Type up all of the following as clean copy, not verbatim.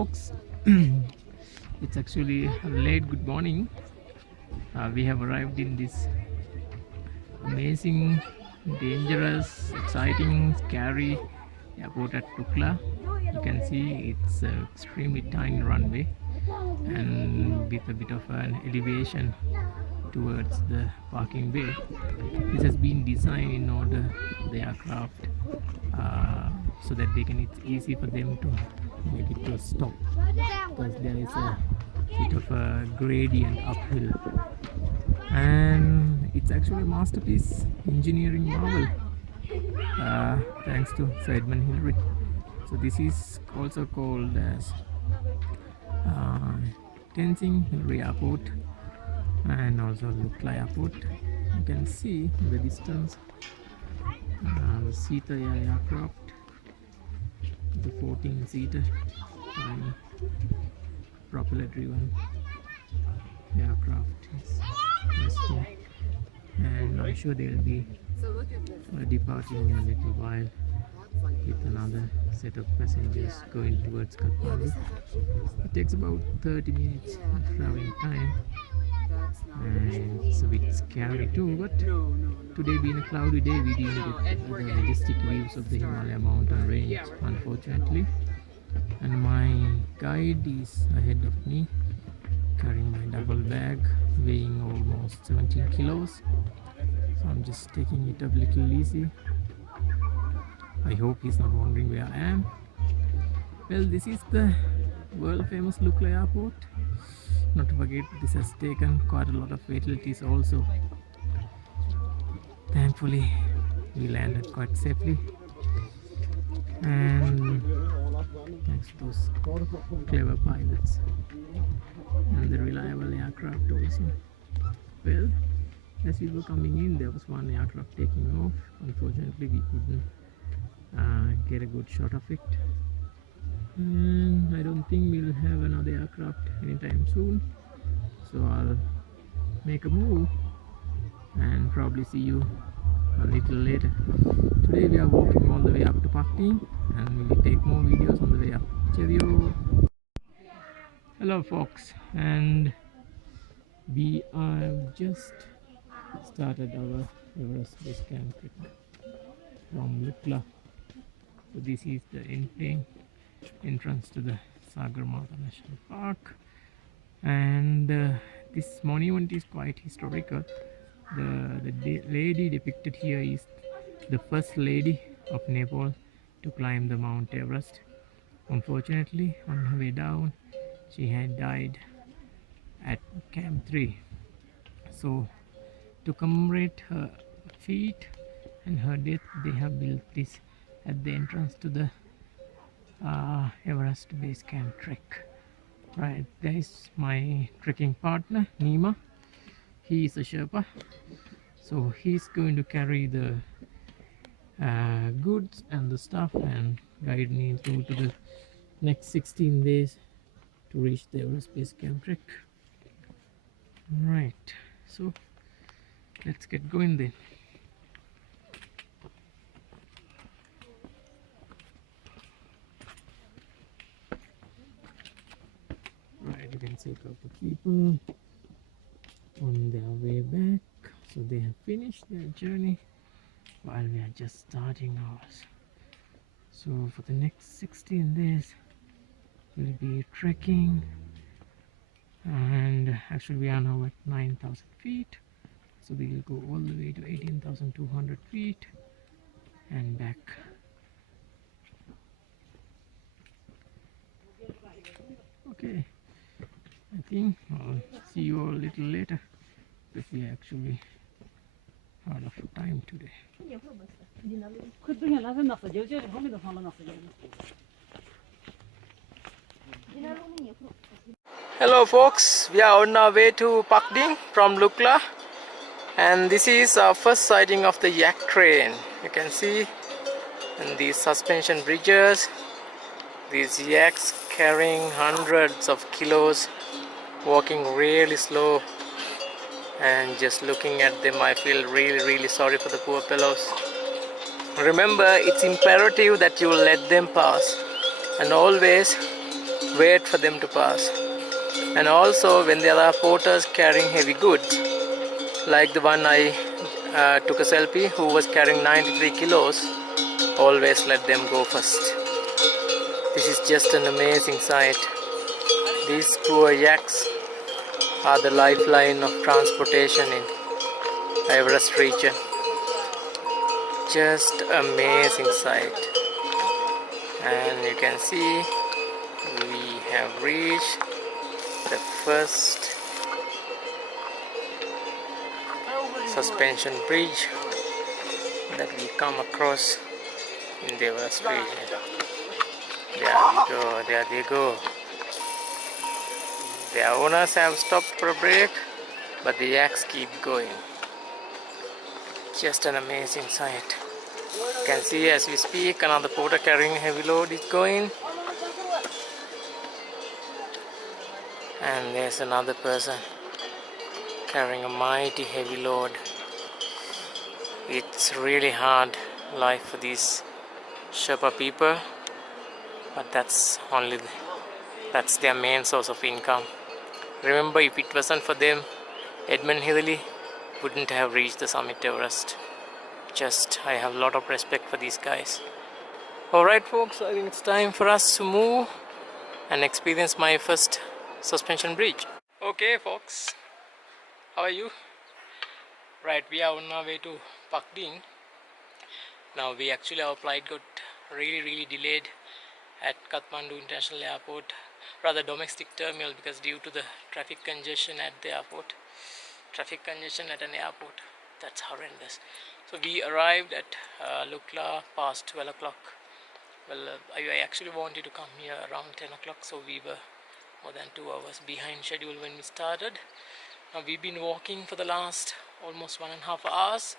folks. It's actually a late good morning. We have arrived in this amazing, dangerous, exciting, scary airport at Tukla. You can see it's an extremely tiny runway and with a bit of an elevation towards the parking bay. This has been designed in order the aircraft so that it's easy for them to make it to stop, because there is a bit of a gradient uphill, and it's actually a masterpiece engineering marvel, thanks to Sir Edmund Hillary. So this is also called as Tenzing Hillary Airport and also Lukla Airport. You can see in the distance the Sita aircraft, the 14-seater tiny propeller driven aircraft is resting, and I'm sure they'll be departing in a little while with another set of passengers going towards Kathmandu. It takes about 30 minutes of traveling time, and it's a bit scary too, but today being a cloudy day, we didn't get the majestic views of the Himalaya mountain range, unfortunately. And my guide is ahead of me, carrying my duffel bag weighing almost 17 kilos, so I'm just taking it a little easy. I hope he's not wondering where I am. Well, this is the world famous Lukla Airport. Not to forget, this has taken quite a lot of fatalities also. Thankfully, we landed quite safely, and thanks to those clever pilots and the reliable aircraft also. Well, as we were coming in, there was one aircraft taking off. Unfortunately, we couldn't get a good shot of it, and I don't think we'll have another aircraft anytime soon, so I'll make a move and probably see you a little later. Today we are walking all the way up to Pakting, and we'll take more videos on the way up. Cheerio! Hello folks, and we have just started our Everest Base Camp from Lukla. So this is the entrance to the Sagarmatha National Park, and this monument is quite historical. The lady depicted here is the first lady of Nepal to climb the Mount Everest. Unfortunately, on her way down, she had died at Camp 3. So to commemorate her feat and her death, they have built this at the entrance to the Everest Base Camp trek. Right, there is my trekking partner Nima. He is a Sherpa, so he's going to carry the goods and the stuff and guide me through to the next 16 days to reach the Everest Base Camp trek. Right, so let's get going then. Right, you can see a couple of people on their way back, so they have finished their journey while we are just starting ours. So for the next 16 days we'll be trekking, and actually we are now at 9,000 feet, so we will go all the way to 18,200 feet and back. Okay, I think I'll see you all a little later, because we actually out of time today. Hello folks, we are on our way to Pakting from Lukla, and this is our first sighting of the Yak Train. You can see, and these suspension bridges, these yaks carrying hundreds of kilos, walking really slow, and just looking at them I feel really sorry for the poor fellows. Remember, it's imperative that you let them pass, and always wait for them to pass. And also when there are porters carrying heavy goods, like the one I took a selfie who was carrying 93 kilos, always let them go first. This is just an amazing sight. These poor yaks are the lifeline of transportation in Everest region. Just amazing sight. And you can see we have reached the first suspension bridge that we come across in the Everest region. There we go, there they go. Their owners have stopped for a break, but the yaks keep going. Just an amazing sight. You can see as we speak, another porter carrying a heavy load is going. And there's another person carrying a mighty heavy load. It's really hard life for these Sherpa people, but that's their main source of income. Remember, if it wasn't for them, Edmund Hillary wouldn't have reached the summit Everest. I have a lot of respect for these guys. Alright folks, I think it's time for us to move and experience my first suspension bridge. Okay folks, how are you? Right, we are on our way to Pakding. Now our flight got really delayed at Kathmandu International Airport, rather domestic terminal, because due to the traffic congestion at the airport. Traffic congestion at an airport, that's horrendous. So we arrived at Lukla past 12 o'clock. Well, I actually wanted to come here around 10 o'clock, so we were more than 2 hours behind schedule when we started. Now we've been walking for the last almost 1.5 hours,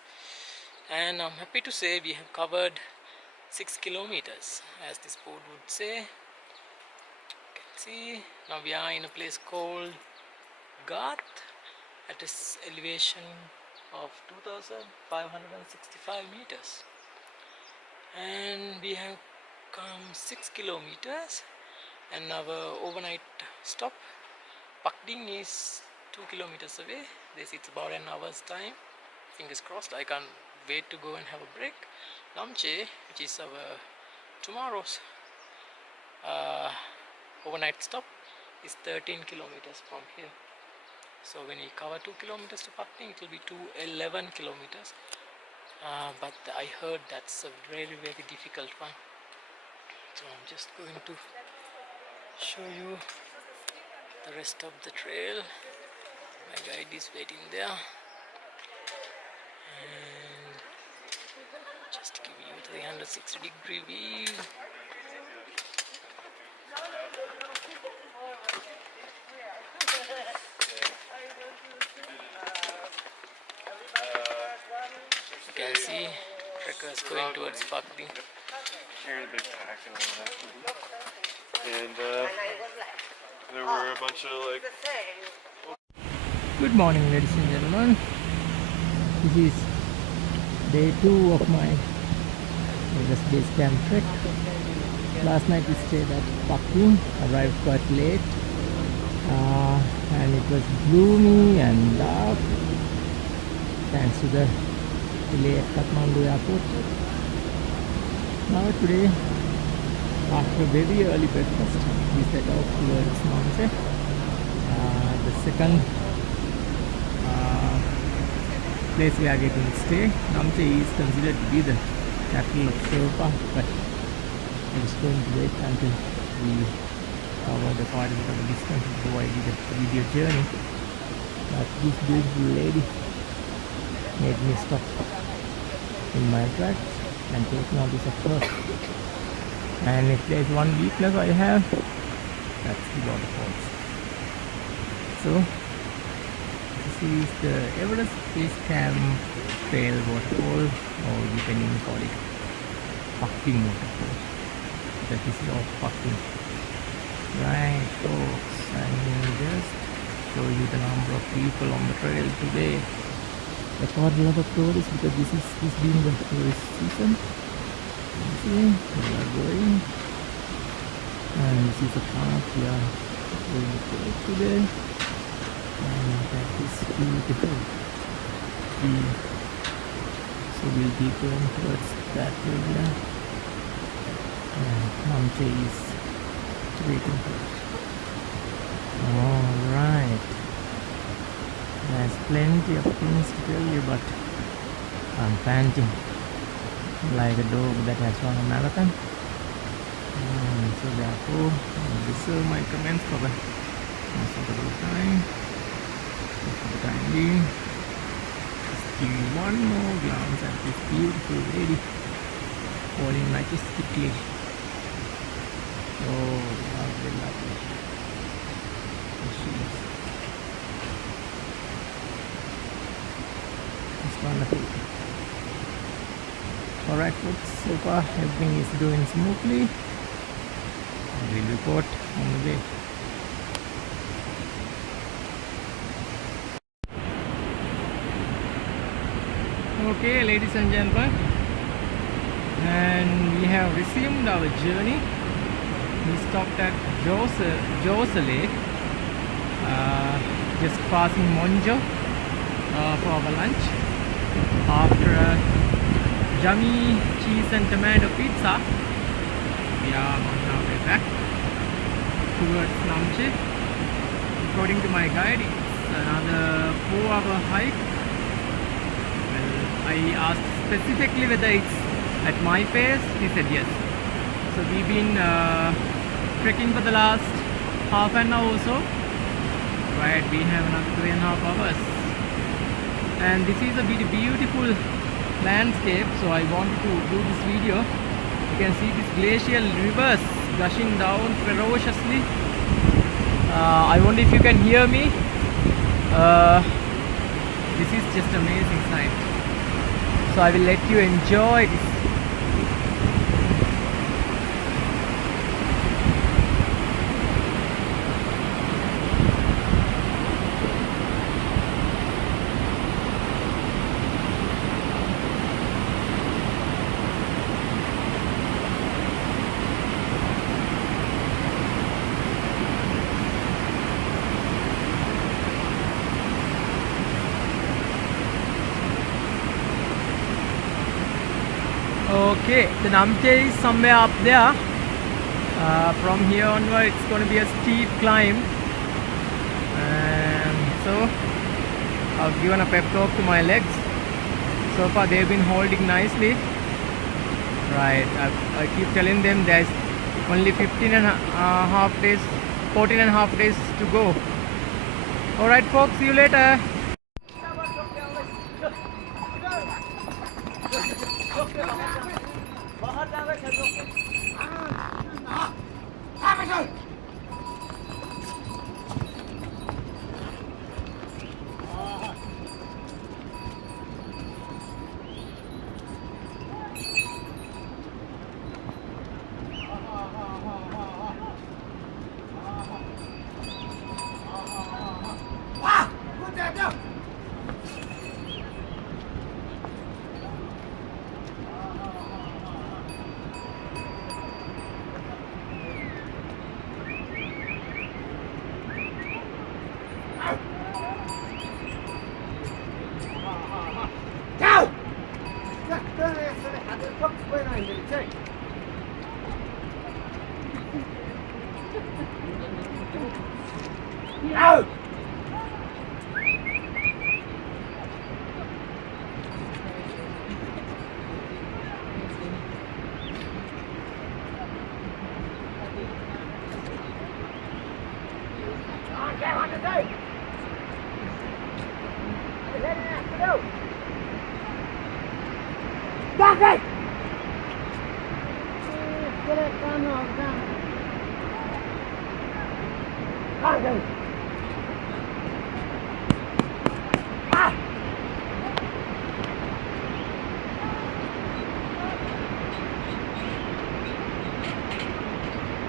and I'm happy to say we have covered 6 kilometers, as this board would say. You can see now we are in a place called Garth at its elevation of 2,565 meters, and we have come 6 kilometers, and our overnight stop Pakding is 2 kilometers away. It's about an hour's time. Fingers crossed, I can't wait to go and have a break. Namche, which is our tomorrow's overnight stop, is 13 kilometers from here. So when we cover 2 kilometers to Pakding, it will be 11 kilometers. But I heard that's a very difficult one. So I'm just going to show you the rest of the trail. My guide is waiting there, and just give you 360-degree view. You can see trekkers going towards Pakding. Carrying a big pack and all that. And there were a bunch of like... Good morning ladies and gentlemen. This is day 2 of my Everest Base Camp trek. Last night we stayed at Pakding, arrived quite late, and it was gloomy and dark thanks to the delay at Kathmandu airport. Now today, after a very early breakfast, we set off towards Namche. The second place we are getting to stay. Namche is considered to be the capital of Sherpa, but I'm just going to wait until we cover the part of the distance before I did a video journey. But this beautiful lady made me stop in my tracks and take notice of her. And if there is one weakness I have, that's the waterfalls. So this is the Everest Base Camp Trail waterfall, or you can even call it Pakding waterfall. That is all Pakding. Right folks, and just show you the number of people on the trail today. I caught a lot of tourists because this being the tourist season. You see, we are going. And this is the path we are going to go today. And that is beautiful view. So we'll be going towards that area. And Namche is waiting for us. Alright. There's plenty of things to tell you, but I'm panting like a dog that has run a marathon. So therefore, I'll reserve my comments for the most of the time. So for the time being, just give me one more glance at this beautiful lady falling majestically. Oh, lovely, lovely. There she is. It's wonderful. Alright folks, so far everything is going smoothly. I will report on the way. Okay, ladies and gentlemen, and we have resumed our journey. We stopped at Chola Lake, just passing Monjo for our lunch. After a yummy cheese and tomato pizza, we are on our way back towards Namche. According to my guide, it's another 4-hour hike. Well, I asked specifically whether it's at my pace. He said yes. So we've been trekking for the last half an hour or so. Right, we have another 3.5 hours. And this is a beautiful landscape, so I wanted to do this video. You can see these glacial rivers gushing down ferociously. I wonder if you can hear me. This is just amazing sight. So I will let you enjoy this. Okay, the Namche is somewhere up there. From here onward, it's going to be a steep climb. And so, I've given a pep talk to my legs. So far, they've been holding nicely. Right, I keep telling them there's only 14 and a half days to go. Alright, folks, see you later.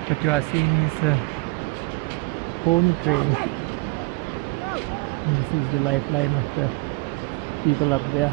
What you are seeing is a pony train. And this is the lifeline of the people up there.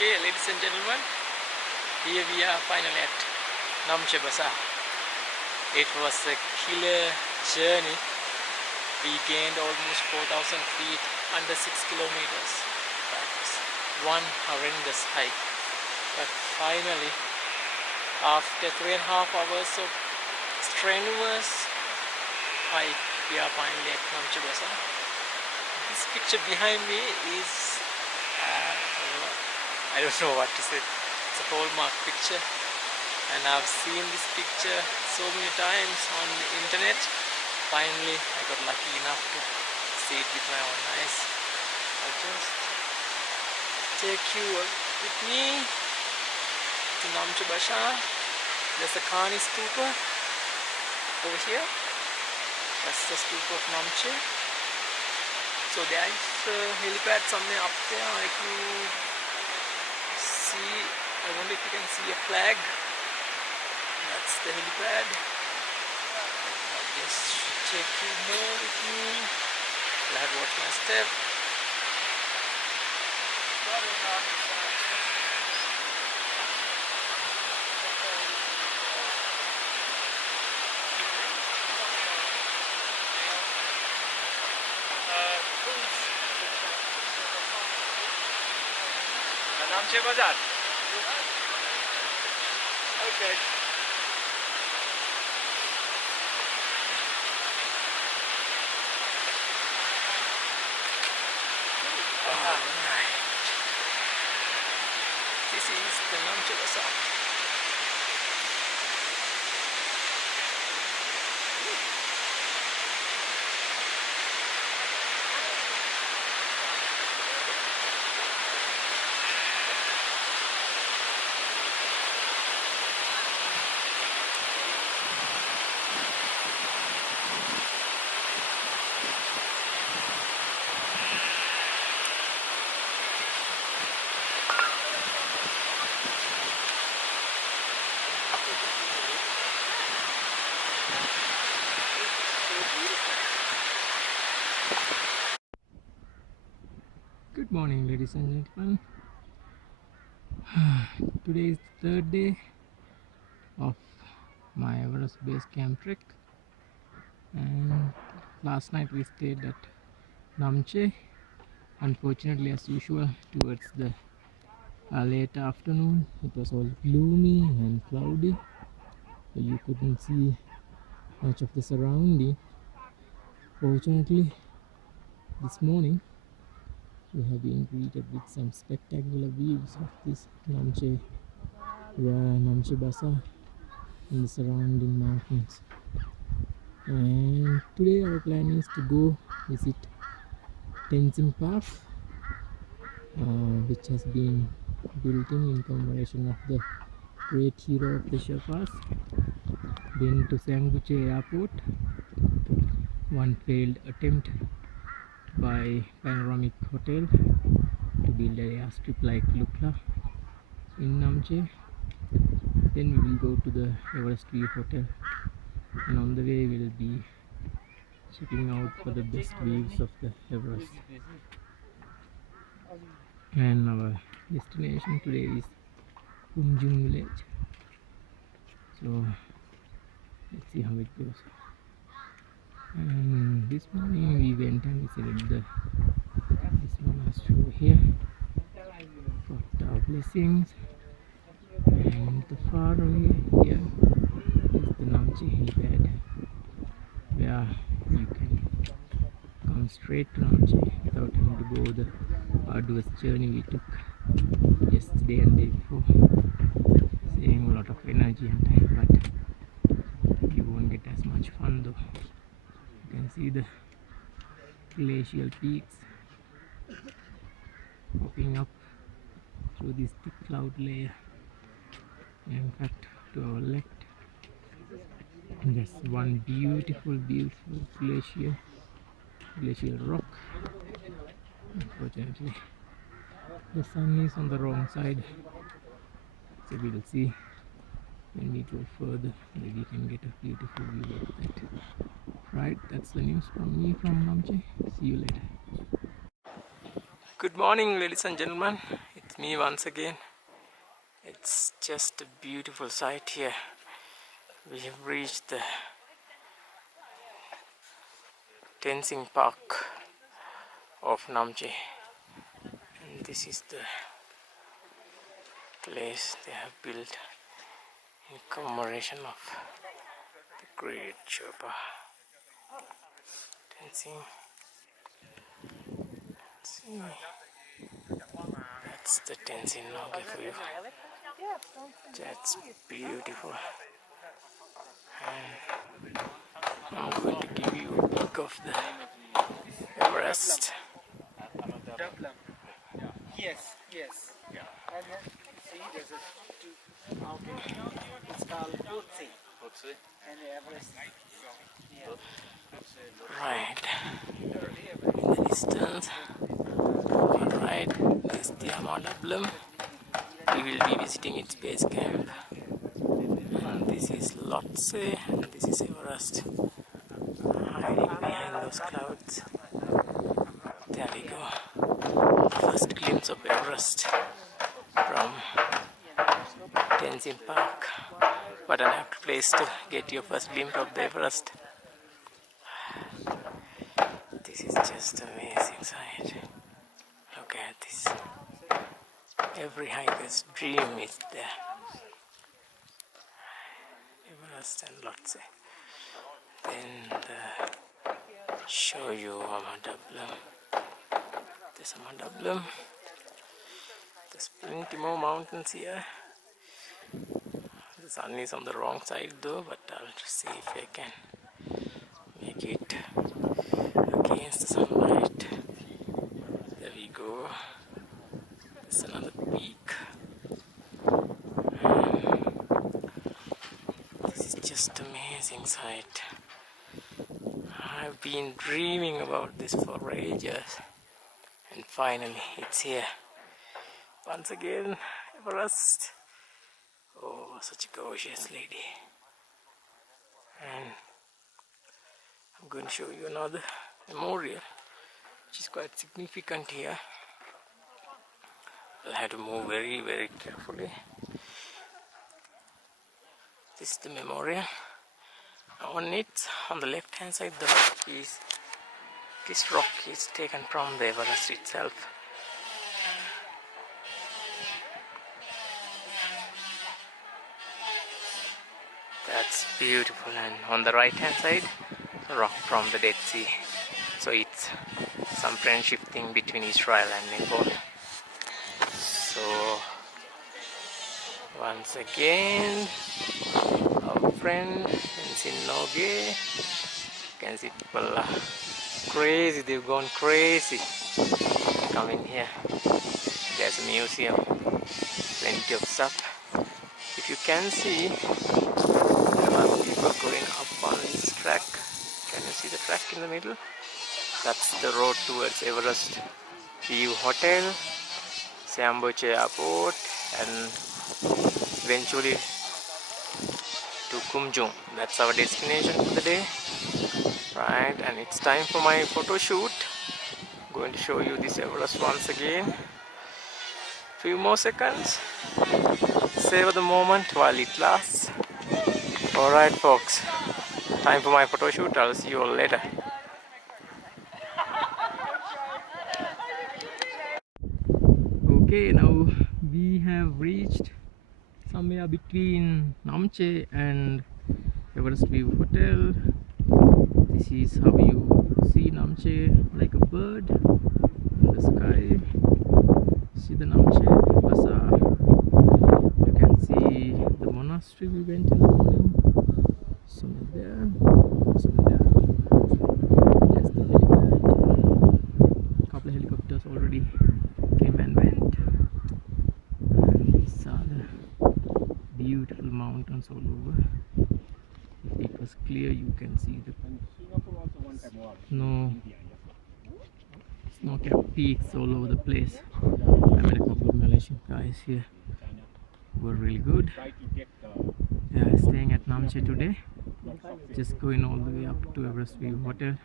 Okay, ladies and gentlemen, here we are finally at Namche Bazaar. It was a killer journey. We gained almost 4,000 feet under 6 kilometers. That was one horrendous hike. But finally, after 3.5 hours of strenuous hike, we are finally at Namche Bazaar. This picture behind me is, I don't know what to say. It's a hallmark picture. And I've seen this picture so many times on the internet. Finally, I got lucky enough to see it with my own eyes. I'll just take you with me to Namche Bazaar. There's a Kani Stupa over here. That's the Stupa of Namche. So there is a helipad somewhere up there. I can see, I wonder if you can see a flag. That's the helipad. I'll just take you more with me. I'll have to watch my step. Namche Bazaar. Okay. Alright. This is the Namche Bazaar. Good morning, ladies and gentlemen. Today is the third day of my Everest Base Camp trek, and last night we stayed at Namche. Unfortunately, as usual, towards the late afternoon, it was all gloomy and cloudy, so you couldn't see much of the surrounding. Fortunately, this morning we have been greeted with some spectacular views of this Namche Bazaar and the surrounding mountains. And today our plan is to go visit Tenzing Park, which has been built in commemoration of the great hero of the Sherpas. Been to Panguche Airport, one failed attempt by Panoramic Hotel to build a airstrip like Lukla in Namche. Then we will go to the Everest View Hotel, and on the way we will be checking out for the best views of the Everest. And our destination today is Pumuri village. So let's see how it goes. And this morning we went and visited this monastery over here, got our blessings, and the far away here is the Namche helipad, where you can come straight to Namche without having to go the arduous journey we took yesterday and day before, saving a lot of energy and time, but you won't get as much fun though. You can see the glacial peaks popping up through this thick cloud layer. In fact, to our left, there's one beautiful glacial rock. Unfortunately, the sun is on the wrong side, so we will see when we go further maybe we can get a beautiful view of that. Right, that's the news from me from Namche. See you later. Good morning, ladies and gentlemen. It's me once again. It's just a beautiful sight here. We have reached the Tenzing Park of Namche, and this is the place they have built in commemoration of the great Sherpa Tenzing. See, that's the Tenzing Noge for you. That's beautiful. And I'm going to give you a peek of the Everest. Yes. And see, there's a two mountain. It's called Putsi. And the Everest. Right. In the distance. Alright, this is the Amadablam. We will be visiting its base camp. And this is Lhotse, and this is Everest. Hiding behind those clouds. There we go. First glimpse of Everest from Tenzing Park. What an apt place to get your first glimpse of the Everest. This is just amazing sight. Look at this. Every hiker's dream is there. Everest and Lhotse. Then show you Amadablam. There's Amadablam. There's plenty more mountains here. The sun is on the wrong side though, but I'll just see if I can make it against the sunlight. There we go. There's another peak. This is just amazing sight. I've been dreaming about this for ages, and finally it's here. Once again, Everest. Oh, such a gorgeous lady. And I'm going to show you another memorial, which is quite significant here. I'll have to move very, very carefully. This is the memorial. On it, on the left hand side, this rock is taken from the Everest itself. That's beautiful. And on the right hand side, a rock from the Dead Sea. So it's some friendship thing between Israel and Nepal. So once again, our friend Tenzing Noge. You can see people are crazy, they've gone crazy coming here. There's a museum, plenty of stuff. If you can see, there are people going up on this track. Can you see the track in the middle? That's the road towards Everest View Hotel, Tengboche Airport, and eventually to Kumjung. That's our destination for the day. Right, and it's time for my photo shoot. I'm going to show you this Everest once again. Few more seconds. Savor the moment while it lasts. Alright folks, time for my photo shoot. I'll see you all later. Okay, now we have reached somewhere between Namche and Everest View Hotel. This is how you see Namche, like a bird in the sky. See the Namche Bazaar. You can see the monastery we went in the morning. Somewhere there, somewhere there. There's the helipad. A couple of helicopters already came and went. And these are the beautiful mountains all over. If it was clear, you can see the snow-capped peaks all over the place. I met a couple of Malaysian guys here who were really good. They are staying at Namche today, just going all the way up to Everest View Hotel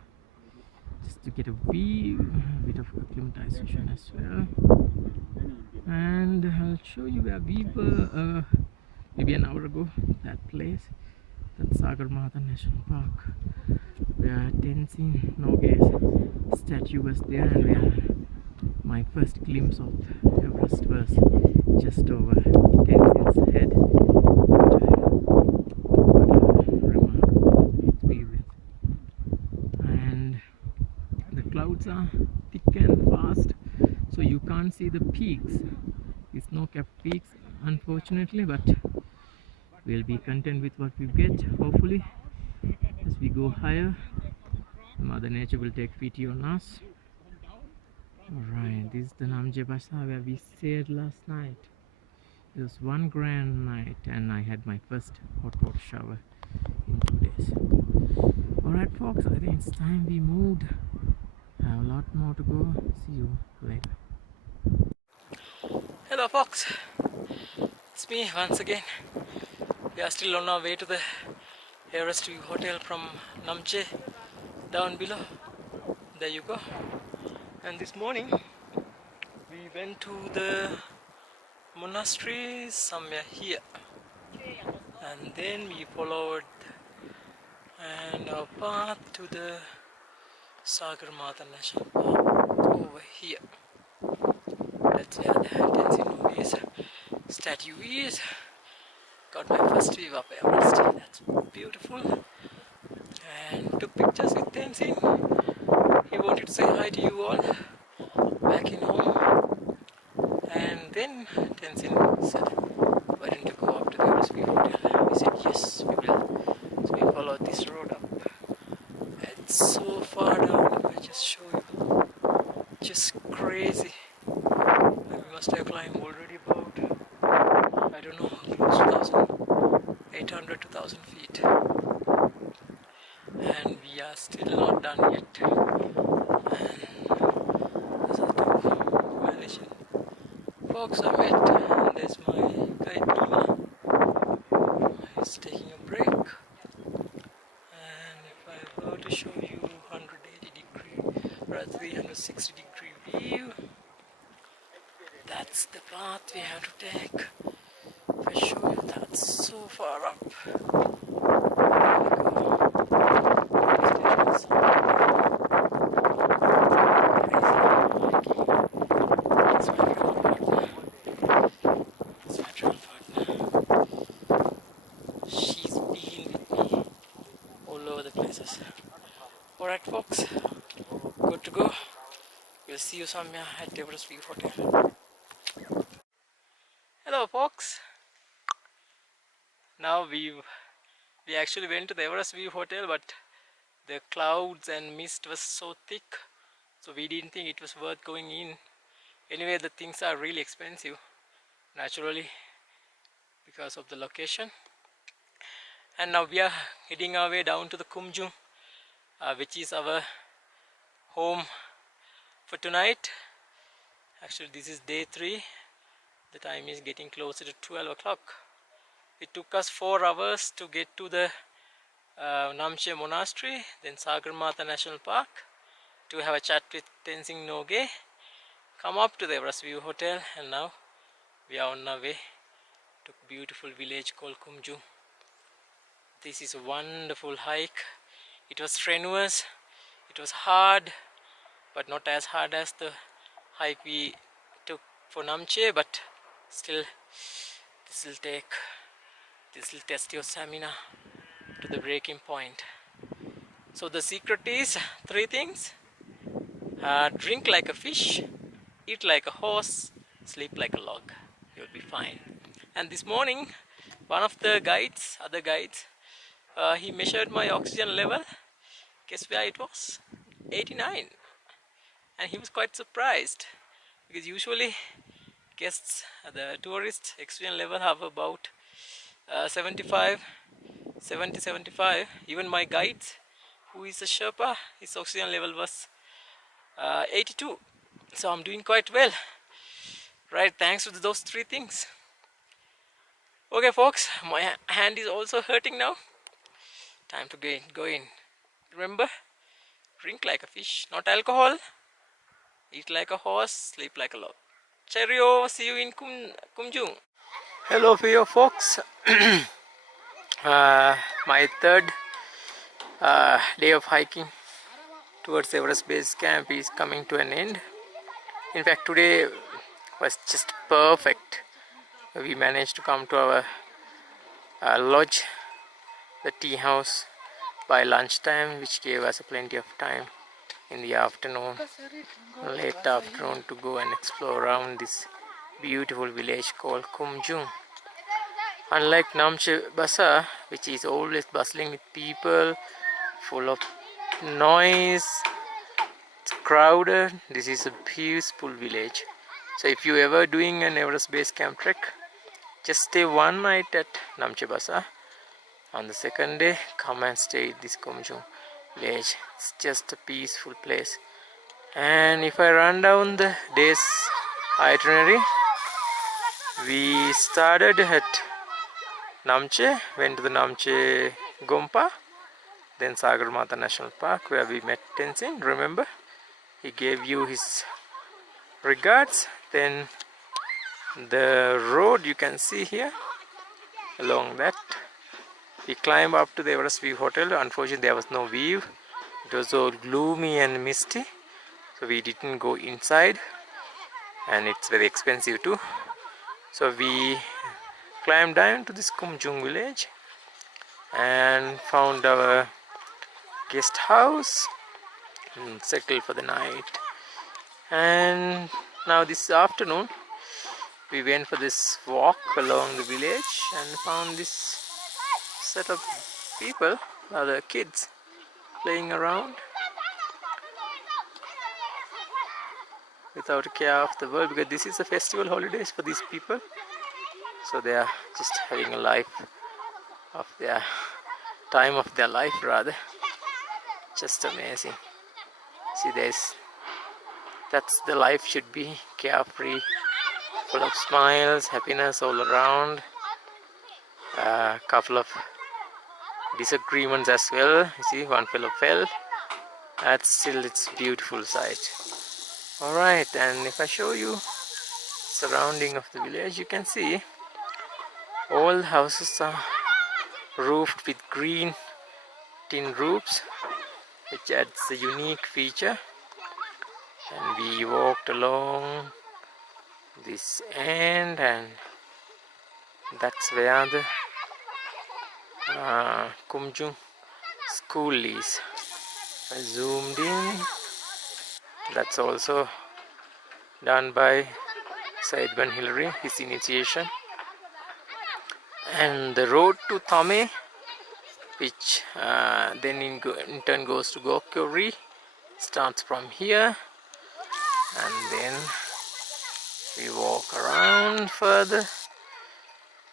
just to get a bit of acclimatization as well. and I'll show you where we were maybe an hour ago. That place, that Sagarmatha National Park, where Tenzin Norgay's statue was there, and where my first glimpse of Everest was just over Tenzin's head. What a remarkable experience. And the clouds are thick and fast, so you can't see the peaks, the snow-capped peaks, unfortunately, but we'll be content with what we get. Hopefully, as we go higher, Mother Nature will take pity on us. Alright, this is the Namche Bazaar where we stayed last night. It was one grand night, and I had my first hot water shower in 2 days. Alright folks, I think it's time we moved. I have a lot more to go. See you later. Hello folks, it's me once again. We are still on our way to the Everest View Hotel from Namche, down below. There you go. And this morning we went to the monastery somewhere here, and then we followed and our path to the Sagarmatha National Park over here. That's where the Tenzin Norgay's statue is. Got my first view up Everest. That's beautiful. And took pictures with Tenzin. He wanted to say hi to you all back in home. And then Tenzin said, why don't you go up to the Everest View Hotel? We said, yes, we will. So we followed this road up. It's so far down, if I just show you. Just crazy. And we must have climbed already about, I don't know, close to 1,800 to 1,000 feet. And we are still not done yet. And those are two Malaysian folks I met. And there's my guide Lima. He's taking a break. And if I were to show you 180 degree or 360 degree view, that's the path we have to take. If I show you, that's so far up. She's been with me all over the places. Alright folks, good to go. We'll see you somewhere at Everest View Hotel. Hello folks. Now we actually went to the Everest View Hotel, but the clouds and mist was so thick, so we didn't think it was worth going in. Anyway, the things are really expensive, naturally, because of the location. And now we are heading our way down to the Kumjung, which is our home for tonight. Actually, this is day 3. The time is getting closer to 12 o'clock. It took us 4 hours to get to the Namche Monastery, then Sagarmatha National Park, to have a chat with Tenzin Norgay, come up to the Everest View Hotel, and now we are on our way to a beautiful village called Kumjung. This is a wonderful hike. It was strenuous, it was hard, but not as hard as the hike we took for Namche, but still this will test your stamina to the breaking point. So the secret is 3 things. Drink like a fish, eat like a horse, sleep like a log. You'll be fine. And this morning, one of the other guides, he measured my oxygen level. Guess where it was? 89. And he was quite surprised, because usually guests, the tourists, oxygen level have about 70, 75. Even my guides, who is a Sherpa, his oxygen level was 82. So I'm doing quite well, right? Thanks to those 3 things. Okay folks, my hand is also hurting now. Time to go in. Remember, drink like a fish, not alcohol. Eat like a horse, sleep like a log. Cheerio, see you in Kumjung. Hello, for your folks. My third day of hiking towards Everest Base Camp is coming to an end. In fact, today was just perfect. We managed to come to our lodge, the tea house, by lunchtime, which gave us plenty of time in the afternoon, late afternoon, to go and explore around this beautiful village called Kumjung. Unlike Namche Basa, which is always bustling with people, full of noise, it's crowded, this is a peaceful village. So if you ever doing an Everest Base Camp trek, just stay one night at Namche Basa. On the second day, come and stay at this Kumjung village. It's just a peaceful place. And if I run down the day's itinerary, we started at Namche, went to the Namche Gompa, then Sagarmatha National Park, where we met Tenzin, remember? He gave you his regards. Then the road you can see here, along that, we climbed up to the Everest View Hotel. Unfortunately, there was no view. It was all gloomy and misty, so we didn't go inside, and it's very expensive too. So we climbed down to this Kumjung village and found our guest house and settled for the night. And now this afternoon we went for this walk along the village and found this set of people, other kids, playing around without a care of the world, because this is a festival holidays for these people. So they are just having a life of their time of their life, rather. Just amazing. See, that's the life should be, carefree, full of smiles, happiness all around. A couple of disagreements as well. You see, one fellow fell. That's still, it's beautiful sight. Alright, and if I show you surrounding of the village, you can see all the houses are roofed with green tin roofs, which adds a unique feature. And we walked along this end, and that's where the Kumjung school is. I zoomed in. That's also done by Saidban Hillary, his initiation. And the road to Thame, which then in turn goes to Gokyori, starts from here, and then we walk around further.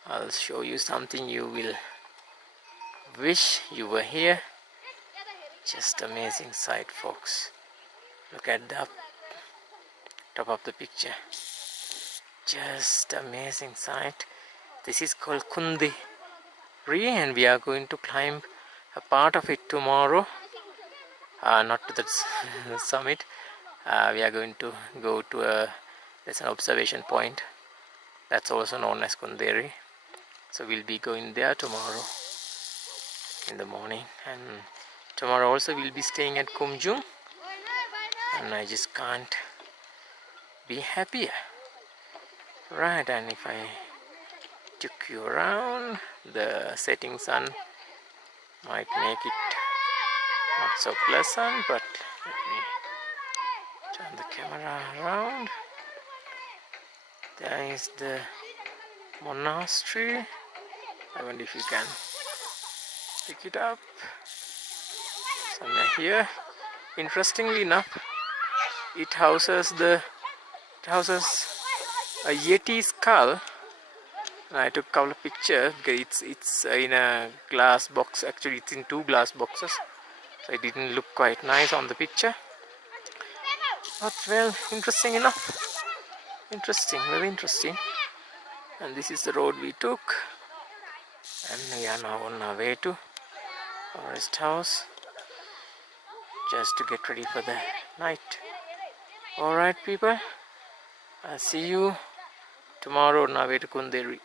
I'll show you something you will wish you were here. Just amazing sight, folks. Look at the top of the picture. Just amazing sight. This is called Kundi, and we are going to climb a part of it tomorrow. Not to the summit. We are going to go to there's an observation point that's also known as Kunderi. So we'll be going there tomorrow in the morning. And tomorrow also we'll be staying at Kumjung. And I just can't be happier. Right, and if I took you around, the setting sun might make it not so pleasant, but let me turn the camera around. There is the monastery. I wonder if you can pick it up. Somewhere here. Interestingly enough, it houses a Yeti skull. I took a couple of pictures because it's in a glass box. Actually, it's in two glass boxes, so it didn't look quite nice on the picture. But well, interesting enough. Interesting, very interesting. And this is the road we took, and we are now on our way to our rest house, just to get ready for the night. Alright, people, I'll see you tomorrow on our way to Kunderi.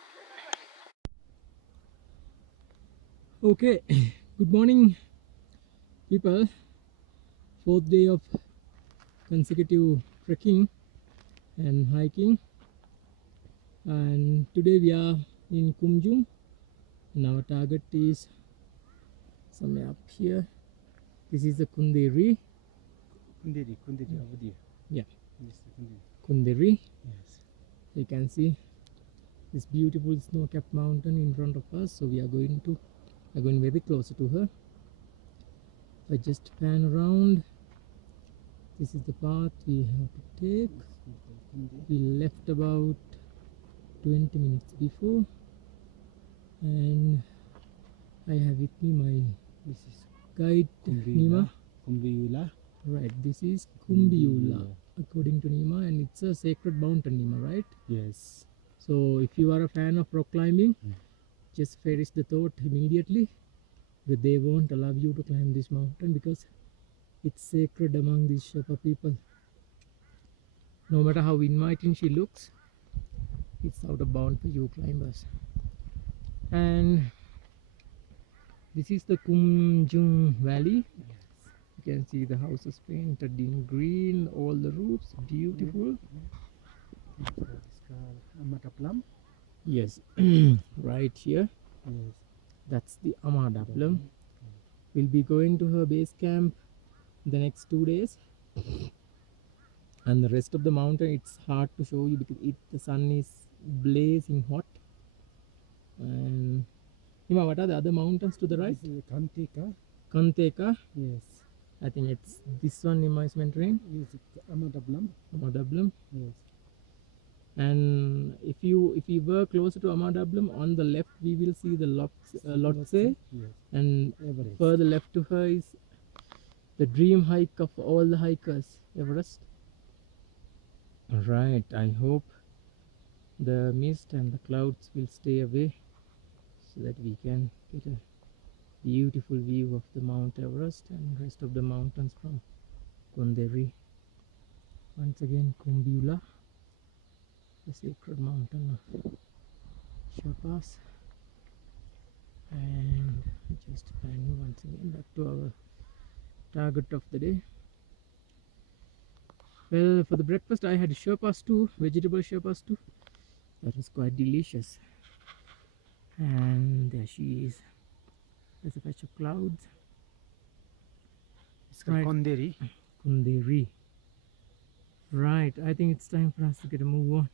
Okay, good morning people. Fourth day of consecutive trekking and hiking, and today we are in Kumjung and our target is somewhere up here. This is the Kunderi. Kunderi over there. Yeah, This is Kunderi. Kunderi. Yes. You can see this beautiful snow-capped mountain in front of us, so we are going very closer to her. I just pan around. This is the path we have to take. We left about 20 minutes before, and I have with me my guide Nima. Kumbiula. Right, this is Kumbiula according to Nima, and it's a sacred mountain, Nima, right? Yes. So if you are a fan of rock climbing, just perish the thought immediately that they won't allow you to climb this mountain because it's sacred among these Sherpa people. No matter how inviting she looks, it's out of bound for you climbers. And this is the Kumjung Valley. You can see the houses painted in green, all the roofs, beautiful. Amataplam. Yes, right here. Yes. That's the Amadaplam. We'll be going to her base camp the next 2 days. And the rest of the mountain, it's hard to show you because the sun is blazing hot. And Nima, what are the other mountains to the right? This is Kanteka. Kanteka. Yes. I think it's this one Nima is mentoring. Yes, it's Amataplam. Amadablam. Yes. And if we were closer to Amadablam, on the left we will see the Lotse, Yes. and Everest. further left to her is the dream hike of all the hikers, Everest. Right, I hope the mist and the clouds will stay away so that we can get a beautiful view of the Mount Everest and rest of the mountains from Kunderi. Once again, Kumbiula, the sacred mountain of Sherpas. And just panning once again back to our target of the day. Well, for the breakfast I had Sherpa stew, vegetable Sherpa stew. That was quite delicious. And there she is. There's a patch of clouds. It's called Kunderi. Kunderi. Right, I think it's time for us to get a move on.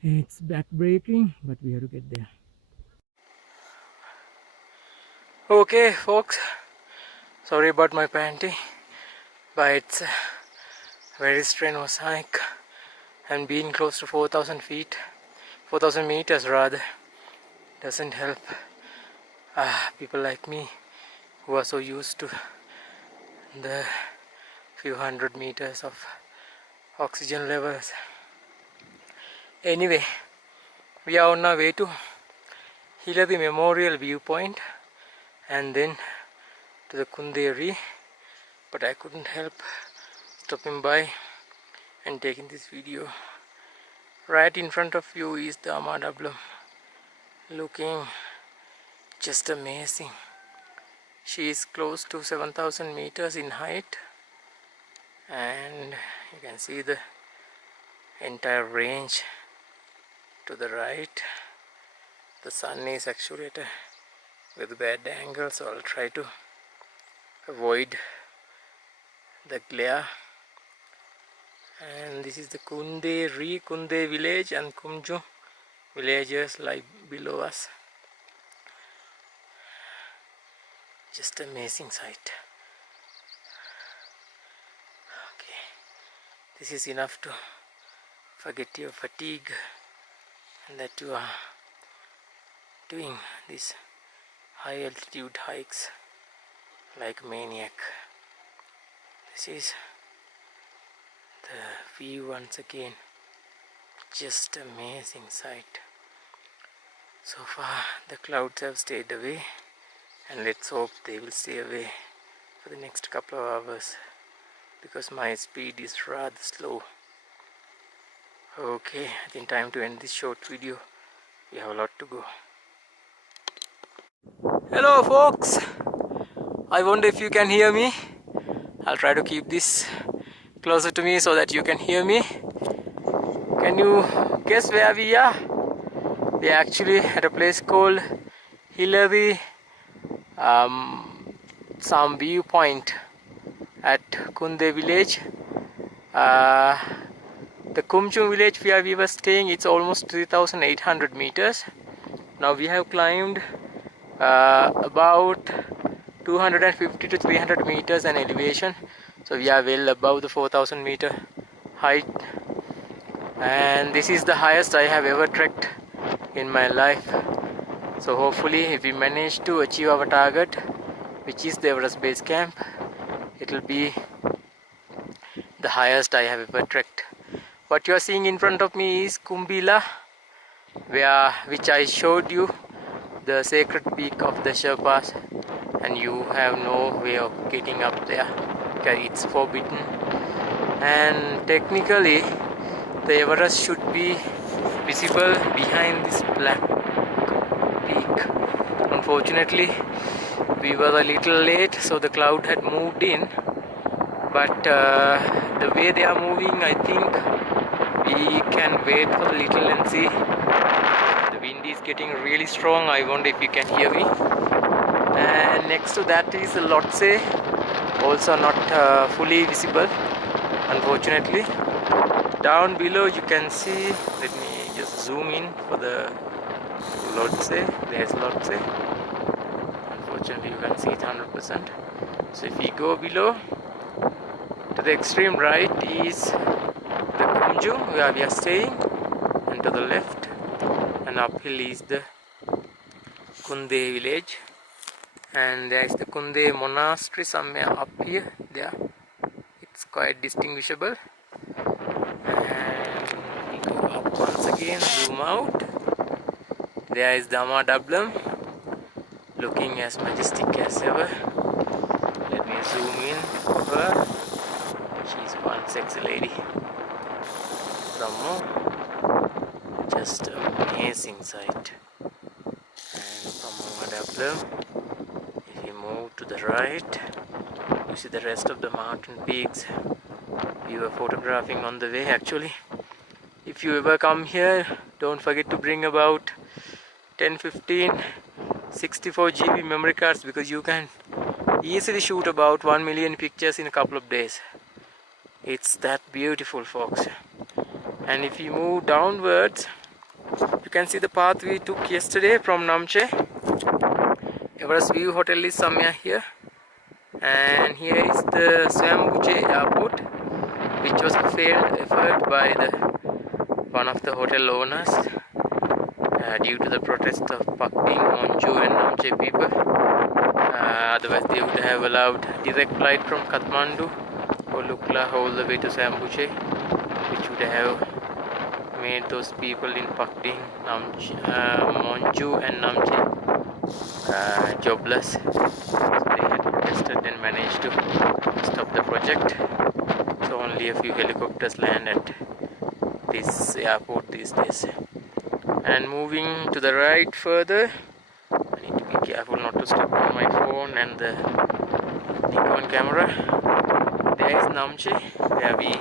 It's back-breaking, but we have to get there. Okay, folks. Sorry about my panting, but it's a very strenuous hike, and being close to 4,000 feet, 4,000 meters rather, doesn't help people like me who are so used to the few hundred meters of oxygen levels. Anyway, we are on our way to Hilabi Memorial Viewpoint and then to the Kunderi, but I couldn't help stopping by and taking this video. Right in front of you is the Amadablam, looking just amazing. She is close to 7,000 meters in height, and you can see the entire range to the right. The sun is actually at a with bad angle, so I'll try to avoid the glare. And this is the Kunde village, and Kumjung villages lie below us. Just amazing sight. Okay, this is enough to forget your fatigue and that you are doing these high altitude hikes like a maniac. This is the view once again. Just amazing sight. So far the clouds have stayed away, and let's hope they will stay away for the next couple of hours, because my speed is rather slow. Okay, I think time to end this short video. We have a lot to go. Hello folks, I wonder if you can hear me. I'll try to keep this closer to me so that you can hear me. Can you guess where we are? We are actually at a place called Hillary, some viewpoint at Kunde village. The Kumchum village where we were staying, it's almost 3,800 meters. Now we have climbed about 250 to 300 meters in elevation, so we are well above the 4,000 meter height, and this is the highest I have ever trekked in my life. So hopefully if we manage to achieve our target, which is the Everest Base Camp, it will be the highest I have ever trekked. What you are seeing in front of me is Kumbila, which I showed you, the sacred peak of the Sherpas, and you have no way of getting up there because it's forbidden. And technically the Everest should be visible behind this black peak. Unfortunately we were a little late, so the cloud had moved in, but the way they are moving, I think we can wait for a little and see. The wind is getting really strong. I wonder if you can hear me. And next to that is the Lhotse, also not fully visible, unfortunately. Down below you can see, let me just zoom in for the Lhotse. There's Lhotse. Unfortunately you can see it 100%. So if we go below, to the extreme right is the Kumjung where we are staying, and to the left and uphill is the Kunde village, and there is the Kunde Monastery somewhere up here. There, it's quite distinguishable. And we go up once again, zoom out. There is Dama Dablam, looking as majestic as ever. Let me zoom in for her. She's one sexy lady. Some more. Just amazing sight. And Panguche Monastery. If you move to the right, you see the rest of the mountain peaks. We were photographing on the way actually. If you ever come here, don't forget to bring about 10-15 64 GB memory cards, because you can easily shoot about 1 million pictures in a couple of days. It's that beautiful, folks. And if you move downwards, you can see the path we took yesterday from Namche. Everest View Hotel is somewhere here, and here is the Tengboche airport, which was a failed effort by one of the hotel owners due to the protest of Pakping, Monju and Namche people. Otherwise they would have allowed direct flight from Kathmandu or Lukla all the way to Tengboche, which would have made those people in Pakping, Monju and Namche jobless. So they had protested and managed to stop the project. So only a few helicopters land at this airport these days. And moving to the right further, I need to be careful not to step on my phone and the Nikon camera. There is Namche, where we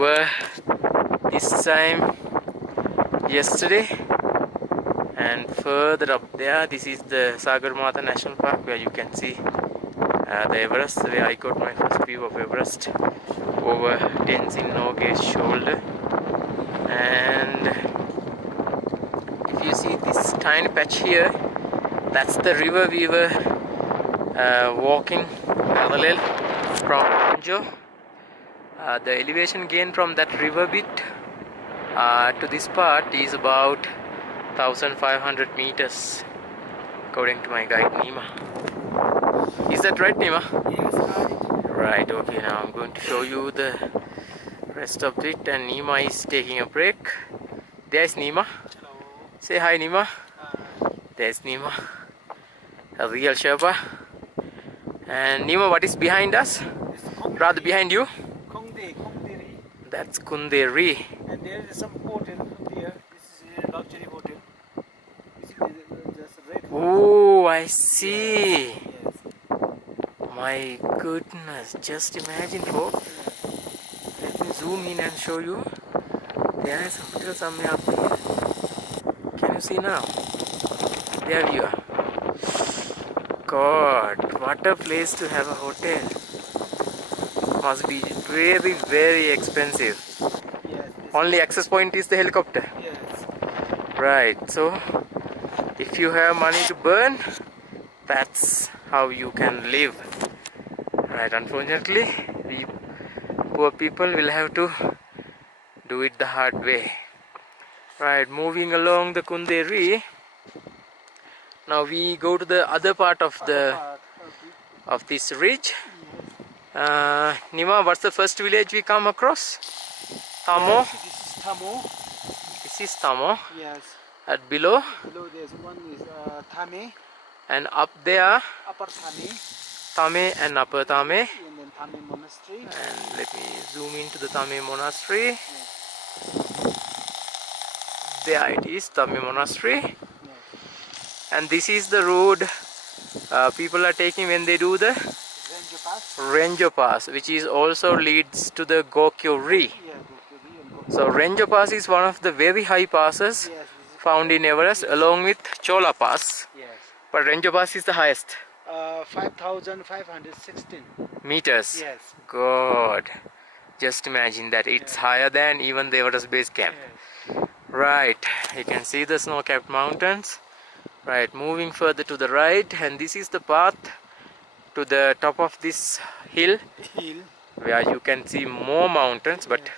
were this time yesterday. And further up there, this is the Sagarmatha National Park, where you can see the Everest, where I got my first view of Everest over Tenzin Norgay's shoulder. And if you see this tiny patch here, that's the river we were walking parallel from Panguche. The elevation gain from that river bit to this part is about 1,500 meters, according to my guide Nima. Is that right, Nima? Yes, right. Okay, now I'm going to show you the rest of it, and Nima is taking a break. There's Nima. Hello. Say hi, Nima. There's Nima, a real Sherpa. And Nima, what is behind us? Rather behind you? Kongde. That's Kunderi. And there is some hotel there. This is a luxury hotel. You see, there's a red hotel. Oh, I see. Yes. My goodness, just imagine, folks. Let me zoom in and show you. There is a hotel somewhere up here. Can you see now? There you are. God, what a place to have a hotel. Must be very, very expensive. Yes. Only access point is the helicopter. Yes. Right, so if you have money to burn, that's how you can live. Right, unfortunately, we poor people will have to do it the hard way. Right, moving along the Kunderi. Now we go to the other part of this ridge. Nima, what's the first village we come across? Tamo. This is Tamo. This is Tamo. Yes. At below. Below there's one is Thame. And up there, Upper Thame. Tame and Upper Tame. And then Thame Monastery. And let me zoom into the Tame Monastery. Yes. There it is, Tame Monastery. Yes. And this is the road people are taking when they do the Ranger Pass. Ranger Pass, which is also leads to the Gokyo-ri. Yeah, Gokyo-ri and Gokyo. So Ranger Pass is one of the very high passes Yes. found in Everest, along with Chola Pass. Yes. But Ranger Pass is the highest. 5,516 meters. Yes. God, just imagine that it's higher than even the Everest Base Camp. Yes. Right, you can see the snow-capped mountains. Right, moving further to the right, and this is the path to the top of this hill, where you can see more mountains, but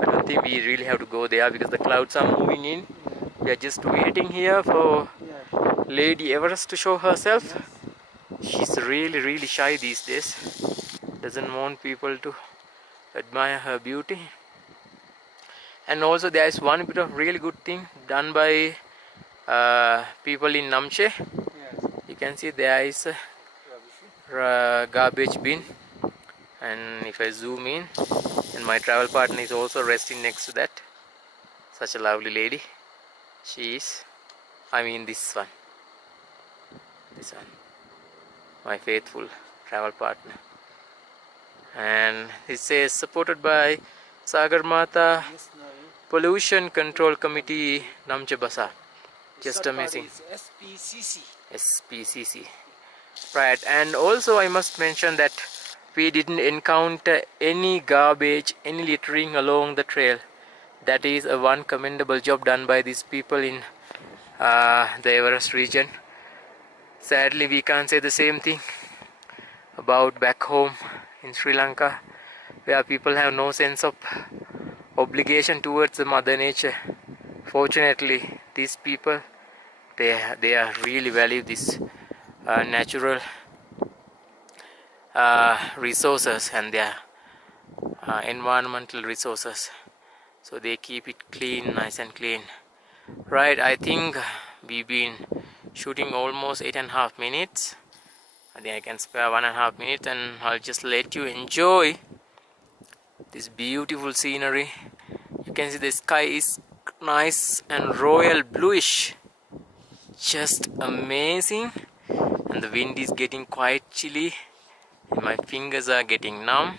I don't think we really have to go there because the clouds are moving in. We are just waiting here for Lady Everest to show herself. She's really shy these days. Doesn't want people to admire her beauty. And also there is one bit of really good thing done by people in Namche. Yes. You can see there is a garbage bin, and if I zoom in, and my travel partner is also resting next to that. Such a lovely lady she is. I mean this one, my faithful travel partner. And it says supported by Sagar Mata Yes, no. Pollution Control Committee, Namche Basa. Just Third amazing. part is SPCC. SPCC. Right, and also I must mention that we didn't encounter any garbage, any littering along the trail. That is a one commendable job done by these people in the Everest region. Sadly, we can't say the same thing about back home in Sri Lanka, where people have no sense of obligation towards the mother nature. Fortunately, these people, they are really value this natural resources and their environmental resources, so they keep it clean, nice and clean. Right, I think we've been shooting almost 8.5 minutes. I think I can spare 1.5 minutes, and I'll just let you enjoy this beautiful scenery. You can see the sky is nice and royal bluish, just amazing, and the wind is getting quite chilly and my fingers are getting numb,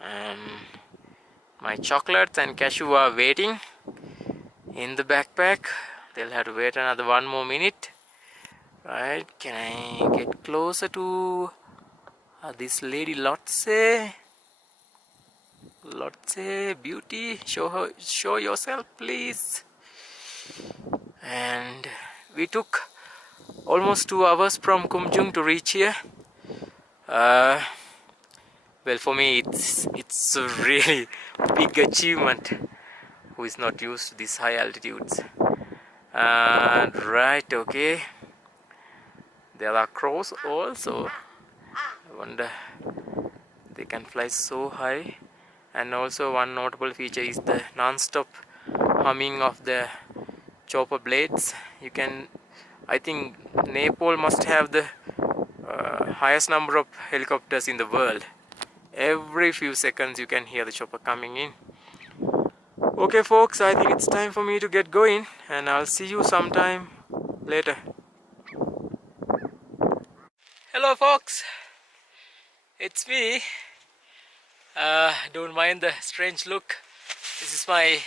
and my chocolates and cashew are waiting in the backpack. They'll have to wait another 1 more minute. Right, can I get closer to this lady Lotse? Lotse, beauty, show yourself please. And we took almost 2 hours from Kumjung to reach here. Well, for me it's a really big achievement who is not used to these high altitudes. Right, okay, there are crows also. I wonder they can fly so high. And also one notable feature is the non-stop humming of the chopper blades. You can, I think Nepal must have the highest number of helicopters in the world. Every few seconds you can hear the chopper coming in. Okay folks, I think it's time for me to get going, and I'll see you sometime later. Hello folks, it's me. Don't mind the strange look. This is my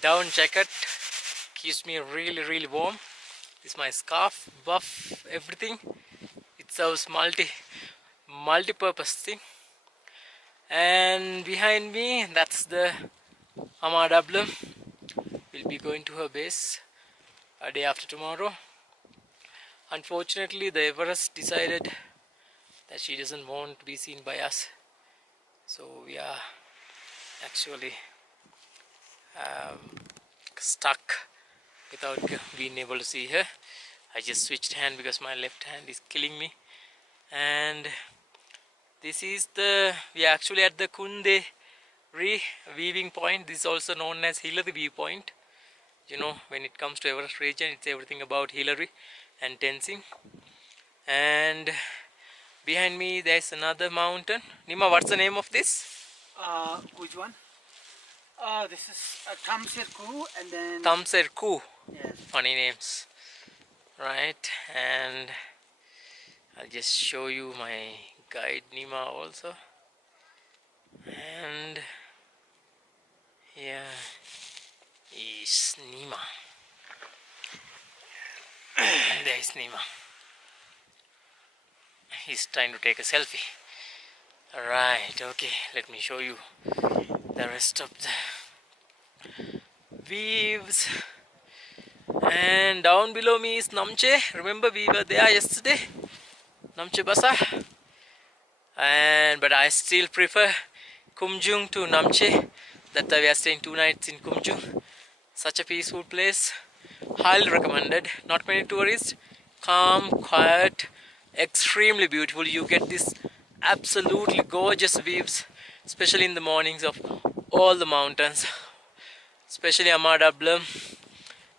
down jacket, keeps me really warm. This is my scarf, buff, everything. It serves multi-purpose thing. And behind me, that's the Amadablam. We'll be going to her base a day after tomorrow. Unfortunately, the Everest decided that she doesn't want to be seen by us, so we are actually stuck without being able to see her. I just switched hand because my left hand is killing me. And this is we are actually at the Kunde viewing point. This is also known as Hillary viewpoint. You know, when it comes to Everest region, it's everything about Hillary and Tenzing. And behind me there's another mountain. Nima, what's the name of this? Which one? This is Tamserku, and then Tamserku. yes. Funny names, right? And I'll just show you my guide Nima also. And here is Nima. And there is Nima. He's trying to take a selfie. Alright, okay, let me show you the rest of the views. And down below me is Namche. Remember we were there yesterday, Namche Basa. But I still prefer Kumjung to Namche. That's why we are staying 2 nights in Kumjung. Such a peaceful place. Highly recommended. Not many tourists. Calm, quiet, extremely beautiful. You get this absolutely gorgeous views, especially in the mornings, of all the mountains, especially Amadablam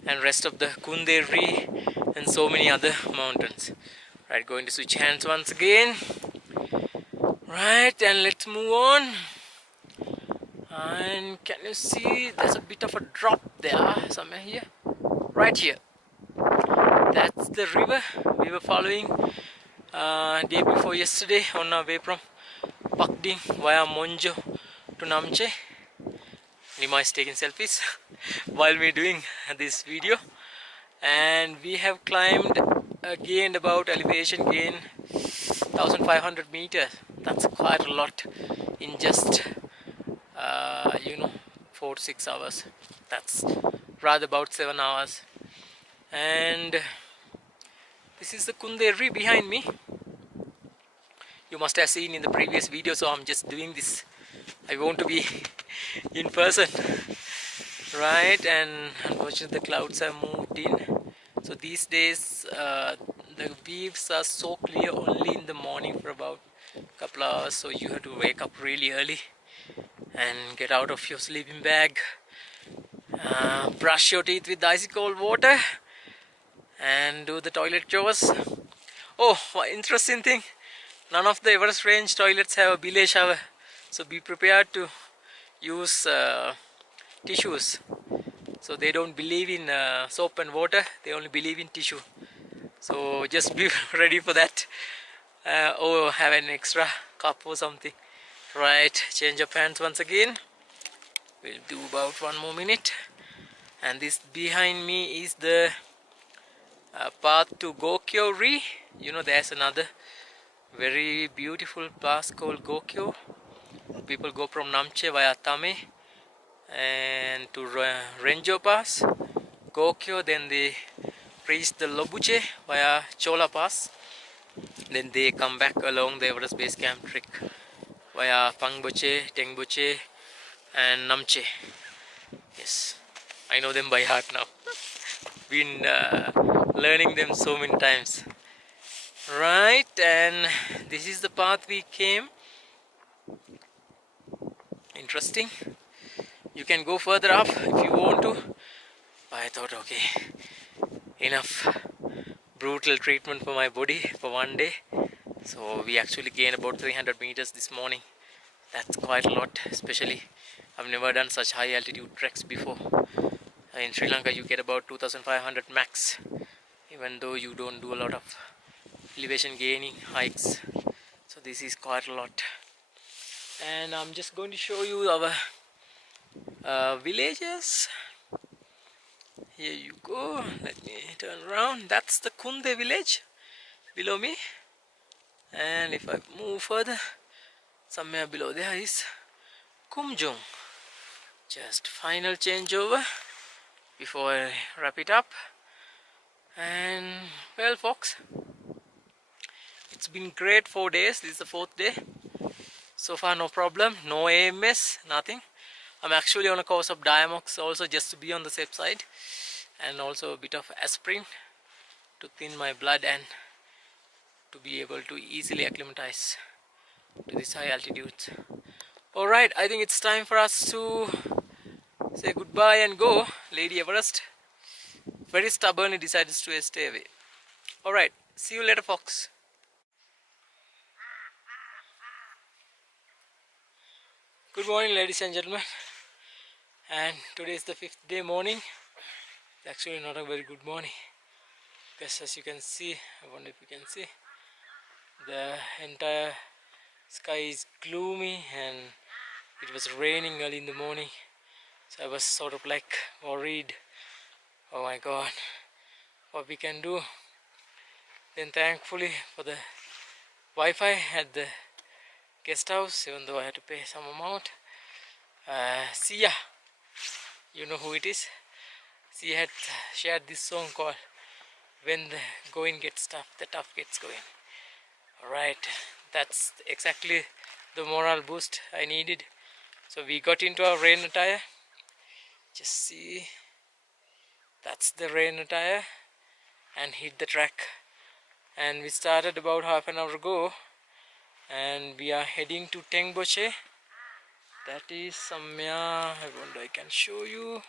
and rest of the Kunderi and so many other mountains. Right, going to switch hands once again. Right, and let's move on. And can you see there's a bit of a drop there somewhere here? Right here. That's the river we were following day before yesterday on our way from Pakding via Monjo to Namche. Nima is taking selfies while we're doing this video. And we have climbed, gained about elevation gain 1500 meters. That's quite a lot in just 4 to 6 hours. That's rather about 7 hours. And this is the Kunderi behind me. You must have seen in the previous video, so I'm just doing this. I want to be in person, right? And unfortunately the clouds have moved in, so these days the views are so clear only in the morning for about a couple hours, so you have to wake up really early and get out of your sleeping bag, brush your teeth with icy cold water and do the toilet chores. Oh, interesting thing, none of the Everest range toilets have a billet shower, so be prepared to use tissues. So they don't believe in soap and water, they only believe in tissue. So just be ready for that, or have an extra cup or something. Right, change of hands once again. We'll do about 1 more minute. And this behind me is the path to Gokyo-ri. You know, there's another very beautiful pass called Gokyo. People go from Namche via Tame and to Renjo Pass, Gokyo, then they reach the Lobuche via Chola Pass. Then they come back along the Everest Base Camp trek via Panguche, Tengboche and Namche. Yes, I know them by heart now. Been learning them so many times. Right, and this is the path we came. Interesting. You can go further up if you want to. I thought, okay, enough brutal treatment for my body for one day. So we actually gained about 300 meters this morning. That's quite a lot, especially I've never done such high altitude treks before. In Sri Lanka you get about 2500 max, even though you don't do a lot of elevation gaining hikes. So this is quite a lot. And I'm just going to show you our villages. Here you go. Let me turn around. That's the Kunde village below me. And if I move further, somewhere below there is Kumjung. Just final changeover before I wrap it up. And well folks, it's been great 4 days. This is the 4th day. So far no problem, no AMS, nothing. I'm actually on a course of Diamox also, just to be on the safe side, and also a bit of aspirin to thin my blood and to be able to easily acclimatize to this high altitudes. Alright, I think it's time for us to say goodbye and go. Lady Everest very stubbornly decided to stay away. Alright, see you later folks. Good morning ladies and gentlemen, and today is the 5th day morning. It's actually not a very good morning because as you can see, I wonder if you can see, the entire sky is gloomy and it was raining early in the morning. So I was sort of like worried, oh my god, what we can do. Then thankfully for the Wi-Fi at the guest house, even though I had to pay some amount. Sia, you know who it is. She had shared this song called When the Going Gets Tough, the Tough Gets Going. Alright, that's exactly the moral boost I needed. So we got into our rain attire. Just see, that's the rain attire, and hit the track. And we started about half an hour ago, and we are heading to Tengboche. That is somewhere, I wonder I can show you,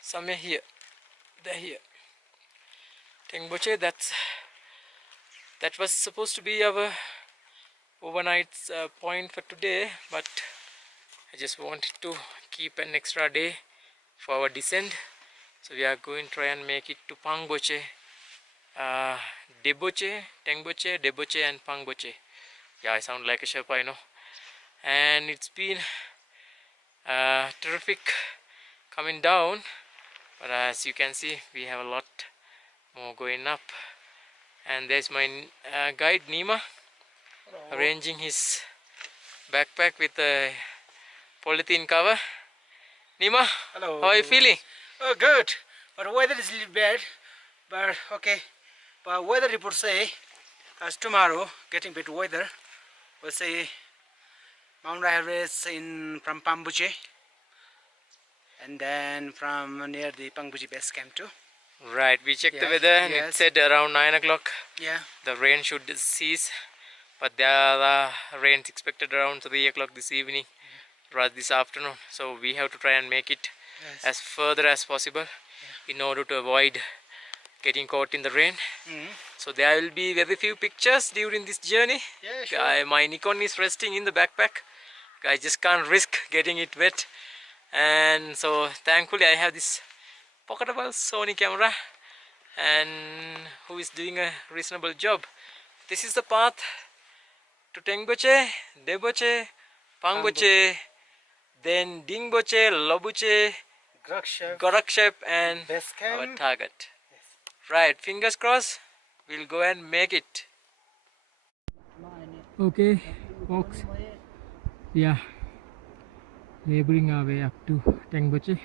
somewhere here. They're here. Tengboche, that was supposed to be our overnight point for today, but I just wanted to keep an extra day for our descent. So we are going to try and make it to Panguche, Tengboche, Deboche and Panguche. Yeah, I sound like a Sherpa, I know. And it's been terrific coming down, but as you can see, we have a lot more going up. And there's my guide Nima. Hello. Arranging his backpack with a polythene cover. Nima, hello. How are you feeling? Oh, good. But the weather is a little bad. But okay. But weather report say as tomorrow getting better weather. We'll say Mount Everest from Panguche, and then from near the Panguche Base Camp too. Right, we checked the weather and it said around 9 o'clock. Yeah. The rain should cease, but there are rains expected around 3 o'clock this evening, rather this afternoon. So we have to try and make it as further as possible in order to avoid getting caught in the rain. So there will be very few pictures during this journey. Yeah, sure. My Nikon is resting in the backpack. I just can't risk getting it wet, and so thankfully I have this pocketable Sony camera, and who is doing a reasonable job. This is the path to Tengboche, Deboche, Panguche, then Dingboche, Lobuche, Gorakshep and our target. Right, fingers crossed, we'll go and make it. Okay folks, yeah, laboring our way up to Tengboche.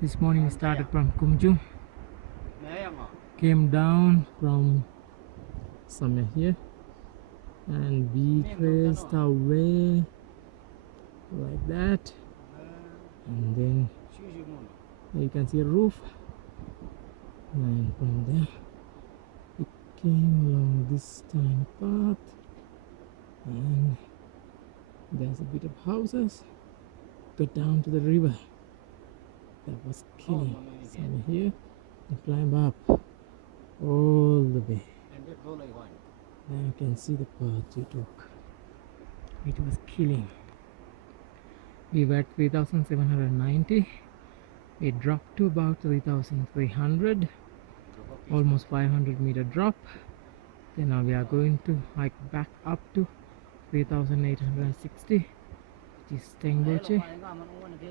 This morning we started from Kumjung, came down from somewhere here, and we traced our way like that, and then you can see a roof, and from there we came along this tiny path, and there's a bit of houses, got down to the river. That was killing. Somewhere here and climb up all the way. Now you can see the path we took. It was killing. We were at 3,790. It dropped to about 3,300, almost 500-meter drop. Then now we are going to hike back up to 3,860, which is Tengboche.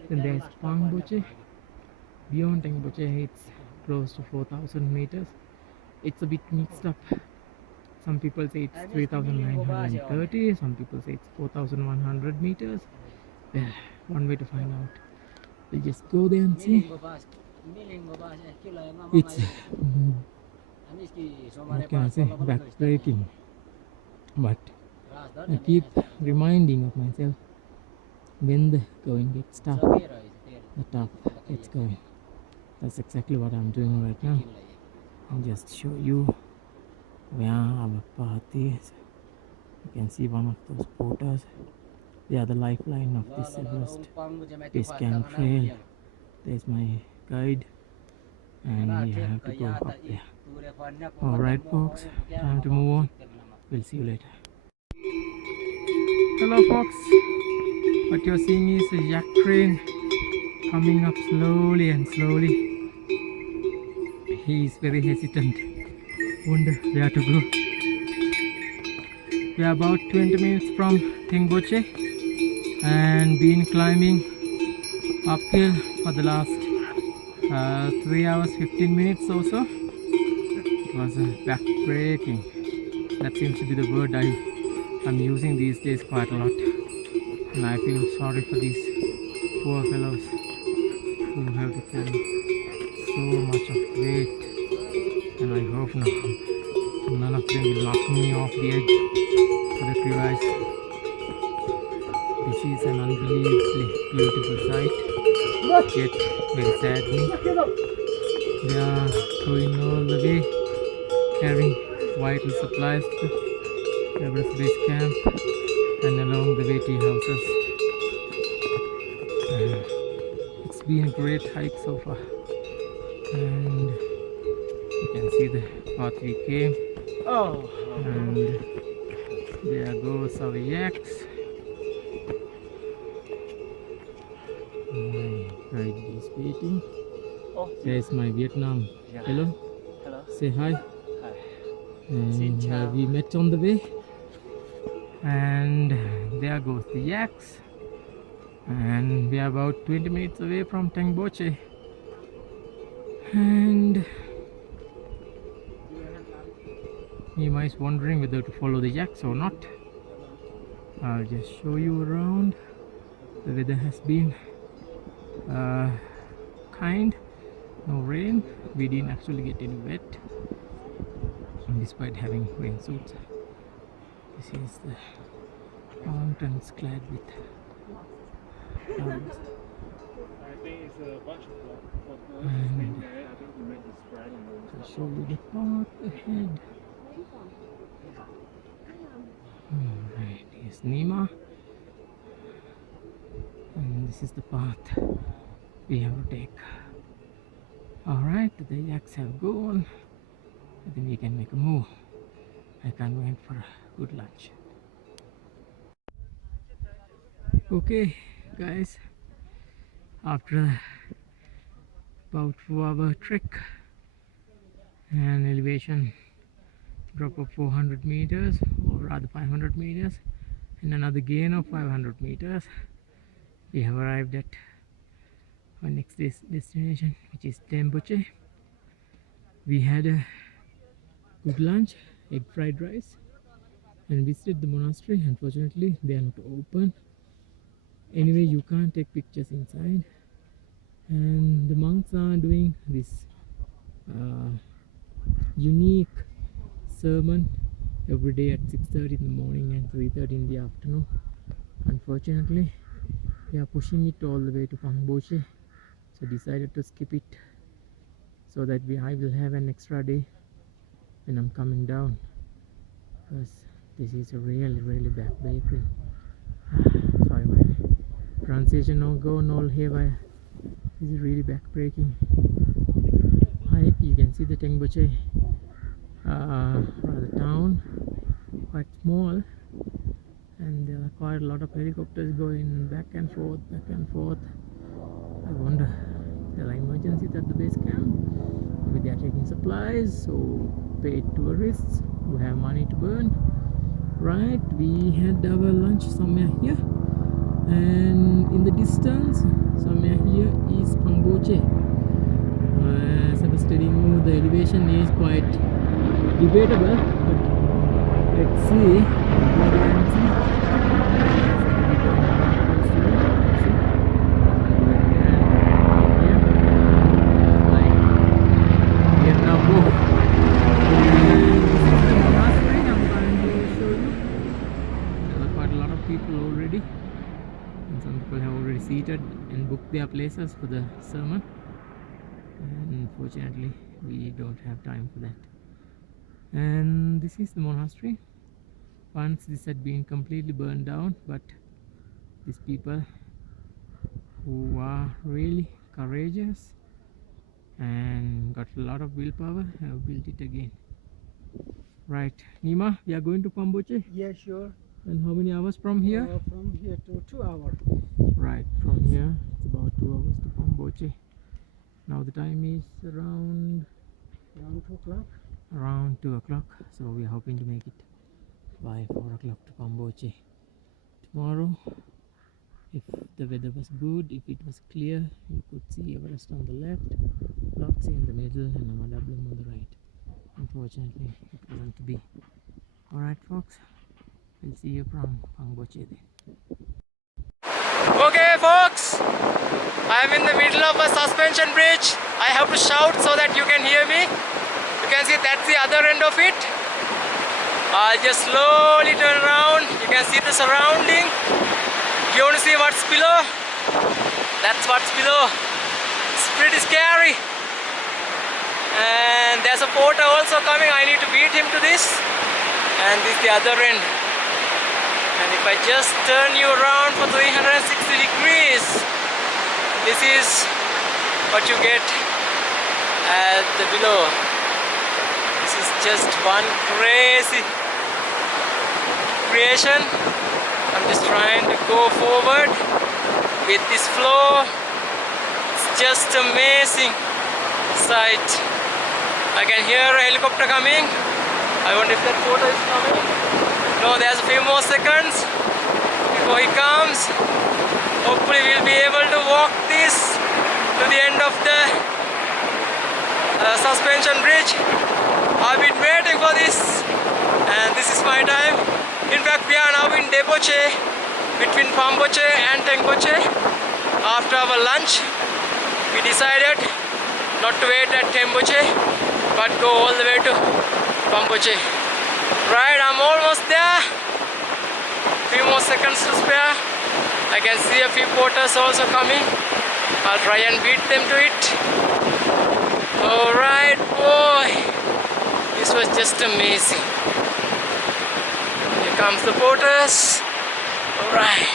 Then there's Panguche. Beyond Tengboche, it's close to 4,000 meters. It's a bit mixed up. Some people say it's 3,930, some people say it's 4,100 meters. Well, one way to find out. We'll just go there and see. It's, what can I say, backbreaking. But I keep reminding of myself, when the going gets tough, the tough gets going. That's exactly what I'm doing right now. I'll just show you where our path is. You can see one of those porters. They are the lifeline of this Everest Base Camp trail. There's my guide, and we have to go up there. Alright folks, time to move on. We'll see you later. Hello folks, what you're seeing is a Yak Train coming up slowly and slowly. He is very hesitant, wonder where to go. We are about 20 minutes from Tengboche and been climbing uphill for the last 3 hours 15 minutes or so. It was back-breaking. That seems to be the word I'm using these days quite a lot, and I feel sorry for these poor fellows who have to carry so much of weight, and I hope none of them will knock me off the edge of the crevice. This is an unbelievably beautiful sight, yet very saddening. They are going all the way, carrying vital supplies to Everest Base Camp and along the way tea houses. It's been a great hike so far, and you can see the path we came. And there goes our yaks. My guide is waiting. There's my Vietnam. Hello. Hello. Say hi. Hi. And we met on the way. And there goes the yaks. And we are about 20 minutes away from Tengboche. And you might be wondering whether to follow the yaks or not. I'll just show you around. The weather has been kind, no rain. We didn't actually get any wet despite having rain suits. This is the mountains clad with clouds. I think it's a bunch of And I'll show you the path ahead. Alright, here's Nima. And this is the path we have to take. Alright, the yaks have gone. I think we can make a move. I can't wait for a good lunch. Okay guys, after about 4-hour trek and elevation drop of 400 meters, or rather 500 meters, and another gain of 500 meters, we have arrived at our next destination, which is Tengboche. We had a good lunch, egg fried rice, and visited the monastery. Unfortunately they are not open. Anyway, you can't take pictures inside, and the monks are doing this unique sermon every day at 6:30 in the morning and 3:30 in the afternoon. Unfortunately, they are pushing it all the way to Panguche, so decided to skip it so that I will have an extra day when I'm coming down, because this is a really backbreaking. Sorry, my pronunciation all gone all haywire. This is really backbreaking hike. You can see the Tengboche rather town, quite small, and there are quite a lot of helicopters going back and forth, back and forth. I wonder if there are emergencies at the base camp. Maybe they are taking supplies, so paid tourists who have money to burn. Right, we had our lunch somewhere here, and in the distance, somewhere here is Panguche. As I was telling you, the elevation is quite debatable, but let's see. Seated and booked their places for the sermon, and unfortunately we don't have time for that. And this is the monastery. Once this had been completely burned down, but these people who are really courageous and got a lot of willpower have built it again. Right, Nima, we are going to Panguche. Yeah, sure. And how many hours from here? From here to 2 hours. Right, from here it's about 2 hours to Tengboche. Now the time is around 2 o'clock. Around 2 o'clock. So we are hoping to make it by 4 o'clock to Tengboche. Tomorrow, if the weather was good, if it was clear, you could see Everest on the left, Lhotse in the middle, and Amadablam on the right. Unfortunately, it wasn't to be. Alright folks, we'll see you from Panguche then. Okay folks, I am in the middle of a suspension bridge. I have to shout so that you can hear me. You can see that's the other end of it. I'll just slowly turn around. You can see the surrounding. You want to see what's below? That's what's below. It's pretty scary. And there's a porter also coming. I need to beat him to this. And this is the other end. And if I just turn you around for 360 degrees, this is what you get at the below. This is just one crazy creation. I'm just trying to go forward with this flow. It's just amazing sight. I can hear a helicopter coming. I wonder if that photo is coming. No, there's a few more seconds before he comes. Hopefully we'll be able to walk this to the end of the suspension bridge. I've been waiting for this, and this is my time. In fact, we are now in Tengboche, between Panguche and Tengboche. After our lunch, we decided not to wait at Tengboche, but go all the way to Panguche. Right, I'm almost there. Few more seconds to spare. I can see a few porters also coming. I'll try and beat them to it. Alright, boy. This was just amazing. Here comes the porters. Alright.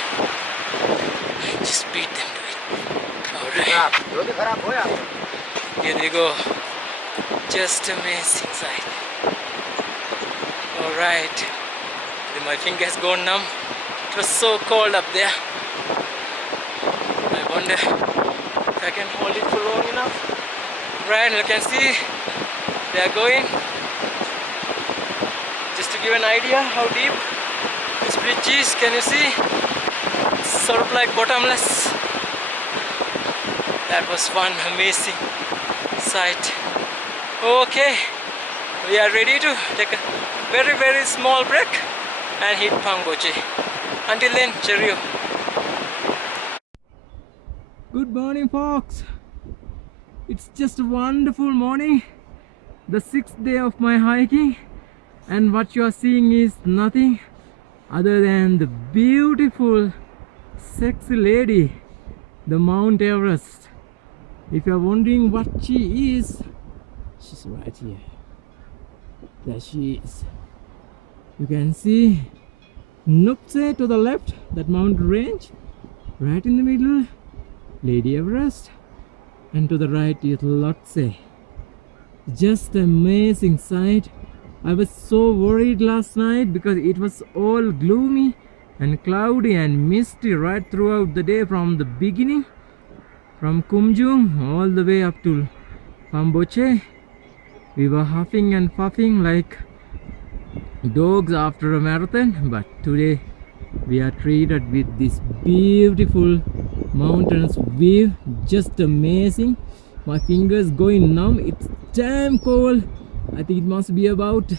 Just beat them to it. Alright. Here they go. Just amazing sight. Alright, my finger has gone numb. It was so cold up there. I wonder if I can hold it for long enough. Right, you can see they are going. Just to give an idea how deep this bridge is, can you see? It's sort of like bottomless. That was one amazing sight. Okay, we are ready to take a very small break and hit Panguche. Until then, cheerio. Good morning folks. It's just a wonderful morning, the 6th day of my hiking, and what you are seeing is nothing other than the beautiful sexy lady, the Mount Everest. If you are wondering what she is, she's right here. There she is. You can see Namche to the left, that mountain range. Right in the middle, Lady Everest. And to the right is Lhotse. Just amazing sight. I was so worried last night because it was all gloomy and cloudy and misty right throughout the day from the beginning, from Kumjung all the way up to Panguche. We were huffing and puffing like dogs after a marathon, but today we are treated with this beautiful mountains view. Just amazing. My fingers going numb. It's damn cold. I think it must be about,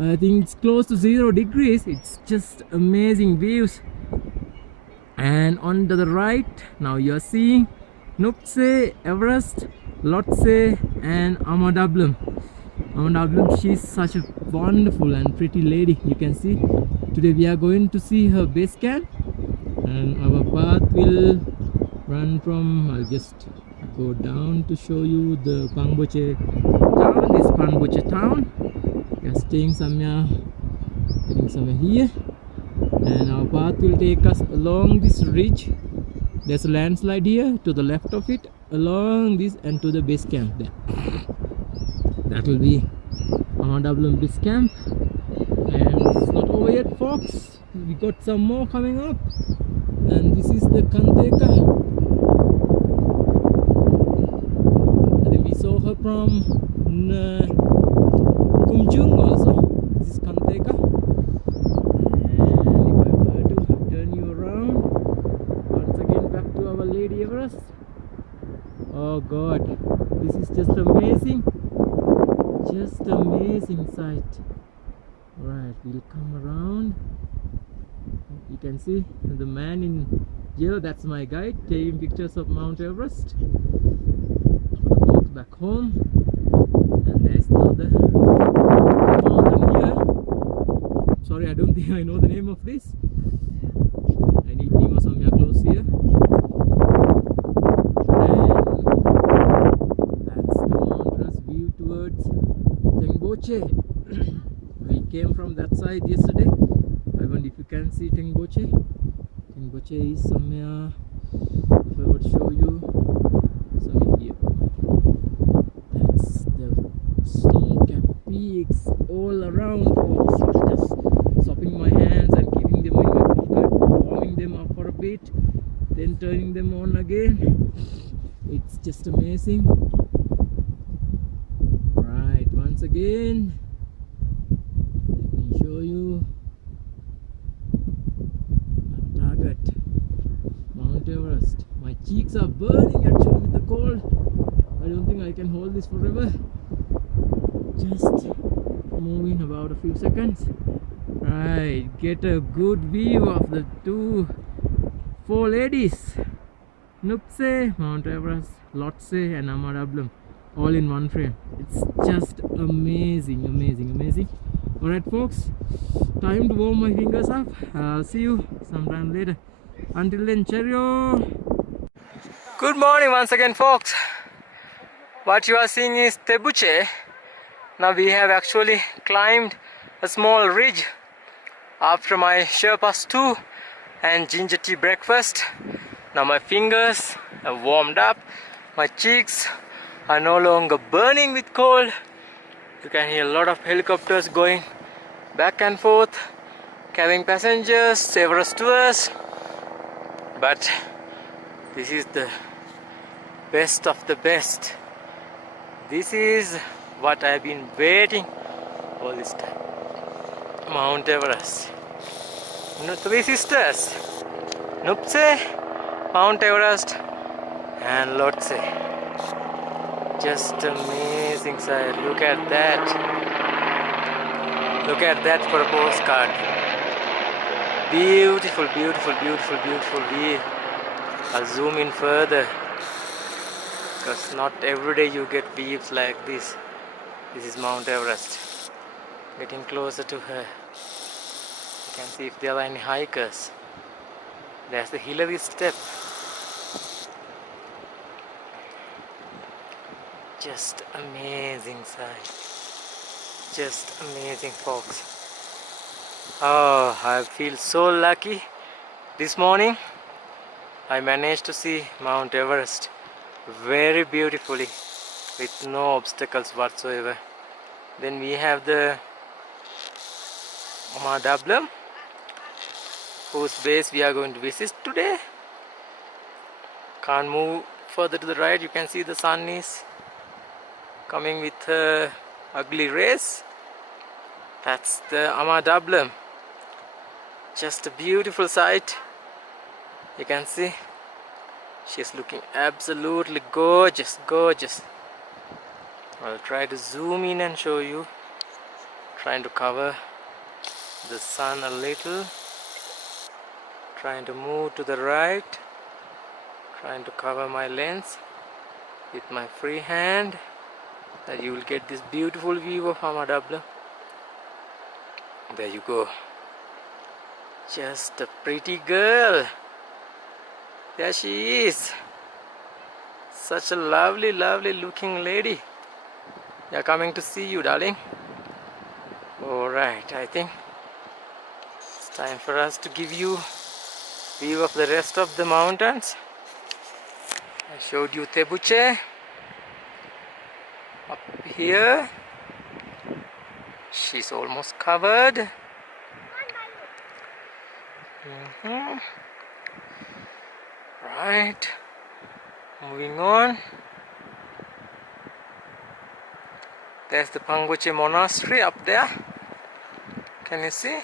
I think it's close to 0 degrees. It's just amazing views. And on to the right now you are seeing Namche, Everest, Lhotse and Abeywickrema. She's such a wonderful and pretty lady. You can see today we are going to see her base camp, and our path will run from, I'll just go down to show you the Panguche town. This Panguche town. We are staying somewhere, getting somewhere here, and our path will take us along this ridge. There's a landslide here to the left of it, along this and to the base camp there. That will be Abeywickrema base camp, and it's not over yet, folks. We got some more coming up, and this is the Kanteka. I think we saw her from Kumjung also. This is Kanteka, and if I were to turn you around once again back to our Lady Everest. Oh God, this is just amazing. Just amazing sight. Right, we'll come around. You can see the man in yellow, that's my guide, taking pictures of Mount Everest for the folks back home. And there's another mountain here. Sorry, I don't think I know the name of this. I need Nima Samya close here. Tengboche. We came from that side yesterday. I wonder if you can see Tengboche. Tengboche is somewhere, if I would show you, somewhere here. That's the snow-capped peaks all around, folks. Just sopping my hands and keeping them in my pocket, warming them up for a bit, then turning them on again. It's just amazing. Once again, let me show you our target, Mount Everest. My cheeks are burning actually with the cold. I don't think I can hold this forever. Just moving about a few seconds. Right, get a good view of the four ladies. Namche, Mount Everest, Lhotse and Abeywickrema, all in one frame. It's just amazing, amazing, amazing. Alright folks, time to warm my fingers up. I'll see you sometime later. Until then, cheerio. Good morning once again, folks. What you are seeing is Tengboche. Now we have actually climbed a small ridge after my Sherpas 2 and ginger tea breakfast. Now my fingers have warmed up, my cheeks are no longer burning with cold. You can hear a lot of helicopters going back and forth, carrying passengers, Everest tours. But this is the best of the best. This is what I have been waiting all this time. Mount Everest. Three sisters, Namche, Mount Everest and Lhotse. Just amazing sight. Look at that. Look at that for a postcard. Beautiful, beautiful, beautiful, beautiful view. I'll zoom in further, because not every day you get views like this. This is Mount Everest. Getting closer to her. You can see if there are any hikers. There's the Hillary step. Just amazing sight. Just amazing, folks. Oh, I feel so lucky. This morning I managed to see Mount Everest very beautifully with no obstacles whatsoever. Then we have the Abeywickrema whose base we are going to visit today. Can't move further to the right. You can see the sun is coming with ugly rays. That's the Amadablam. Just a beautiful sight. You can see she's looking absolutely gorgeous, gorgeous. I'll try to zoom in and show you. Trying to cover the sun a little. Trying to move to the right. Trying to cover my lens with my free hand, that you will get this beautiful view of Amadablam. There you go. Just a pretty girl. There she is. Such a lovely, lovely looking lady. They are coming to see you, darling. Alright, I think it's time for us to give you view of the rest of the mountains. I showed you Tengboche up here. She's almost covered. Right, moving on. There's the Panguche Monastery up there. Can you see?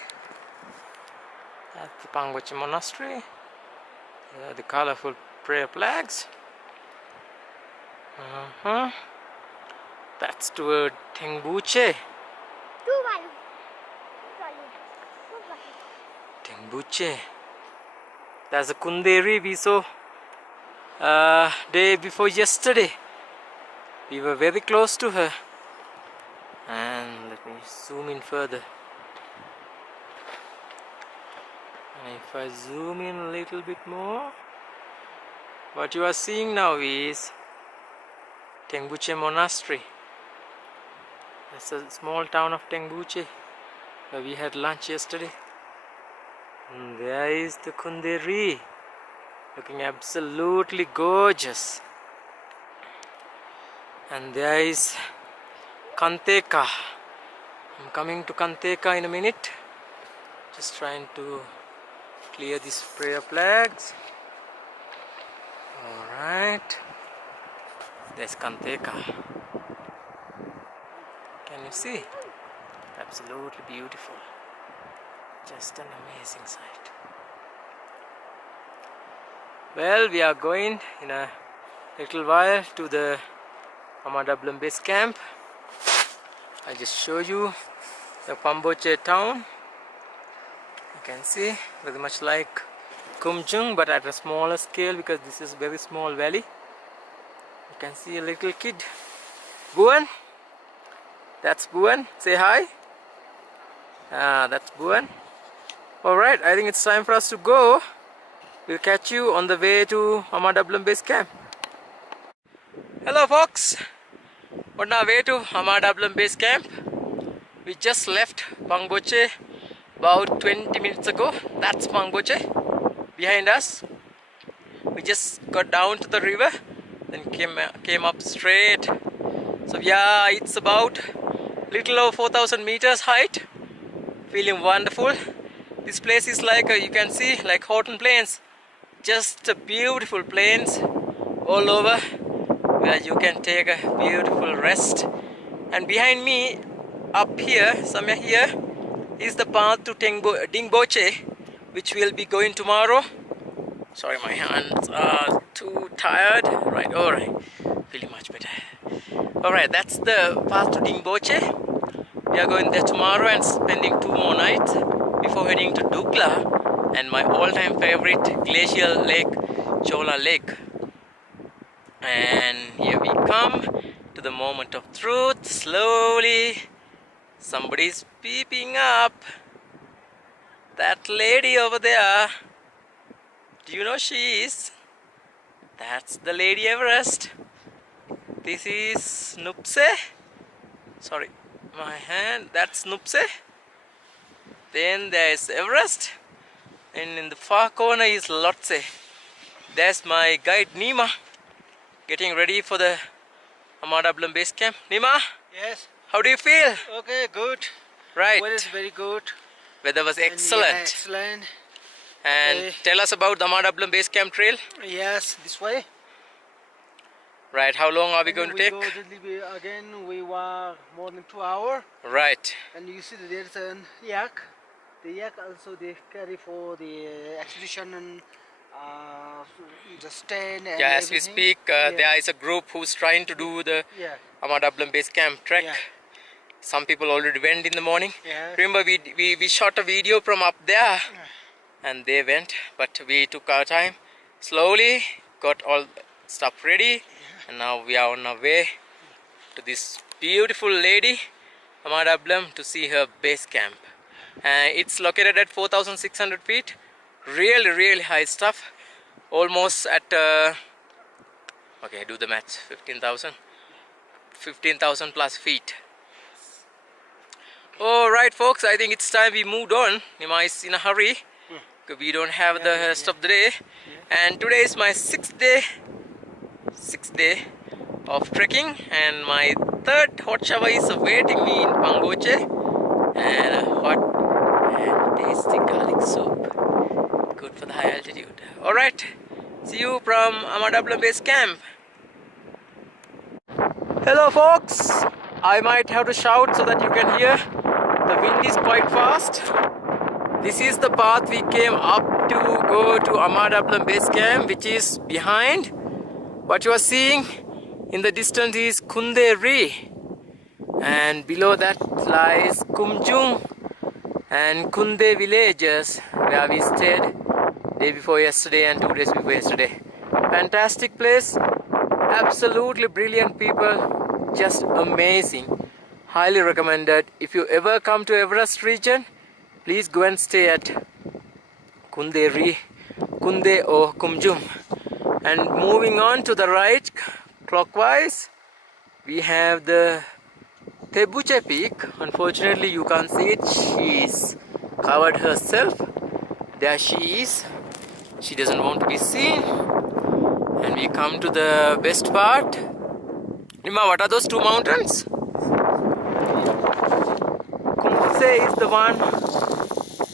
That's the Panguche Monastery. The colorful prayer flags. That's toward Tengboche. Tengboche. There's a Kunderi we saw day before yesterday. We were very close to her. And let me zoom in further. And if I zoom in a little bit more, what you are seeing now is Tengboche Monastery. That's a small town of Tengboche where we had lunch yesterday. And there is the Kunderi, looking absolutely gorgeous. And there is Kanteka. I'm coming to Kanteka in a minute. Just trying to clear these prayer flags. Alright. There's Kanteka. Can you see? Absolutely beautiful. Just an amazing sight. Well, we are going in a little while to the Amadablam Base Camp. I just show you the Panguche town. You can see very much like Kumjung, but at a smaller scale, because this is very small valley. You can see a little kid. Buan. That's Buan. Say hi. That's Buan. Alright, I think it's time for us to go. We'll catch you on the way to Amadablam Base Camp. Hello folks, on our way to Amadablam Base Camp. We just left Panguche about 20 minutes ago. That's Panguche behind us. We just got down to the river, then came up straight. So yeah, it's about little over 4,000 meters height. Feeling wonderful. This place is like you can see like Horton Plains, just beautiful plains all over where you can take a beautiful rest. And behind me, up here, somewhere here, is the path to Tengboche, which we'll be going tomorrow. Sorry, my hands are too tired. Right, alright, feeling much better. Alright, that's the path to Tengboche. We are going there tomorrow and spending 2 more nights before heading to Dukla and my all-time favorite glacial lake, Chola Lake. And here we come to the moment of truth. Slowly, somebody's peeping up. That lady over there, do you know she is? That's the Lady Everest. This is Namche. Sorry, my hand. That's Namche. Then there is Everest, and in the far corner is Lhotse. There's my guide Nima, getting ready for the Amadablam Base Camp. Nima? Yes. How do you feel? Okay, good. Right. Weather is very good. Weather was excellent. Yeah, excellent. And Okay. tell us about the Amadablam Base Camp trail. Yes, this way. Right, how long are we going to We take? go again, we walk more than 2 hours. Right. And you see that there's an yak. The yak also they carry for the expedition and the stand and Yeah, as we everything. speak, Yeah. there is a group who's trying to do the Yeah. Amadablam Base Camp trek. Yeah. Some people already went in the morning. Yeah. Remember, we shot a video from up there and they went, but we took our time. Slowly got all stuff ready, and now we are on our way to this beautiful lady, Amadablam, to see her base camp. It's located at 4,600 feet. Really, really high stuff. Almost at, okay, do the maths, 15,000 plus feet. Alright folks, I think it's time we moved on. Nima is in a hurry because we don't have the rest of the day. And today is my sixth day of trekking, and my third hot shower is awaiting me in Panguche, and a hot and tasty garlic soup. Good for the high altitude. Alright, see you from Amadablam Base Camp. Hello folks, I might have to shout so that you can hear. The wind is quite fast. This is the path we came up to go to Amadablam Base Camp, which is behind. What you are seeing in the distance is Kunderi, and below that lies Kumjung and Kunde villages, where we stayed day before yesterday and 2 days before yesterday. Fantastic place, absolutely brilliant people, just amazing. Highly recommended. If you ever come to Everest region, please go and stay at Kunde or Kumjum. And moving on to the right, clockwise, we have the Tengboche Peak. Unfortunately, you can't see it. She's covered herself. There she is. She doesn't want to be seen. And we come to the best part. Nima, what are those two mountains? Kumbuse is the one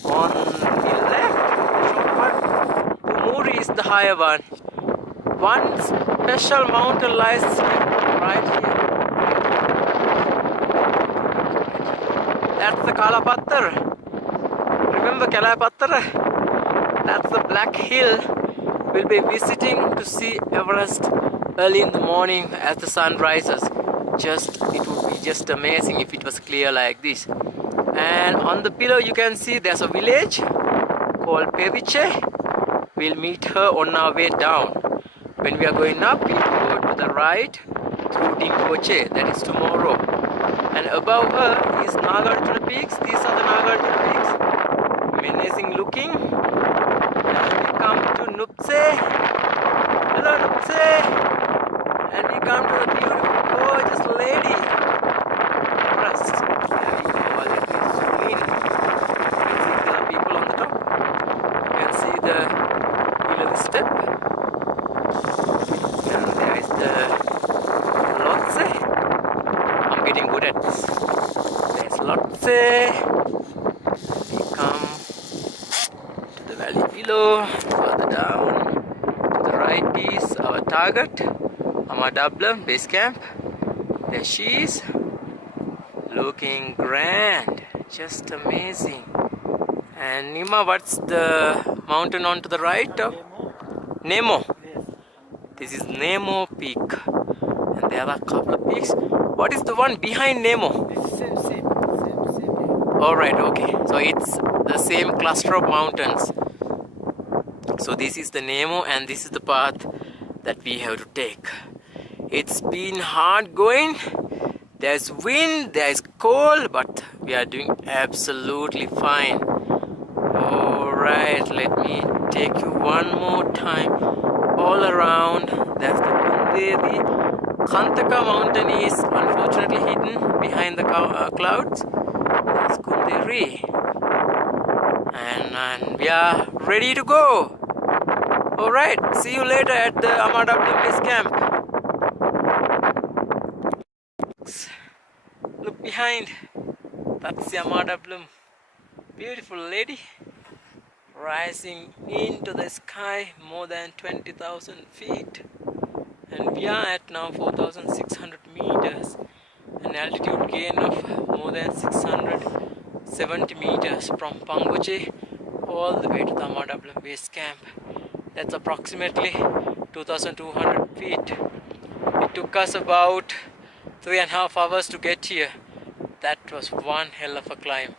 on the left, the short one. Pumuri is the higher one. One special mountain lies right here. That's the Kalapattar. Remember Kalapattar? That's the black hill we'll be visiting to see Everest early in the morning as the sun rises. It would be just amazing if it was clear like this. And on the below you can see there's a village called Peviche. We'll meet her on our way down. When we are going up, we go to the right through Tengboche, that is tomorrow. And above her is Nagarjuna peaks. These are the Nagarjuna peaks. Amazing looking. And we come to Namche. Hello Namche. And we come to a beautiful, gorgeous lady. Everest. There we go. Let me zoom in. You can see there are people on the top. You can see the step. And there is the Lotse. I'm getting good at this. There's Lotse. We come to the valley below, further down. To the right is our target, Amadablam Base Camp. There she is. Looking grand. Just amazing. And Nima, what's the mountain on to the right? Nemo. This is Nemo Peak, and there are a couple of peaks. What is the one behind Nemo? Same. Alright, okay. So it's the same cluster of mountains. So this is the Nemo, and this is the path that we have to take. It's been hard going. There's wind, there's cold, but we are doing absolutely fine. Alright, let me take you one more time all around. That's the Kunderi. Kantaka mountain is unfortunately hidden behind the clouds. That's Kunderi. And we are ready to go. Alright, see you later at the Amadablam Base Camp. Look behind. That's the Amadablam. Beautiful lady. rising into the sky more than 20,000 feet, and we are at now 4,600 meters, an altitude gain of more than 670 meters from Panguche all the way to the Everest Base Camp. That's approximately 2,200 feet. It took us about 3.5 hours to get here. That was one hell of a climb.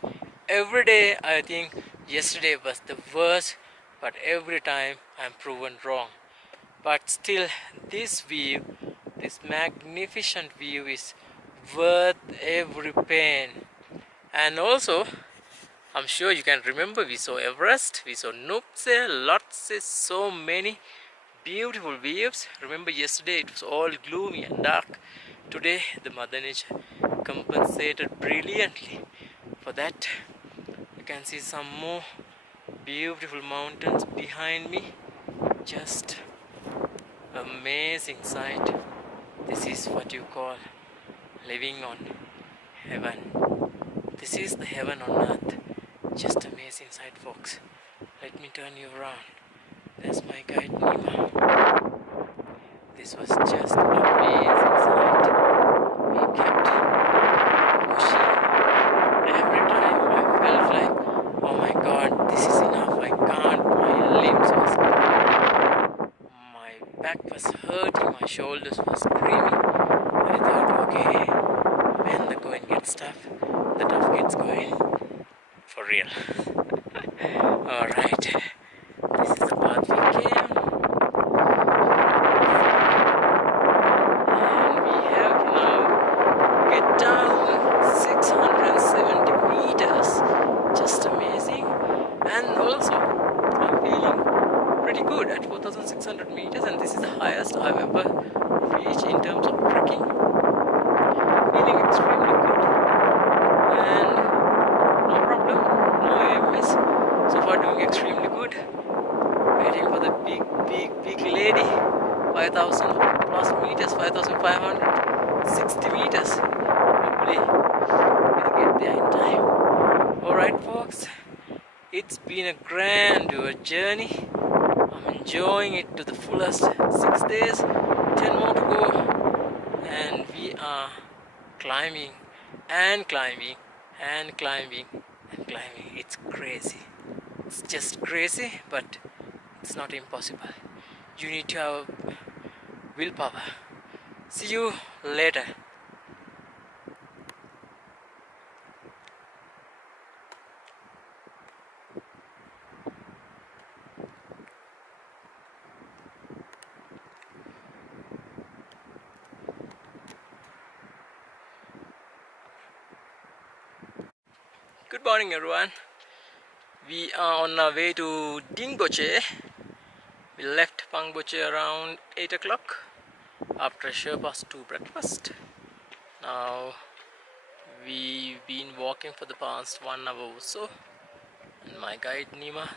Every day I think yesterday was the worst, but every time I'm proven wrong. But still, this view, this magnificent view is worth every pain. And also, I'm sure you can remember, we saw Everest, we saw Namche, Lhotse, so many beautiful views. Remember yesterday it was all gloomy and dark. Today the Mother Nature compensated brilliantly for that. You can see some more beautiful mountains behind me. Just amazing sight. This is what you call living on heaven. This is the heaven on earth. Just amazing sight, folks. Let me turn you around. There's my guide Nima. This was just amazing sight. We kept pushing. Every time I felt like, oh my god, this is enough. I can't. My limbs were screaming. My back was hurting. My shoulders were screaming. I thought, okay, when the going gets tough, the tough gets going. For real. Alright. This is the path we came. And we have now get down 670 meters. Just amazing. And also, I'm feeling pretty good at 4,600 meters, and this is the highest I've ever reached in terms of trekking. Feeling extremely good. And no problem, no AMS. So far doing extremely good. Waiting for the big lady. 5,000 plus meters, 5,560 meters. Hopefully we'll get there in time. Alright folks, it's been a grandeur journey. I'm enjoying it to the fullest. 6 days, 10 more to go. And we are climbing and climbing and climbing and climbing. It's crazy. It's just crazy, but it's not impossible. You need to have willpower. See you later. Good morning everyone. We are on our way to Tengboche. We left Panguche around 8 o'clock after Sherpa's 2 breakfast. Now we've been walking for the past 1 hour or so, and my guide Nima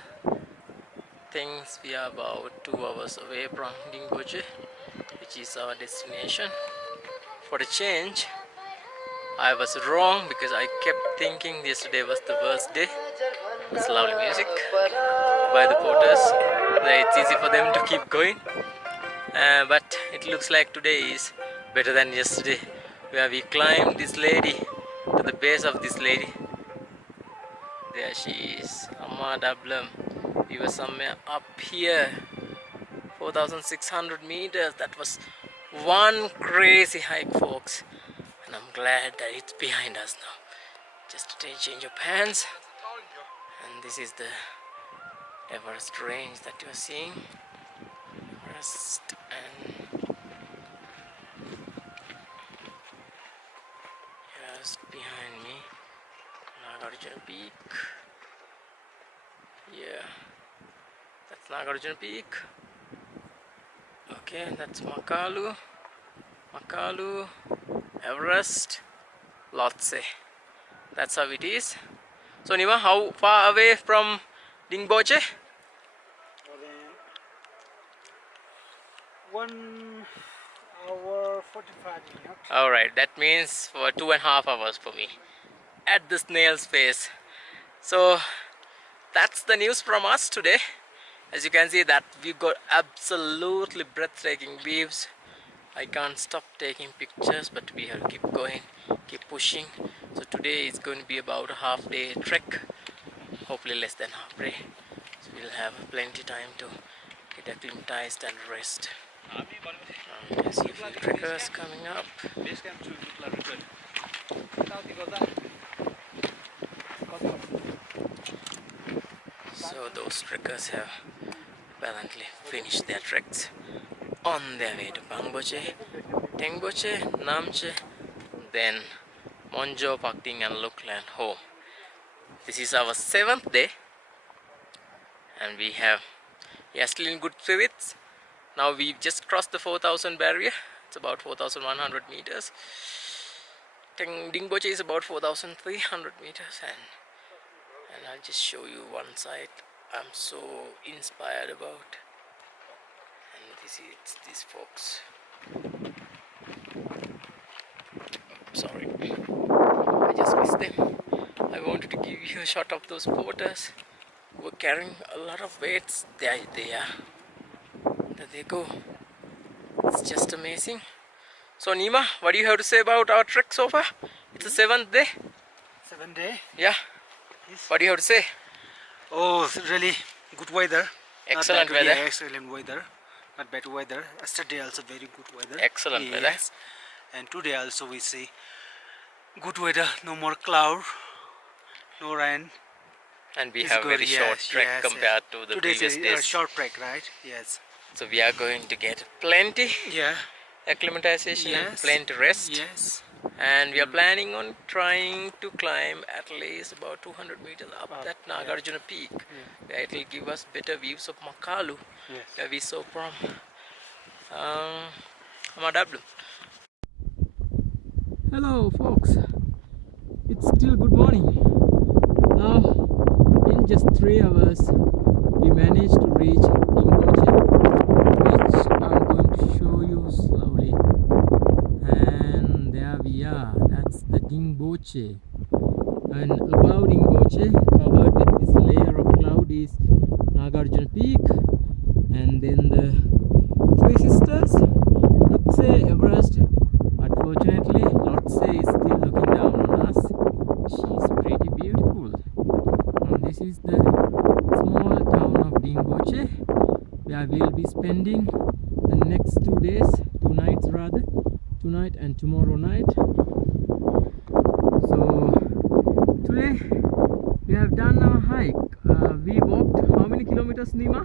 thinks we are about 2 hours away from Tengboche, which is our destination. For the change, I was wrong because I kept thinking yesterday was the worst day. It's lovely music by the porters. It's easy for them to keep going. But it looks like today is better than yesterday, where we climbed this lady to the base of this lady. There she is, Amma Dablum. We were somewhere up here, 4,600 meters. That was one crazy hike, folks. And I'm glad that it's behind us now. Just a change of hands. And this is the Everest range that you're seeing. Everest, and just behind me, Nagarjuna Peak. Yeah, that's Nagarjuna Peak. Okay, that's Makalu, Everest, Lhotse. That's how it is. So Nima, how far away from Tengboche? 1 hour 45 minutes. Alright, that means for 2.5 hours for me at the snail's pace. So that's the news from us today. As you can see that we've got absolutely breathtaking views. I can't stop taking pictures, but we have to keep going, keep pushing. So today is going to be about a half-day trek, hopefully less than half-day. So we'll have plenty time to get acclimatized and rest. I see a few trekkers coming up. Base camp to Eleventh. So those trekkers have apparently finished their treks on their way to Panguche, Tengboche, Namche, then Monjo, Pakting and Lukland home. This is our 7th day and we are still in good spirits. Now we've just crossed the 4,000 barrier. It's about 4,100 meters. Tengboche is about 4,300 meters and I'll just show you one side I'm so inspired about. And this is these folks. Sorry, I just missed them. I wanted to give you a shot of those porters who were carrying a lot of weights. There they are. There they go. It's just amazing. So Nima, what do you have to say about our trek so far? It's the 7th day. 7th day. Yeah. Yes. What do you have to say? Oh, it's really good weather. Excellent Not bad, weather. Yeah, excellent weather. Not bad weather. Yesterday also very good weather. Excellent weather. And today also we see good weather. No more cloud. No rain. And we It's have good, very short yes, trek yes, compared to the Today's previous a days. short trek, right? Yes. So we are going to get plenty Yeah. acclimatization and Yes. plenty rest. Yes. And we are planning on trying to climb at least about 200 meters up that Nagarjuna Peak, where it will give us better views of Makalu, where we saw from Amadablu. Hello folks, it's still good morning. Now in just 3 hours we managed to reach Tengboche, which I'm going to show you slowly. And there we are, that's the Tengboche. And above Tengboche, covered with this layer of cloud, is Nagarjuna Peak, and then the Three Sisters, Namche, Everest. Unfortunately, Lotse is still looking down on us. She's pretty beautiful. And this is the small town of Tengboche, where we'll be spending the next 2 days, 2 nights rather, tonight and tomorrow night. So today we have done our hike. We walked how many kilometers, Nima?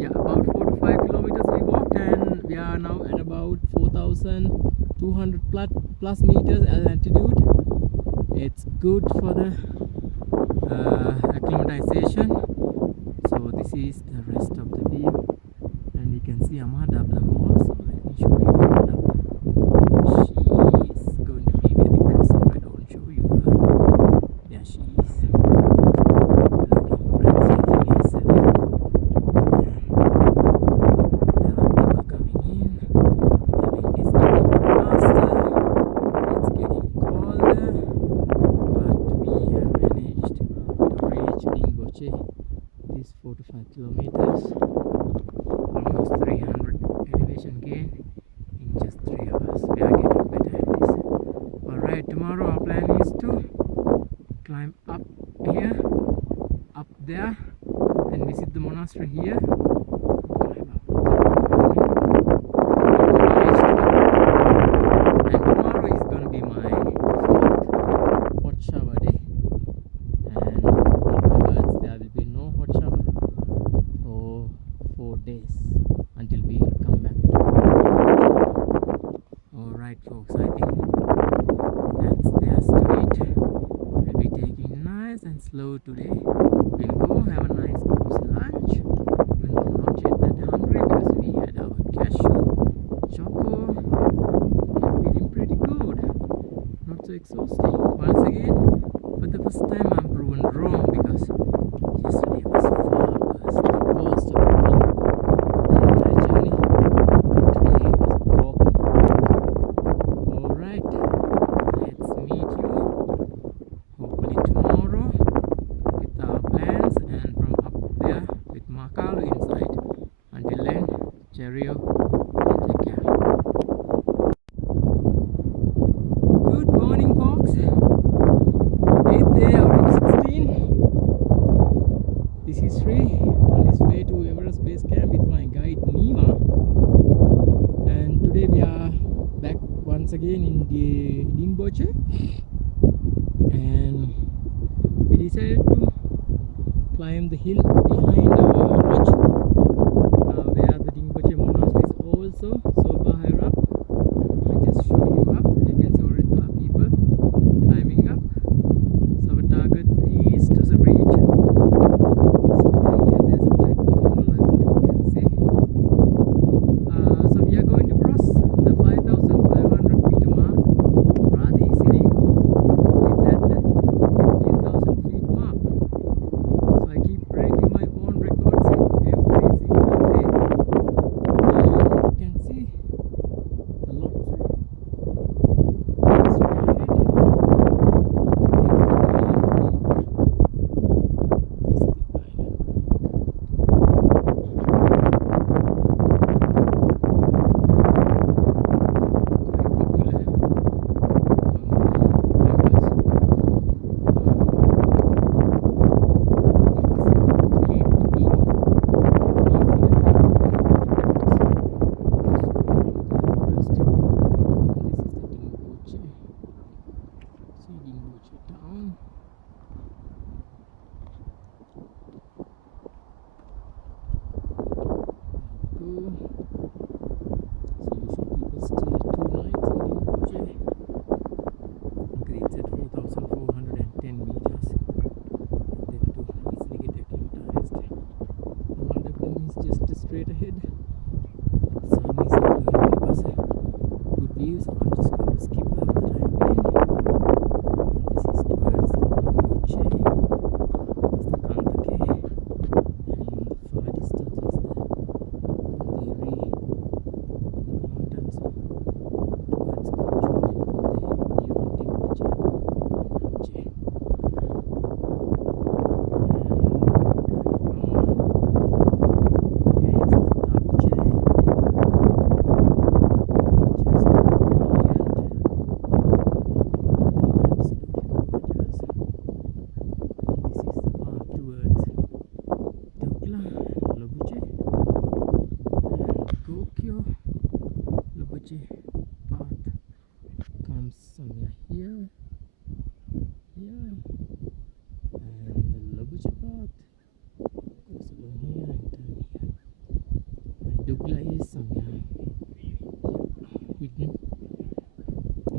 Yeah, about 4 to 5 kilometers we walked, and we are now at about 4,200 plus meters altitude. It's good for the acclimatization. So this is the rest of the view, and you can see Amadablam also. Let me show you Amadablam. She is going to be very cross if I don't show you her. There she is. Looking breathtaking as ever. There are people coming in. The wind is getting faster. It's getting colder. But we have managed to reach Tengboche. This 4 to 5 kilometers, almost 300 elevation gain in just 3 hours. We are getting better at this. Alright, tomorrow our plan is to climb up here, up there, and visit the monastery here. Climb up and tomorrow is going to be my 4th hot shower day. And afterwards there will be no hot shower for 4 days until we come back to Alright folks, I think that's there's to it. We'll be taking nice and slow today. We'll go have a nice cozy lunch, even though I'm not yet that hungry because we had our cashew, choco. We are feeling pretty good, not so exhausting. Once again, for the first time I'm proven wrong, because yesterday was far worse, the worst of all the entire journey. Today it was a walk in the park. Alright, let's meet you hopefully tomorrow area. Good morning, folks. 8th day out of 16. This is Sri on his way to Everest Base Camp with my guide Nima. And today we are back once again in the Tengboche. And we decided to climb the hill behind our lodge, where the Tengboche Monastery is also so far higher up. I just show you up. You can see already there are people climbing up. So our target is to reach somewhere here. There's a black hole. I wonder if you can see. So we are going to cross the 5,500 meter mark rather easily with that 15,000 feet mark. So I keep breaking my own records every single day. And you can see a lot straight ahead. Straight ahead. The sun is not going to give us a good view, so I'm just going to skip that for the time being. This is towards the Panguche, it's the Kantake, and the far distance is the Adhere on the mountains towards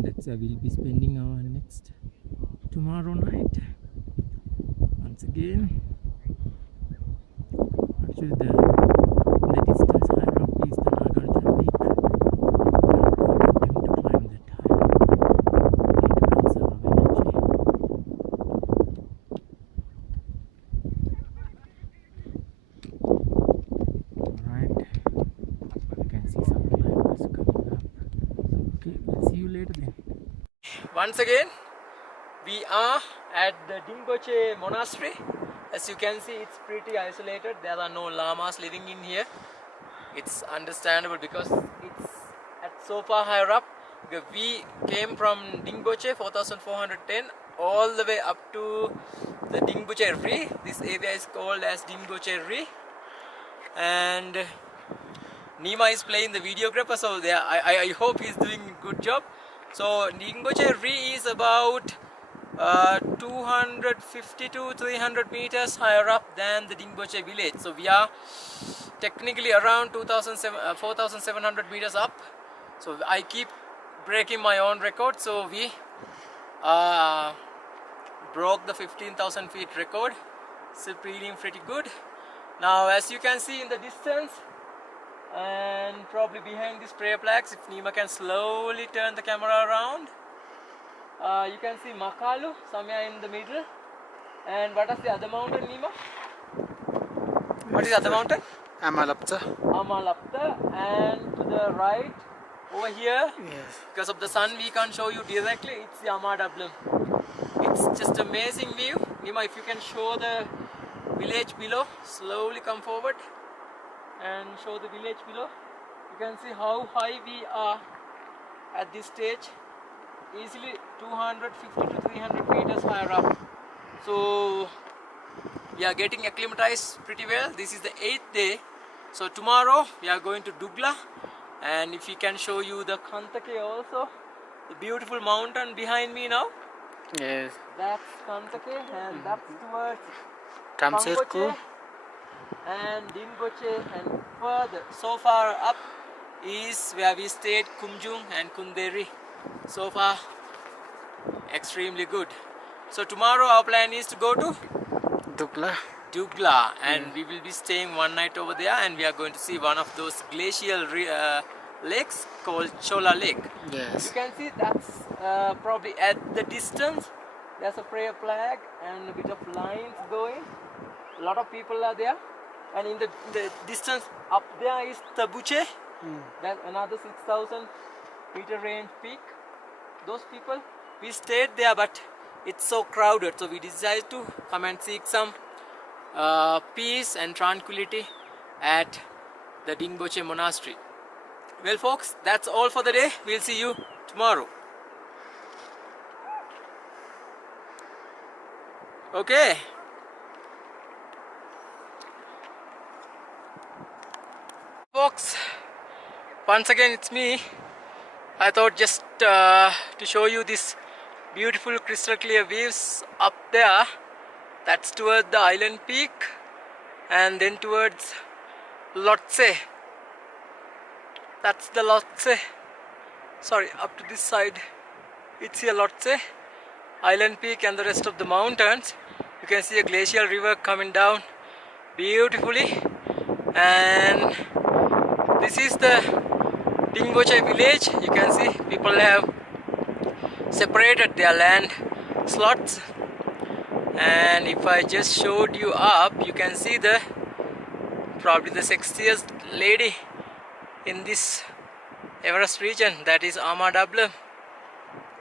that's where we'll be spending our next tomorrow night. Once again, actually the distance higher up is the Nagarjuna Peak. We are going to climb that higher up. We need to conserve our energy. Alright, you can see some climbers coming up. Okay, we'll see you later then. Once again, we are at the Tengboche Monastery. As you can see, it's pretty isolated. There are no llamas living in here. It's understandable because it's at so far higher up. Because we came from Tengboche 4,410 all the way up to the Tengboche Ri. This area is called as Tengboche Ri. And Nima is playing the videographer, so there I hope he's doing a good job. So Tengboche Ri is about 250 to 300 meters higher up than the Tengboche village. So we are technically around 4,700 meters up. So I keep breaking my own record. So we broke the 15,000 feet record. Still feeling pretty good. Now as you can see in the distance, and probably behind these prayer flags, if Nima can slowly turn the camera around, you can see Makalu somewhere in the middle. And what is the other mountain, Nima? What is the other mountain? Amalapta. Amalapta. And to the right over here, Yes. because of the sun we can't show you directly, it's the Amadablam. It's just amazing view. Nima, if you can show the village below, slowly come forward and show the village below. You can see how high we are at this stage. Easily 250 to 300 meters higher up. So we are getting acclimatized pretty well. This is the 8th day. So tomorrow we are going to Dugla, and if we can show you the Kantake also, the beautiful mountain behind me now. Yes. That's Kantake, and that's towards Namche. Panguche and Tengboche, and further so far up is where we stayed, Kumjung and Kunderi. So far extremely good. So tomorrow our plan is to go to Dugla, and we will be staying one night over there, and we are going to see one of those glacial lakes called Chola Lake. Yes. You can see that's probably at the distance there's a prayer flag and a bit of lines going. A lot of people are there, and in the distance up there is Tabuche. That's another 6,000 meter range peak. Those people, we stayed there, but it's so crowded, so we decided to come and seek some peace and tranquility at the Tengboche Monastery. Well folks, that's all for the day. We'll see you tomorrow. Okay. Folks, once again it's me. I thought just to show you this beautiful crystal clear views up there. That's towards the island peak, and then towards Lhotse. That's the Lhotse. Sorry, up to this side it's here Lhotse, island peak, and the rest of the mountains. You can see a glacial river coming down beautifully, and this is the Tengboche village. You can see people have separated their land slots, and if I just showed you up, you can see the probably the sexiest lady in this Everest region, that is Abeywickrema,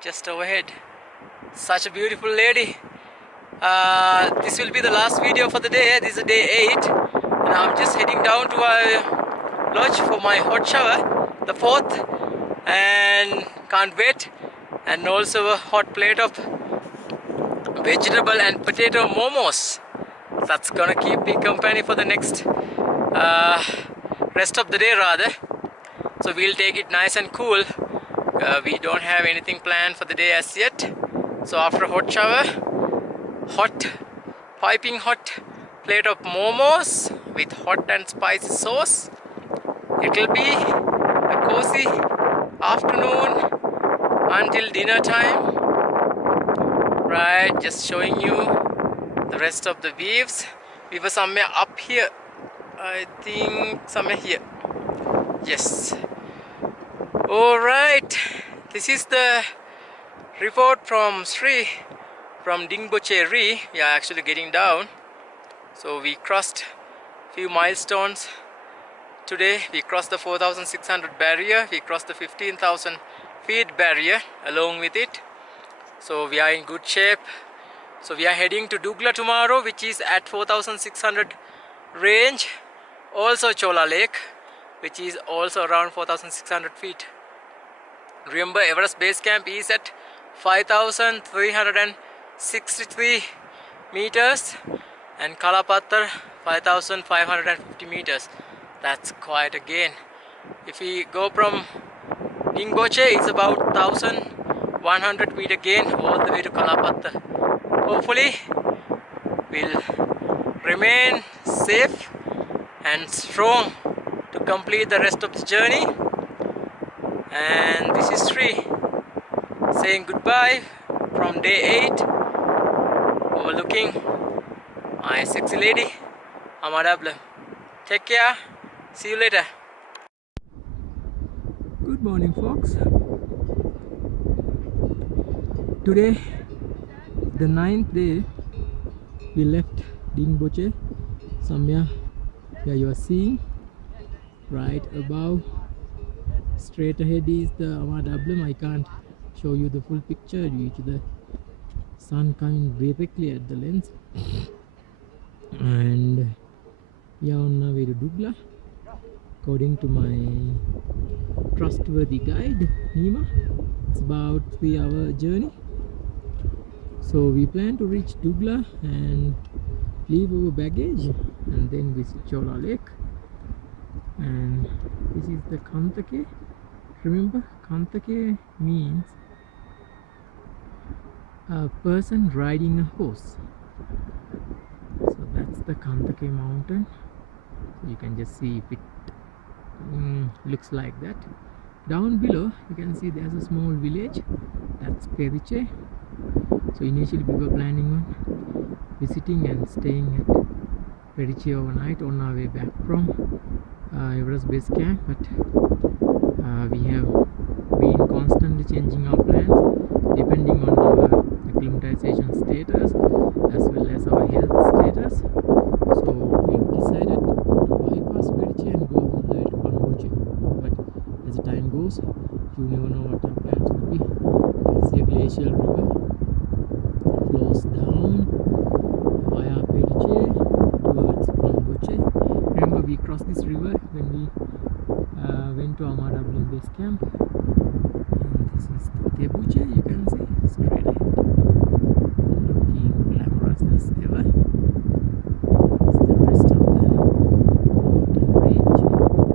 just overhead. Such a beautiful lady. This will be the last video for the day. This is day 8, and I'm just heading down to a lodge for my hot shower, the 4th, and can't wait. And also a hot plate of vegetable and potato momos. That's gonna keep me company for the next rest of the day rather. So we'll take it nice and cool. We don't have anything planned for the day as yet. So after a hot shower, piping hot plate of momos with hot and spicy sauce, it'll be a cozy afternoon until dinner time. Right, just showing you the rest of the views. We were somewhere up here, I think somewhere here. Yes. Alright, this is the report from Sri, from Tengboche Ri. We are actually getting down. So we crossed few milestones today. We crossed the 4,600 barrier. We crossed the 15,000 feet barrier along with it. So we are in good shape. So we are heading to Dugla tomorrow, which is at 4,600 range. Also Chola Lake, which is also around 4,600 feet. Remember, Everest Base Camp is at 5,363 meters, and Kalapathar 5,550 meters. That's quite a gain. If we go from Tengboche, it's about 1,100 meter gain all the way to Kalapathar. Hopefully we'll remain safe and strong to complete the rest of the journey. And this is Sri saying goodbye from day 8, overlooking my sexy lady Abeywickrema. Take care, see you later. Good morning folks. Today, the 9th day, we left Tengboche, somewhere where you are seeing right above. Straight ahead is the Abeywickrema. I can't show you the full picture due to the sun coming directly at the lens. And we are on our way to Dugla. according to my trustworthy guide Nima. It's about 3-hour journey. So we plan to reach Dugla and leave our baggage and then visit Chola Lake. And this is the Kantake. Remember, Kantake means a person riding a horse. So that's the Kantake mountain. You can just see if it looks like that. Down below you can see there's a small village, that's Periche. So initially we were planning on visiting and staying at Periche overnight on our way back from Everest Base Camp, but we have been constantly changing our plans depending on our acclimatization status as well as our health status. So we decided to bypass Periche and go all the way to Panguche. But as the time goes, you never know what our plans will be. You can see a glacial river flows down via Periche towards Panguche. Remember, we crossed this river when we went to Abeywickrema Base Camp. And this is the Tengboche, you can see straight ahead, looking glamorous as ever. This is the rest of the mountain range towards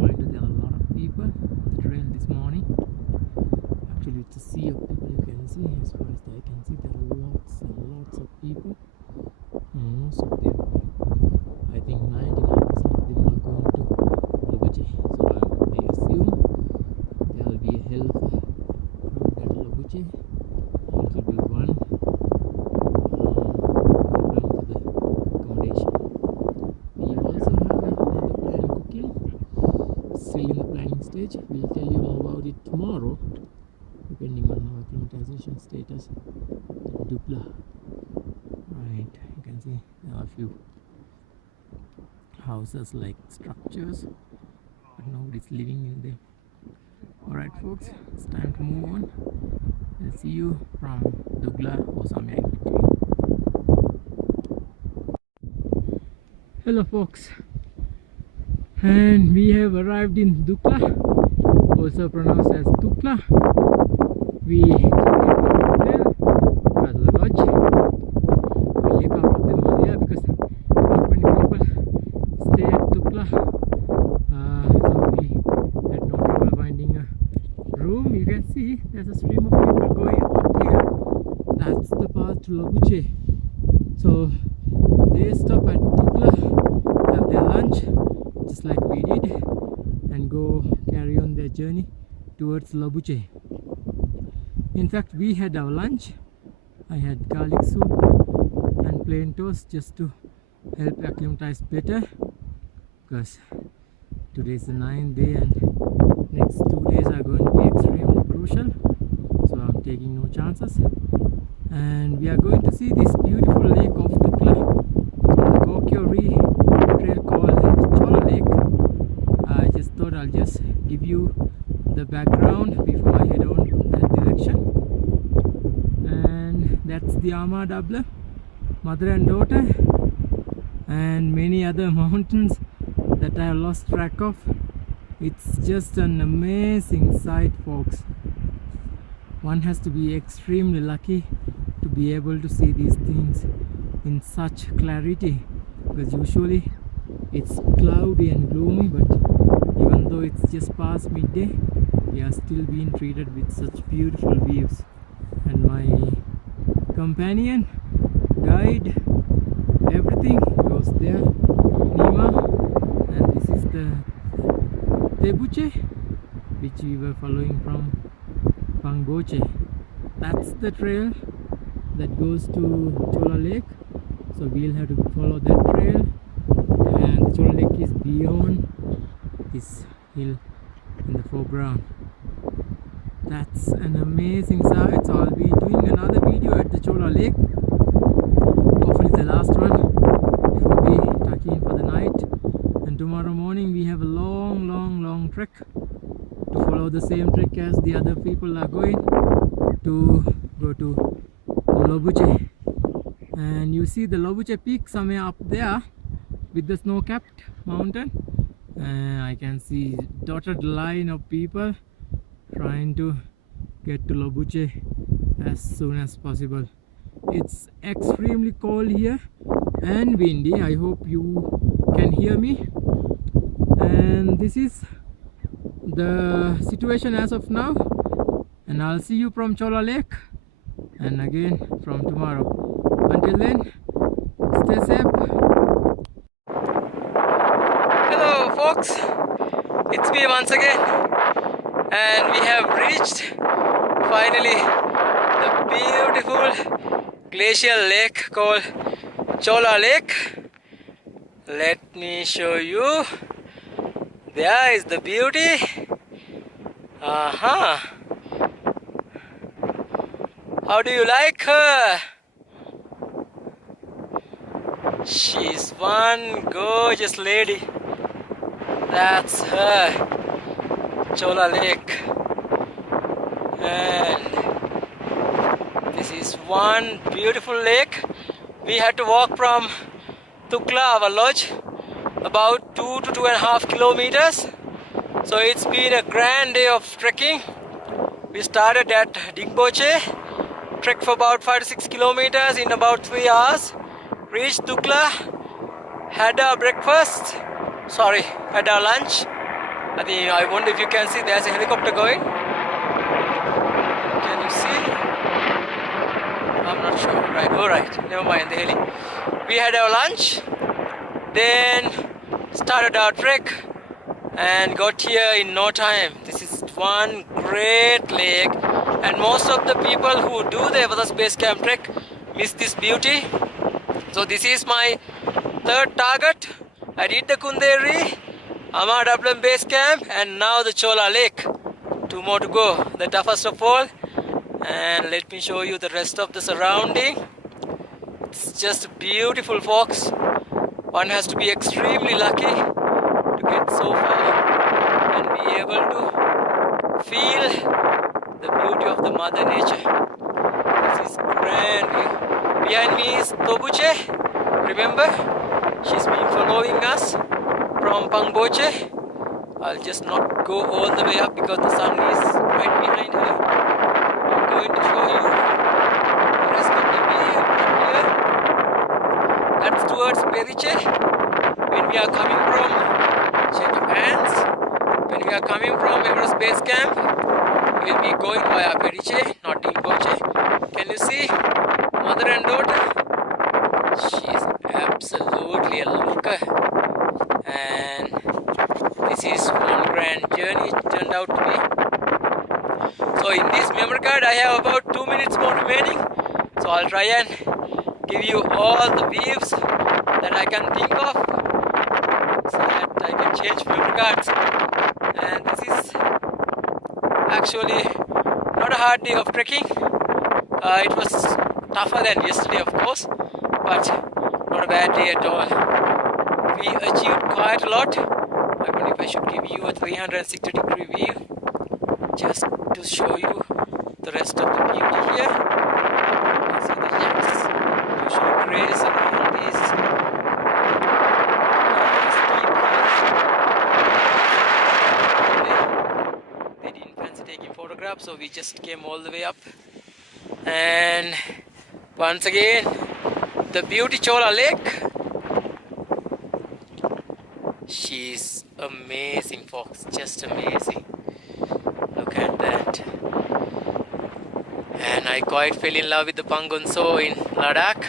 Mind you, there are a lot of people on the trail this morning. Actually, it's a sea of people, you can see. As far as I can see, there are lots and lots of people. Most of them, I think 99% of them are going to Tengboche. So I assume there will be a hell of a crowd at Tengboche. And it will be one problem for the accommodation. We also have another plan cooking, still in the planning stage. We'll tell you all about it tomorrow, depending on our acclimatization status at Dupla. Right, you can see there are a few houses like structures, but nobody's living in them. Alright folks, it's time to move on. I'll see you from Dugla or somewhere in between. Hello folks, and we have arrived in Dukla, also pronounced as Dukla. We checked into our hotel, rather the lodge. Only a couple of them are there because not many people stay at Dukla. So we had no trouble finding a room. You can see there's a stream of people going up here. That's the path to Tengboche. So they stop at Dukla, have their lunch just like we did, and go carry on their journey towards Tengboche. In fact, we had our lunch. I had garlic soup and plain toast just to help acclimatize better, because today is the 9th day and next 2 days are going to be extremely crucial, so I'm taking no chances. And we are going to see this beautiful lake of Dukla, the Kokyo trail called Chola Lake. I just thought I'll just give you the background before I head on that direction. And that's the Ama Dabla, mother and daughter, and many other mountains that I have lost track of. It's just an amazing sight, folks. One has to be extremely lucky to be able to see these things in such clarity, because usually it's cloudy and gloomy, but even though it's just past midday, we are still being treated with such beautiful views. And my companion, guide, everything goes there, Nima. And this is the Tengboche, which we were following from Panguche. That's the trail that goes to Chola Lake, so we'll have to follow that trail. And the Chola Lake is beyond this hill in the foreground. That's an amazing sight. So I'll be doing another video at the Chola Lake, hopefully the last one before we tuck in for the night. And tomorrow morning we have a long trek to follow the same trek as the other people are going to go to Tengboche. And you see the Lobuche Peak somewhere up there with the snow-capped mountain. I can see dotted line of people trying to get to Lobuche as soon as possible. It's extremely cold here and windy. I hope you can hear me. And this is the situation as of now, and I'll see you from Chola Lake and again from tomorrow. Until then, stay safe. Hello folks, it's me once again, and we have reached finally the beautiful glacial lake called Chola Lake. Let me show you. There is the beauty. How do you like her? She's one gorgeous lady. That's her, Chola Lake. And this is one beautiful lake. We had to walk from Tukla, our lodge, about 2 to 2.5 kilometers. So it's been a grand day of trekking. We started at Tengboche, trekked for about 5 to 6 kilometers in about 3 hours, reached Tukla, had our breakfast, had our lunch. I wonder if you can see there's a helicopter going. Can you see? I'm not sure. Right, alright, never mind the heli. We had our lunch, then started our trek and got here in no time. This is one great lake, and most of the people who do the Everest Base Camp trek miss this beauty. So this is my third target. I did the Kunderi, Abeywickrema Base Camp, and now the Chola Lake. 2 more to go, the toughest of all. And let me show you the rest of the surrounding. It's just beautiful, folks. One has to be extremely lucky to get so far and be able to feel the beauty of the Mother Nature. This is grand view. Behind me is Tengboche. Remember, she's been following us from Panguche. I'll just not go all the way up because the sun is right behind her. I'm going to show you the rest of the view from here. That's towards Periche. When we are coming from, change of hands. When we are coming from Everest Base Camp, we'll be going via Periche, not Tengboche. Can you see mother and daughter? She's absolutely a looker. And this is one grand journey it turned out to be. So in this memory card I have about 2 minutes more remaining. So I'll try and give you all the views that I can think of so that I can change memory cards. And this is actually not a hard day of trekking. It was tougher than yesterday, of course, but not a bad day at all. We achieved quite a lot. I wonder if I should give you a 360-degree view just to show you the rest of the beauty here. You can see the yaks usually graze around these steep hills. They didn't fancy taking photographs, so we just came all the way up. And once again, the beauty Chola Lake. She's amazing, folks, just amazing. Look at that. And I quite fell in love with the Panguche in Ladakh,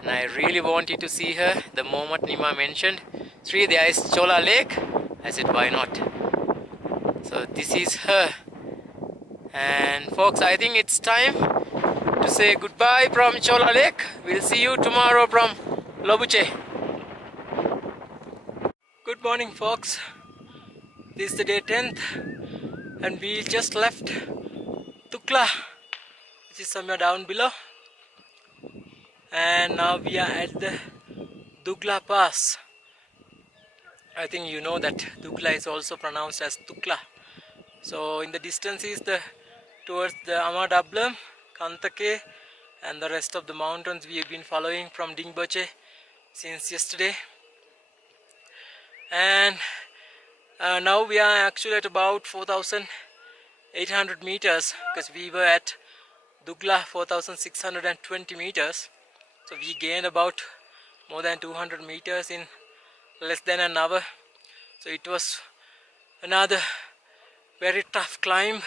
and I really wanted to see her the moment Nima mentioned, Sri, there is Chola Lake. I said, why not? So this is her. And folks, I think it's time to say goodbye from Chola Lake. We'll see you tomorrow from Lobuche. Good morning, folks. This is the day 10th, and we just left Tukla, which is somewhere down below, and now we are at the Dugla Pass. I think you know that Dugla is also pronounced as Tukla. So in the distance is towards the Abeywickrema, Kantake and the rest of the mountains we have been following from Tengboche since yesterday. And now we are actually at about 4,800 meters, because we were at Dugla 4,620 meters. So we gained about more than 200 meters in less than an hour. So it was another very tough climb,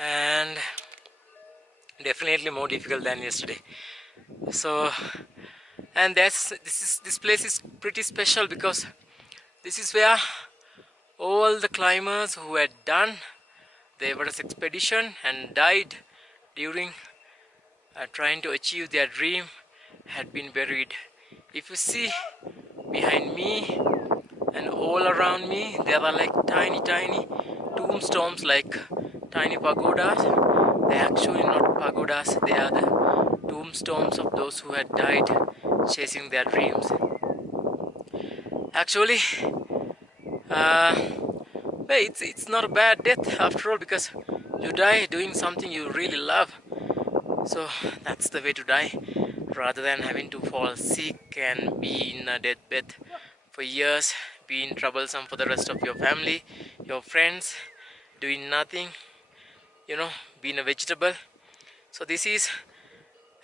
and definitely more difficult than yesterday. So, and this place is pretty special, because this is where all the climbers who had done the Everest expedition and died during trying to achieve their dream had been buried. If you see behind me and all around me, there are like tiny tombstones, like tiny pagodas. They are actually not pagodas, they are the tombstones of those who had died chasing their dreams. Actually, it's not a bad death after all, because you die doing something you really love. So that's the way to die, rather than having to fall sick and be in a deathbed for years, being troublesome for the rest of your family, your friends, doing nothing, being a vegetable. So this is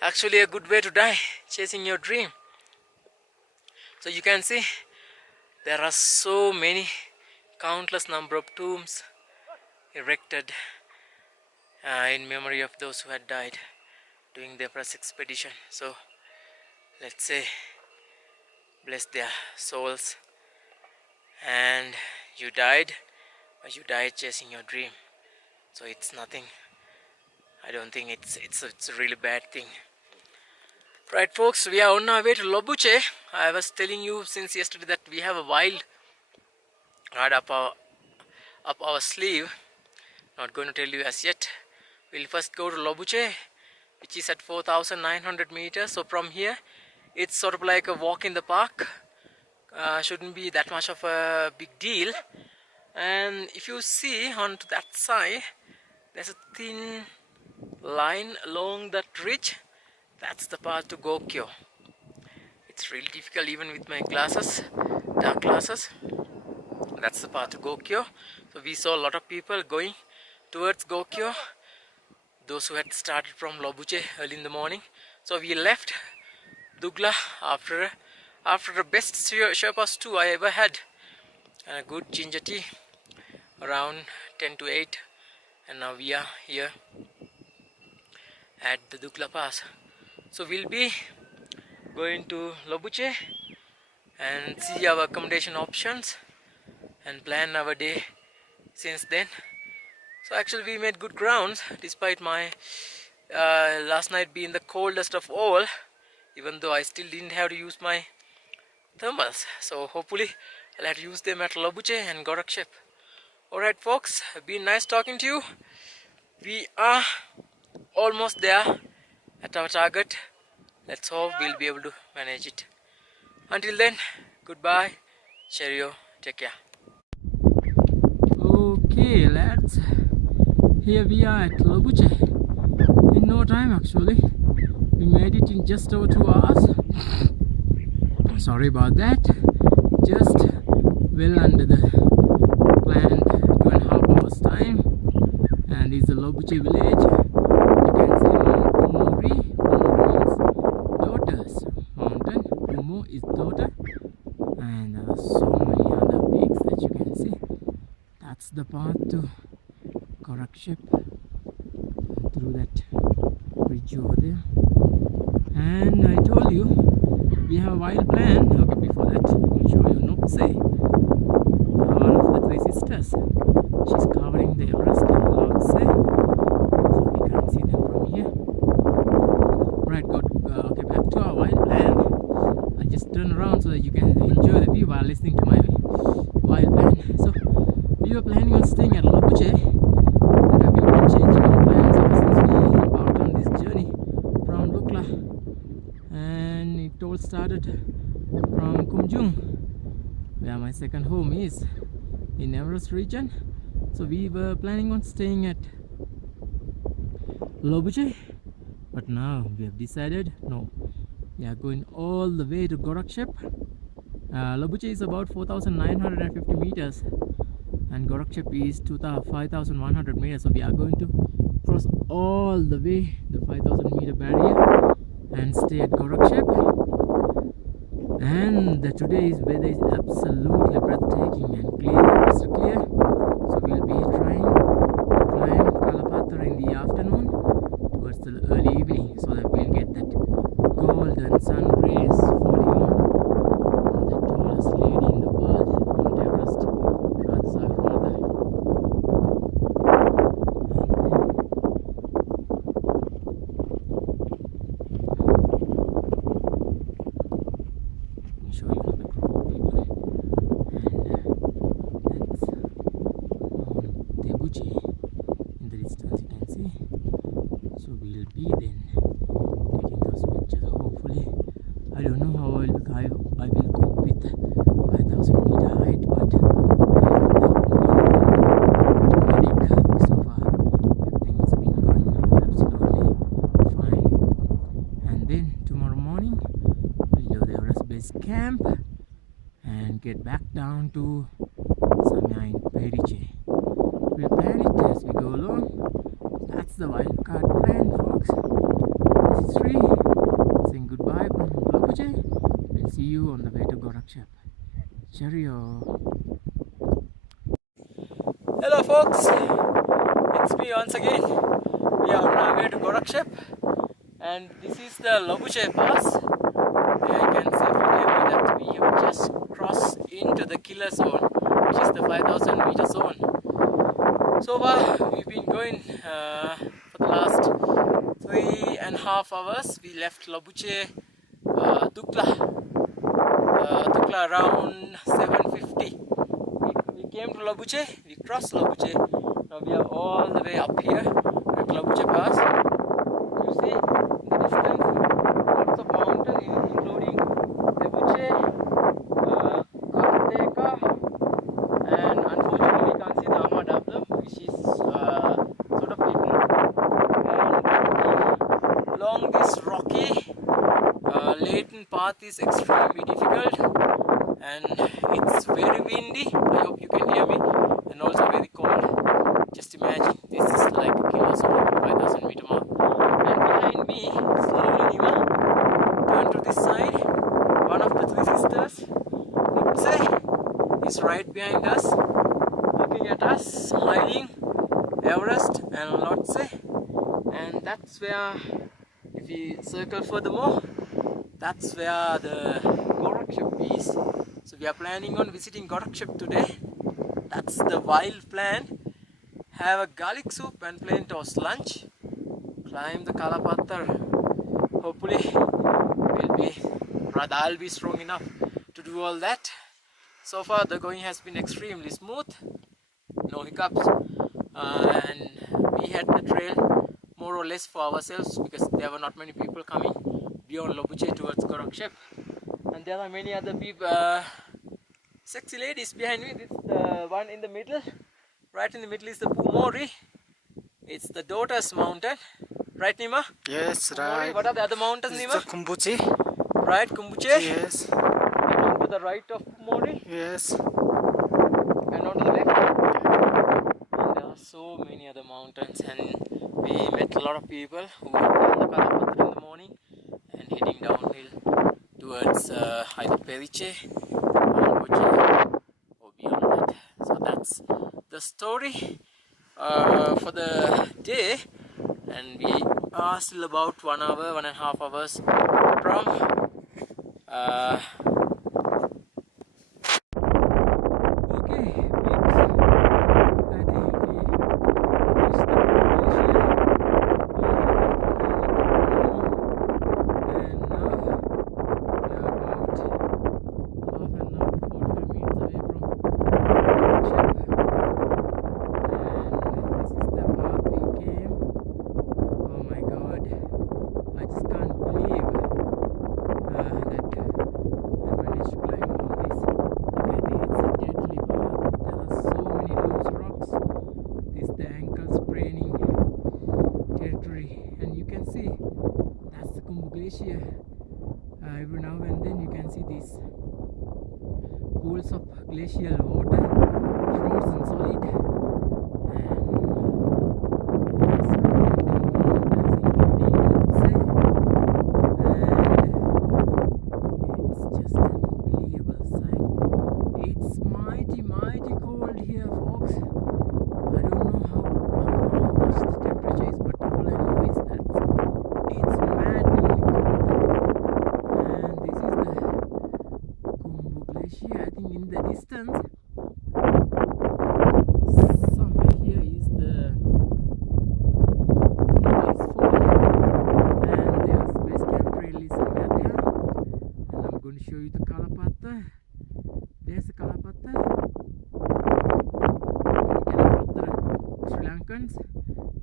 actually a good way to die, chasing your dream. So you can see there are so many, countless number of tombs erected in memory of those who had died during the Everest expedition. So let's say, bless their souls. And you died, but you died chasing your dream. So it's nothing. I don't think it's a really bad thing. Right, folks, we are on our way to Tengboche. I was telling you since yesterday that we have a wild right up our sleeve. Not going to tell you as yet. We'll first go to Tengboche, which is at 4,900 meters. So from here, it's sort of like a walk in the park. Shouldn't be that much of a big deal. And if you see onto that side, there's a thin line along that ridge. That's the path to Gokyo. It's really difficult even with my glasses, dark glasses. That's the path to Gokyo. So we saw a lot of people going towards Gokyo, those who had started from Tengboche early in the morning. So we left Dugla after the best Sherpas tour I ever had. And a good ginger tea around 10 to 8. And now we are here at the Dugla Pass. So we'll be going to Tengboche and see our accommodation options and plan our day since then. So actually we made good grounds, despite my last night being the coldest of all, even though I still didn't have to use my thermals. So hopefully I'll have to use them at Tengboche and Gorakshep. Alright folks, been nice talking to you. We are almost there at our target. Let's hope we'll be able to manage it. Until then, goodbye, cheerio, take care. Okay lads, here we are at Tengboche. In no time actually, we made it in just over 2 hours. Sorry about that, just well under the planned 2.5 hours time. And this is the Tengboche village. You can see Mount Pumuri. Pumuri means daughters mountain. Pumu is daughter. And there are so many other peaks that you can see. That's the path to Gorakshep, through that bridge over there. And I told you we have a wild plan. Okay, before that, let me show you Namche, one of the 3 sisters. She's covering the Everest and Lhotse, so we can't see them from here. Right, okay, back to our wild plan. I just turn around so that you can enjoy the view while listening to my wild plan. So we were planning on staying at Tengboche, and we've been changing our plans ever since we embarked on this journey from Lukla. And it all started from Kumjung, where my second home is, in Everest region. So we were planning on staying at Tengboche But now we have decided no, we are going all the way to Gorakshep. Lobuche is about 4,950 meters and Gorakshep is 5,100 meters, so we are going to cross all the way the 5,000 meter barrier and stay at Gorakshep. And today's weather is absolutely breathtaking and clear, crystal clear, so we'll be trying to climb Kalapatra in the afternoon towards the early evening so that we'll get that golden sun rays falling on the tallest lady in the world, Mount Everest, Radha Sagarmatha. Let me show you another group of people, and that's Tengboche in the distance, you can see. So we'll be then taking those pictures hopefully. I don't know how I will cope with 5,000 meter height, but I hope there won't be anything dramatic. So far everything has been going absolutely fine. And then tomorrow morning we'll do the Everest Base Camp and get back down to Samya in Periche. We'll plan it as we go along. That's the wildcard plan, folks. This is Sri saying goodbye from Lobuche. We'll see you on the way to Gorakshep. Cheerio. Hello folks, it's me once again. We are on our way to Gorakshep and this is the Lobuche Pass. I can safely tell you that we have just crossed into the killer zone, which is the 5,000 meter zone. So far we've been going for the last 3.5 hours. We left Lobuche Tukla around 7:50. We came to Lobuche, we crossed Lobuche. Now we are all the way up here at Lobuche Pass. You see in the distance lots of mountains including Tengboche, Karteka, and unfortunately we can't see the Amadabdam, which is sort of hidden. And along this rocky latent path is extremely difficult and it's very windy. I hope you can hear me, and also very cold. Just imagine this is like a kilo zone, 5,000 meter mark. And behind me, slowly Nima, turn to this side. One of the three sisters, Namche, is right behind us, looking at us, hiding Everest and Lhotse. And that's where, if we circle furthermore, that's where the Gorakshep is. So we are planning on visiting Gorakshep today. That's the wild plan. Have a garlic soup and plain toast lunch. Climb the Kalapattar. Hopefully I'll be strong enough to do all that. So far the going has been extremely smooth. No hiccups. And we had the trail more or less for ourselves because there were not many people coming beyond Lobuche towards Gorakshep. And there are many other people, sexy ladies behind me. This is the one in the middle. Right in the middle is the Pumuri. It's the daughter's mountain. Right, Nima? Yes, Pumuri. right. What are the other mountains, This Nima? is the Kumbuchi. Right, Kumbuche. Yes. And on to the right of Pumuri. Yes. And on to the left. And there are so many other mountains. And we met a lot of people who were on the Kalapattar in the morning and heading downhill towards either Periche, Panguche, or beyond that. So that's the story for the day, and we are still about 1 hour, 1.5 hours from okay, peaks. I think we reached the compilation. And now we are about half an hour to 45 minutes away from Gorakshep. And this is the path we came. Oh my god, I just can't believe that glacier. Every now and then you can see these pools of glacial water, frozen solid,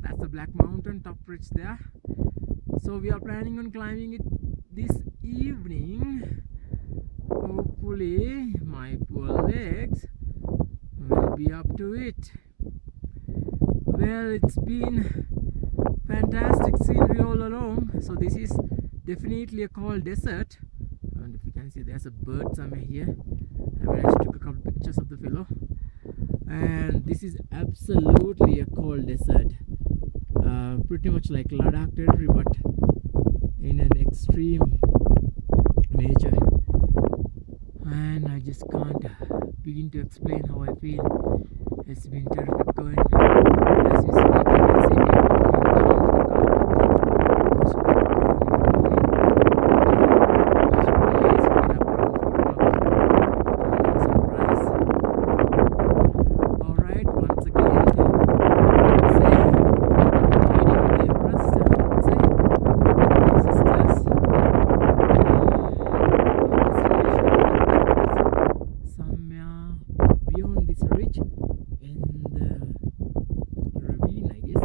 that's the Black Mountain top ridge there. So we are planning on climbing it this evening. Hopefully my poor legs will be up to it. Well, it's been fantastic scenery all along. So this is definitely a cold desert, and if you can see there's a bird somewhere here. I actually took a couple pictures of the fellow. And this is absolutely a cold desert, pretty much like Ladakh territory, but in an extreme nature. And I just can't begin to explain how I feel. It's been terrific going. As we speak, I can see people coming down from Kalapatha. Those who are going in the morning. Those who are lazy to get up around 4 o'clock for the morning sunrise. Alright, once again, Namche, leading the Everest and Namche. This is this. Somewhere beyond this ridge in the ravine, I guess.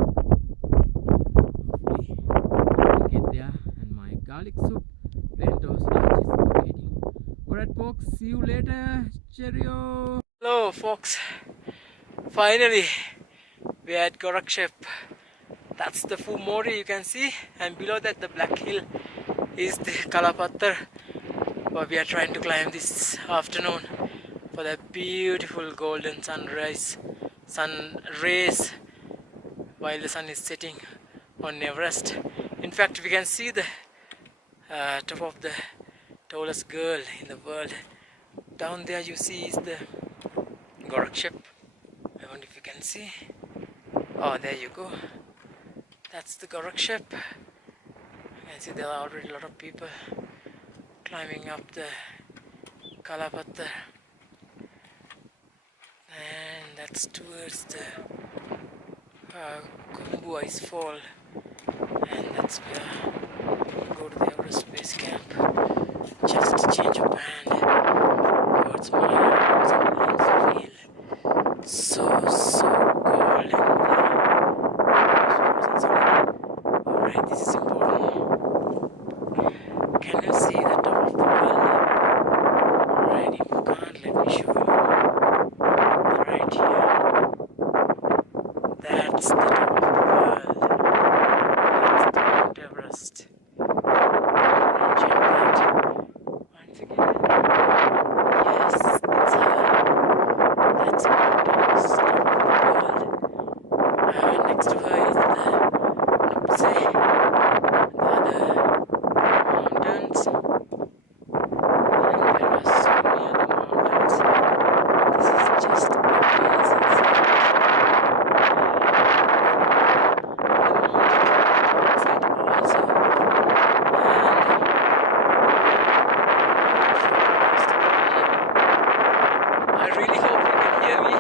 Hopefully we'll get there, and my garlic soup Bento's lunch is waiting. Alright folks, see you later. Cheerio. Hello folks, finally we are at Gorakshep. That's the Pumuri you can see, and below that the black hill is the Kalapatthar. But we are trying to climb this afternoon for the beautiful golden sun rays while the sun is setting on Everest. In fact, we can see the top of the tallest girl in the world. Down there you see is the Gorakshep. I wonder if you can see. Oh, there you go. That's the Gorakshep. You can see there are already a lot of people climbing up the Kalapatthar. And that's towards the Panguche Fall. And that's where we go to the Everest Base Camp. Just a change of hand towards my arms and legs feel so cold in there. Alright, this is important. Can you see the top of the world? Alright, if you can't, let me show you. Right here. That's the top of the world. That's the Mount Everest. Check that. Once again. Yes, it's her. That's Mount Everest, top of the world. And next to her is the Namche, the other mountains. And there are so many other mountains. This is just amazing. I really hope you can hear me.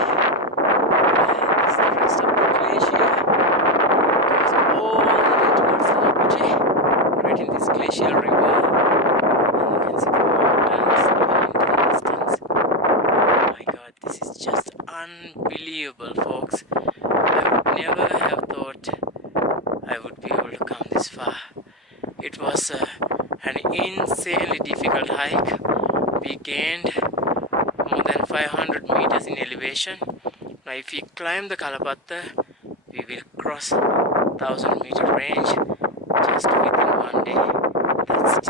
This is the rest of the glacier. It goes all the way towards the Namche, right in this glacial river. And you can see the mountains into the distance. Oh my god, this is just unbelievable, folks. I would never have thought I would be able to come this far. It was an insanely difficult hike. We gained more than 500 meters in elevation. Now if we climb the Kalapatthar, we will cross 1000-meter range just within one day. That's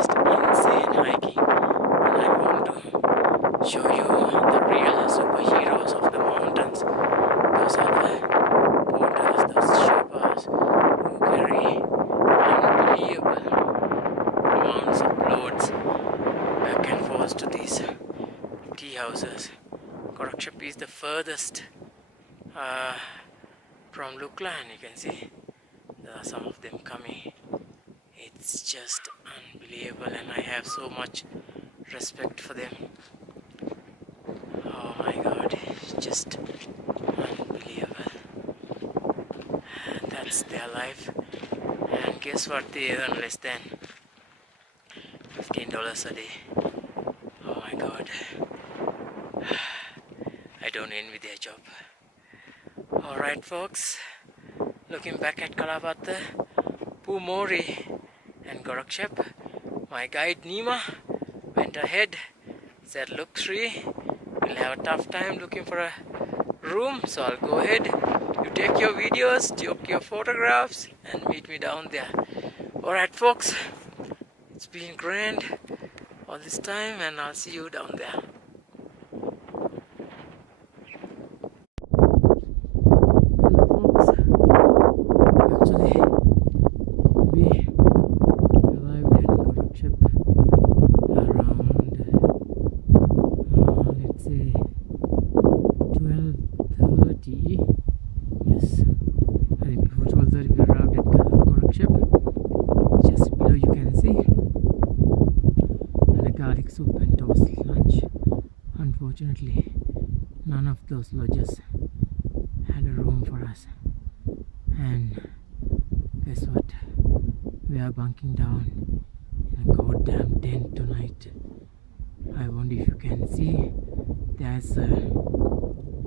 furthest from Lukla, and you can see there are some of them coming. It's just unbelievable, and I have so much respect for them. Oh my god, it's just unbelievable. That's their life, and guess what, they earn less than $15 a day. Oh my god, I don't envy their job. Alright folks, looking back at Kalapatta, Pumuri and Gorakshep, my guide Nima went ahead, said look Sri, we'll have a tough time looking for a room, so I'll go ahead, you take your videos, take your photographs and meet me down there. Alright folks, it's been grand all this time, and I'll see you down there. Soup and toast lunch. Unfortunately, none of those lodges had a room for us, and guess what, we are bunking down in a goddamn tent tonight. I wonder if you can see, there's a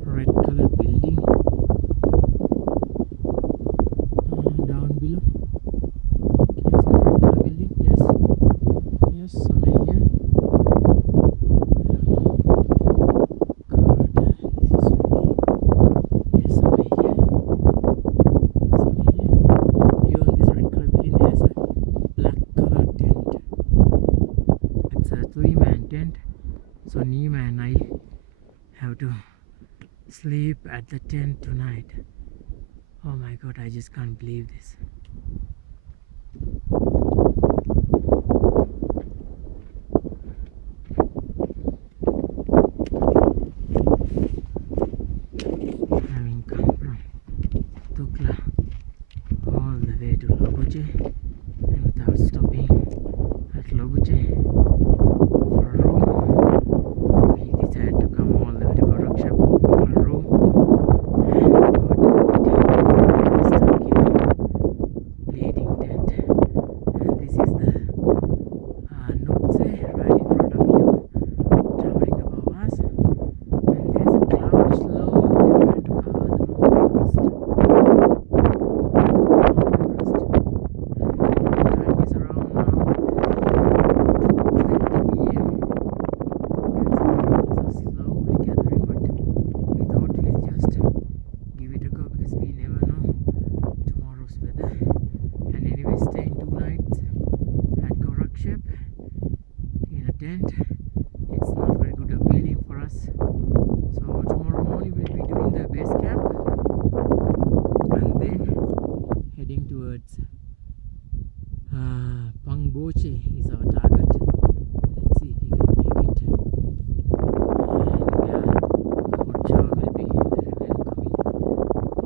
red color building down below. Can you see the red color building? Yes, somewhere here. So Nima and I have to sleep at the tent tonight. Oh my god, I just can't believe this. Having come from Tukla all the way to Lobuche, and without stopping at Lobuche for a room, we decided to come all the way to Gorakshep for a room, and got bleeding tent. And this is the Namche right in front of you, towering above us, and there's a cloud slowly trying to cover the Mount Everest. And the time is around now 2:20 p.m. Slowly gathering, but we thought we'll just give it a go because we never know tomorrow's weather. And anyway, staying 2 nights at Gorakshep in a tent, it's not very good a feeling for us. So tomorrow morning we'll be doing the base camp and then heading towards Panguche is our target. Let's see if we can make it. And yeah, a hot shower will be very welcoming.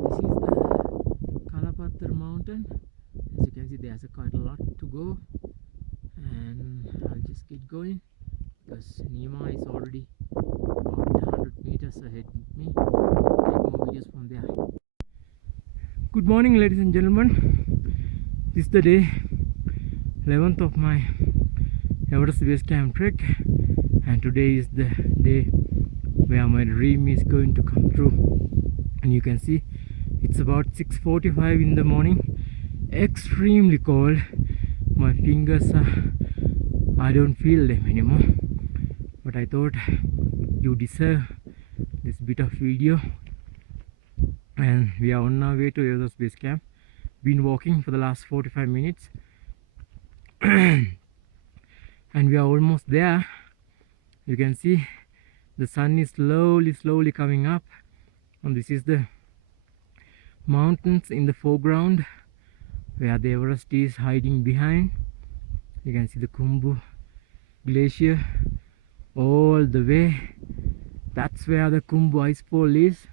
This is the Kalapathar mountain. As you can see, there's quite a lot to go, and I'll just get going because Nima is already about 100 meters ahead with me. Take more videos from there. Good morning, ladies and gentlemen. This is the day 11th of my Everest Base Camp trek, and today is the day where my dream is going to come true. And you can see it's about 6:45 in the morning, extremely cold. My fingers are, I don't feel them anymore, but I thought you deserve this bit of video. And we are on our way to Everest Base Camp. Been walking for the last 45 minutes and we are almost there. You can see the sun is slowly coming up, and this is the mountains in the foreground where the Everest is hiding behind. You can see the Khumbu glacier all the way That's where the Khumbu ice fall is.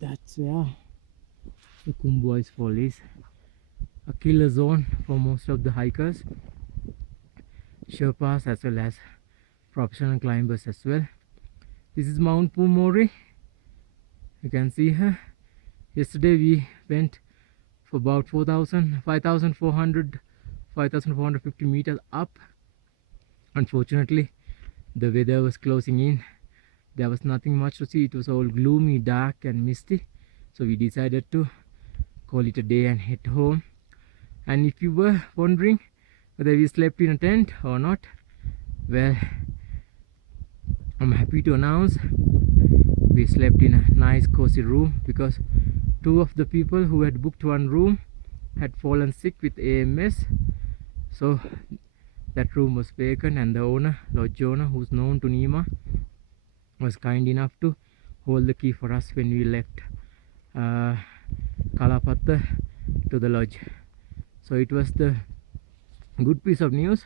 That's where the Khumbu ice fall is. A killer zone for most of the hikers, Sherpas as well as professional climbers as well. This is Mount Pumuri. You can see here. Yesterday we went for about 5,450 meters up. Unfortunately, the weather was closing in. There was nothing much to see. It was all gloomy, dark and misty. So we decided to call it a day and head home. And if you were wondering whether we slept in a tent or not, well, I'm happy to announce we slept in a nice cozy room, because two of the people who had booked one room had fallen sick with AMS. So that room was vacant, and the owner, lodge owner, who's known to Nima, was kind enough to hold the key for us when we left Kalapatta to the lodge. So it was the good piece of news.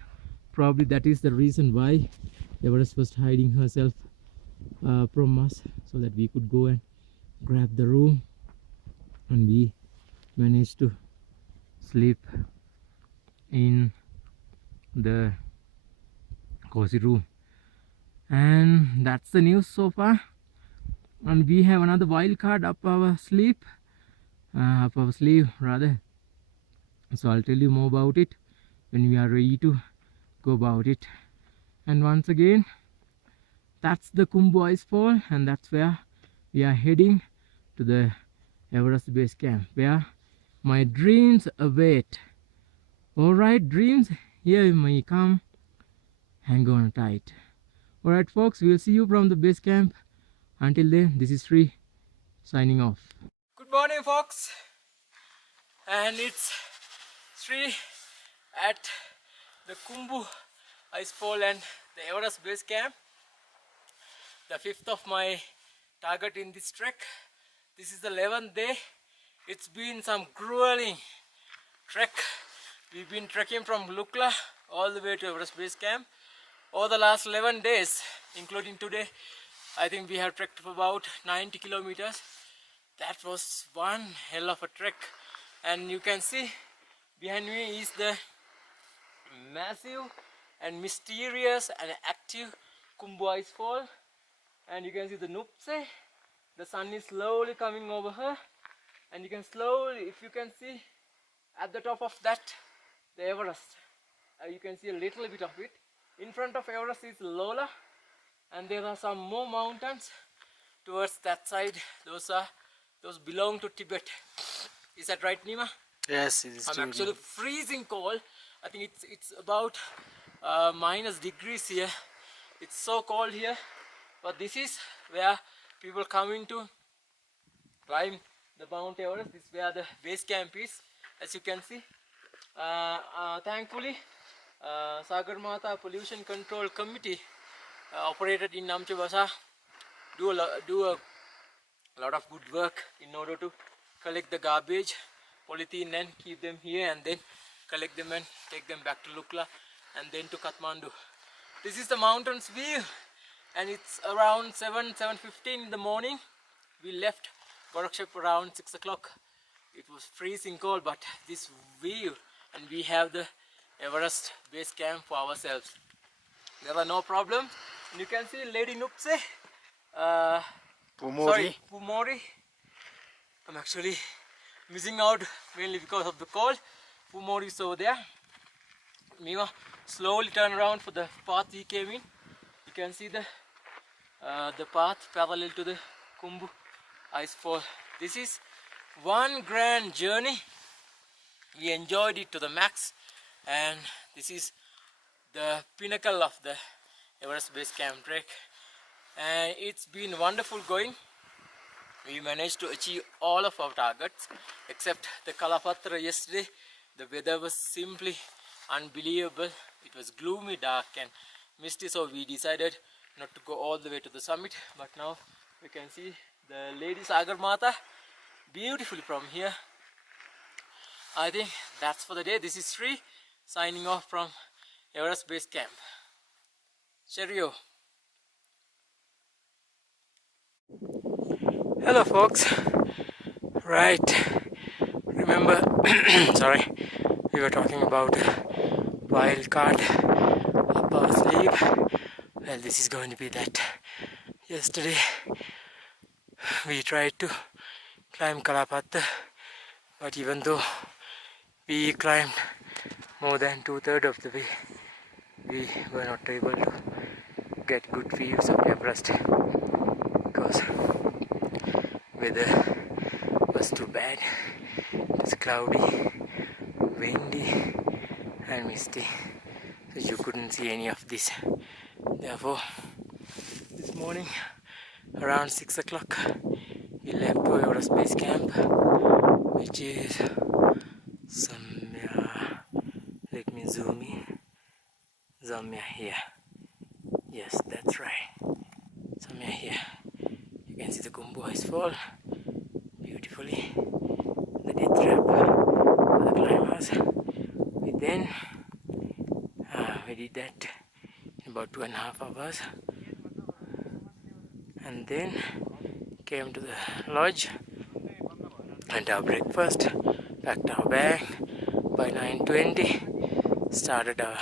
Probably that is the reason why Everest was hiding herself from us, so that we could go and grab the room, and we managed to sleep in the cozy room. And that's the news so far. And we have another wild card up our sleeve rather. So I'll tell you more about it when we are ready to go about it. And once again, that's the Khumbu ice fall, and that's where we are heading to the Everest Base Camp, where my dreams await. Alright dreams, here you may come. Hang on tight. Alright folks, we'll see you from the base camp. Until then, this is Sri signing off. Good morning folks, and it's 3 at the Khumbu ice fall and the Everest Base Camp, the 5th of my target in this trek. This is the 11th day. It's been some grueling trek. We've been trekking from Lukla all the way to Everest Base Camp. Over the last 11 days, including today, I think we have trekked for about 90 kilometers. That was one hell of a trek. And you can see behind me is the massive and mysterious and active Khumbu ice fall. And you can see the Namche. The sun is slowly coming over her. And you can slowly, if you can see at the top of that, the Everest. You can see a little bit of it. In front of Everest is Lola, and there are some more mountains towards that side. Those belong to Tibet. Is that right, Nima? Yes, it is. I'm actually freezing cold. I think it's about minus degrees here. It's so cold here. But this is where people come in to climb the Mount Everest. This is where the base camp is, as you can see. Thankfully, Sagarmatha Pollution Control Committee, operated in Namche Basa, do a lot of good work in order to collect the garbage, polythene, and keep them here, and then collect them and take them back to Lukla and then to Kathmandu. This is the mountain's view, and it's around 7:15 in the morning. We left Gorakshep around 6 o'clock. It was freezing cold, but this view, and we have the Everest Base Camp for ourselves. There are no problems. And you can see Lady Namche, Pumuri. I'm actually missing out mainly because of the cold. Pumuri is over there. Mima slowly turn around for the path we came in. You can see the path parallel to the Khumbu ice fall. This is one grand journey. We enjoyed it to the max, and this is the pinnacle of the Everest Base Camp trek, and it's been wonderful going. We managed to achieve all of our targets except the Kalapatra yesterday. The weather was simply unbelievable. It was gloomy, dark and misty, so we decided not to go all the way to the summit. But now we can see the Lady Sagarmatha beautifully from here. I think that's for the day. This is Sri signing off from Everest Base Camp. Cheerio. Hello folks. Right. Remember sorry, we were talking about wild card up our sleeve. Well, this is going to be that. Yesterday we tried to climb Kalapatta, but even though we climbed more than 2/3 of the way, we were not able to get good views of Everest because weather was too bad. It was cloudy, windy and misty, so you couldn't see any of this. Therefore, this morning around 6 o'clock we left to Everest Base Camp, which is somewhere, let me zoom in, somewhere here. Yes, that's right, somewhere here. You can see the Tengboche fall beautifully, the death trap for the climbers. We did that in about 2.5 hours, and then came to the lodge, went our breakfast, packed our bag. By 9:20 started our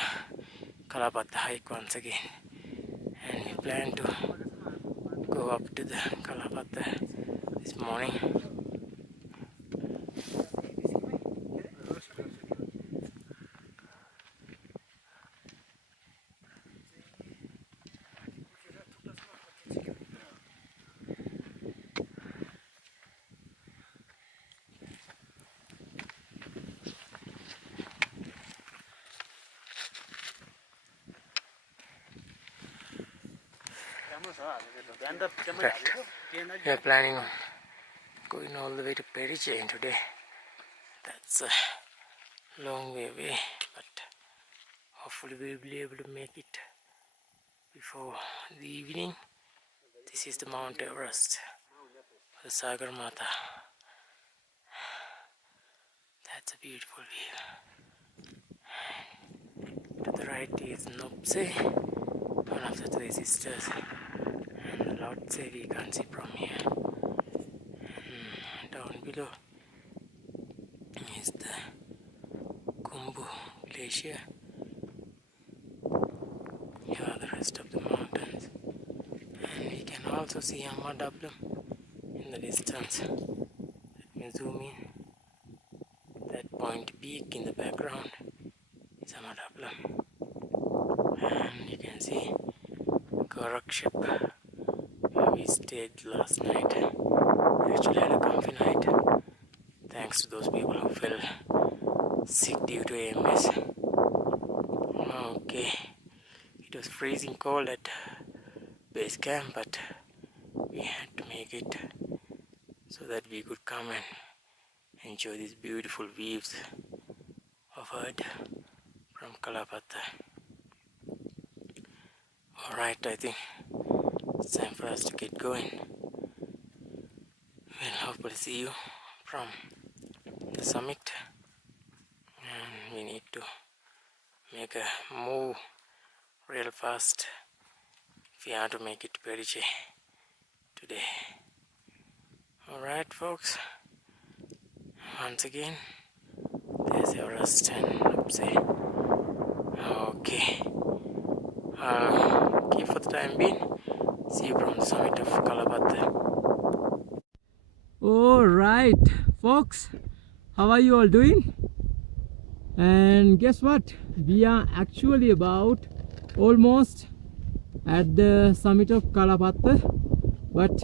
Kalapatta hike once again, and we plan to go up to the Kalapatta this morning. We are planning on going all the way to Panguche today. That's a long way away, but hopefully we'll be able to make it before the evening. This is the Mount Everest, the Sagar Mata. That's a beautiful view. To the right is Namche, one of the three sisters, and the Lhotse we can't see from here. And down below is the Kumbu Glacier. Here are the rest of the mountains, and we can also see Abeywickrema in the distance. Let me zoom in. That Point Peak in the background is Abeywickrema, and you can see Gorakshep where we stayed last night. We actually had a comfy night, thanks to those people who fell sick due to AMS. Okay, it was freezing cold at base camp, but we had to make it so that we could come and enjoy these beautiful views of Earth from Kalapatta. Alright, I think it's time for us to get going. We'll hopefully see you from the summit, and we need to make a move real fast if we are to make it to Panguche today. Alright folks, once again there's Everest and Namche. Okay, keep for the time being. See you from the summit of Kalapatta. Alright folks, how are you all doing? And guess what? We are actually about almost at the summit of Kalapatta, but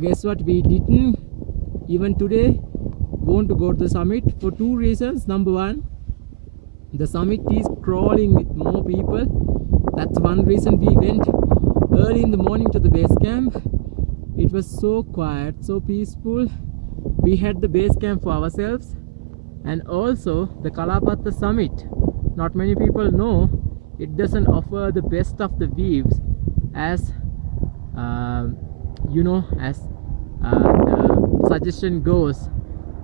guess what? We didn't even today want to go to the summit for two reasons. Number one, the summit is crawling with more people. That's one reason we went early in the morning to the base camp. It was so quiet, so peaceful. We had the base camp for ourselves, and also the Kalapatta summit. Not many people know it doesn't offer the best of the views as you know, as the suggestion goes.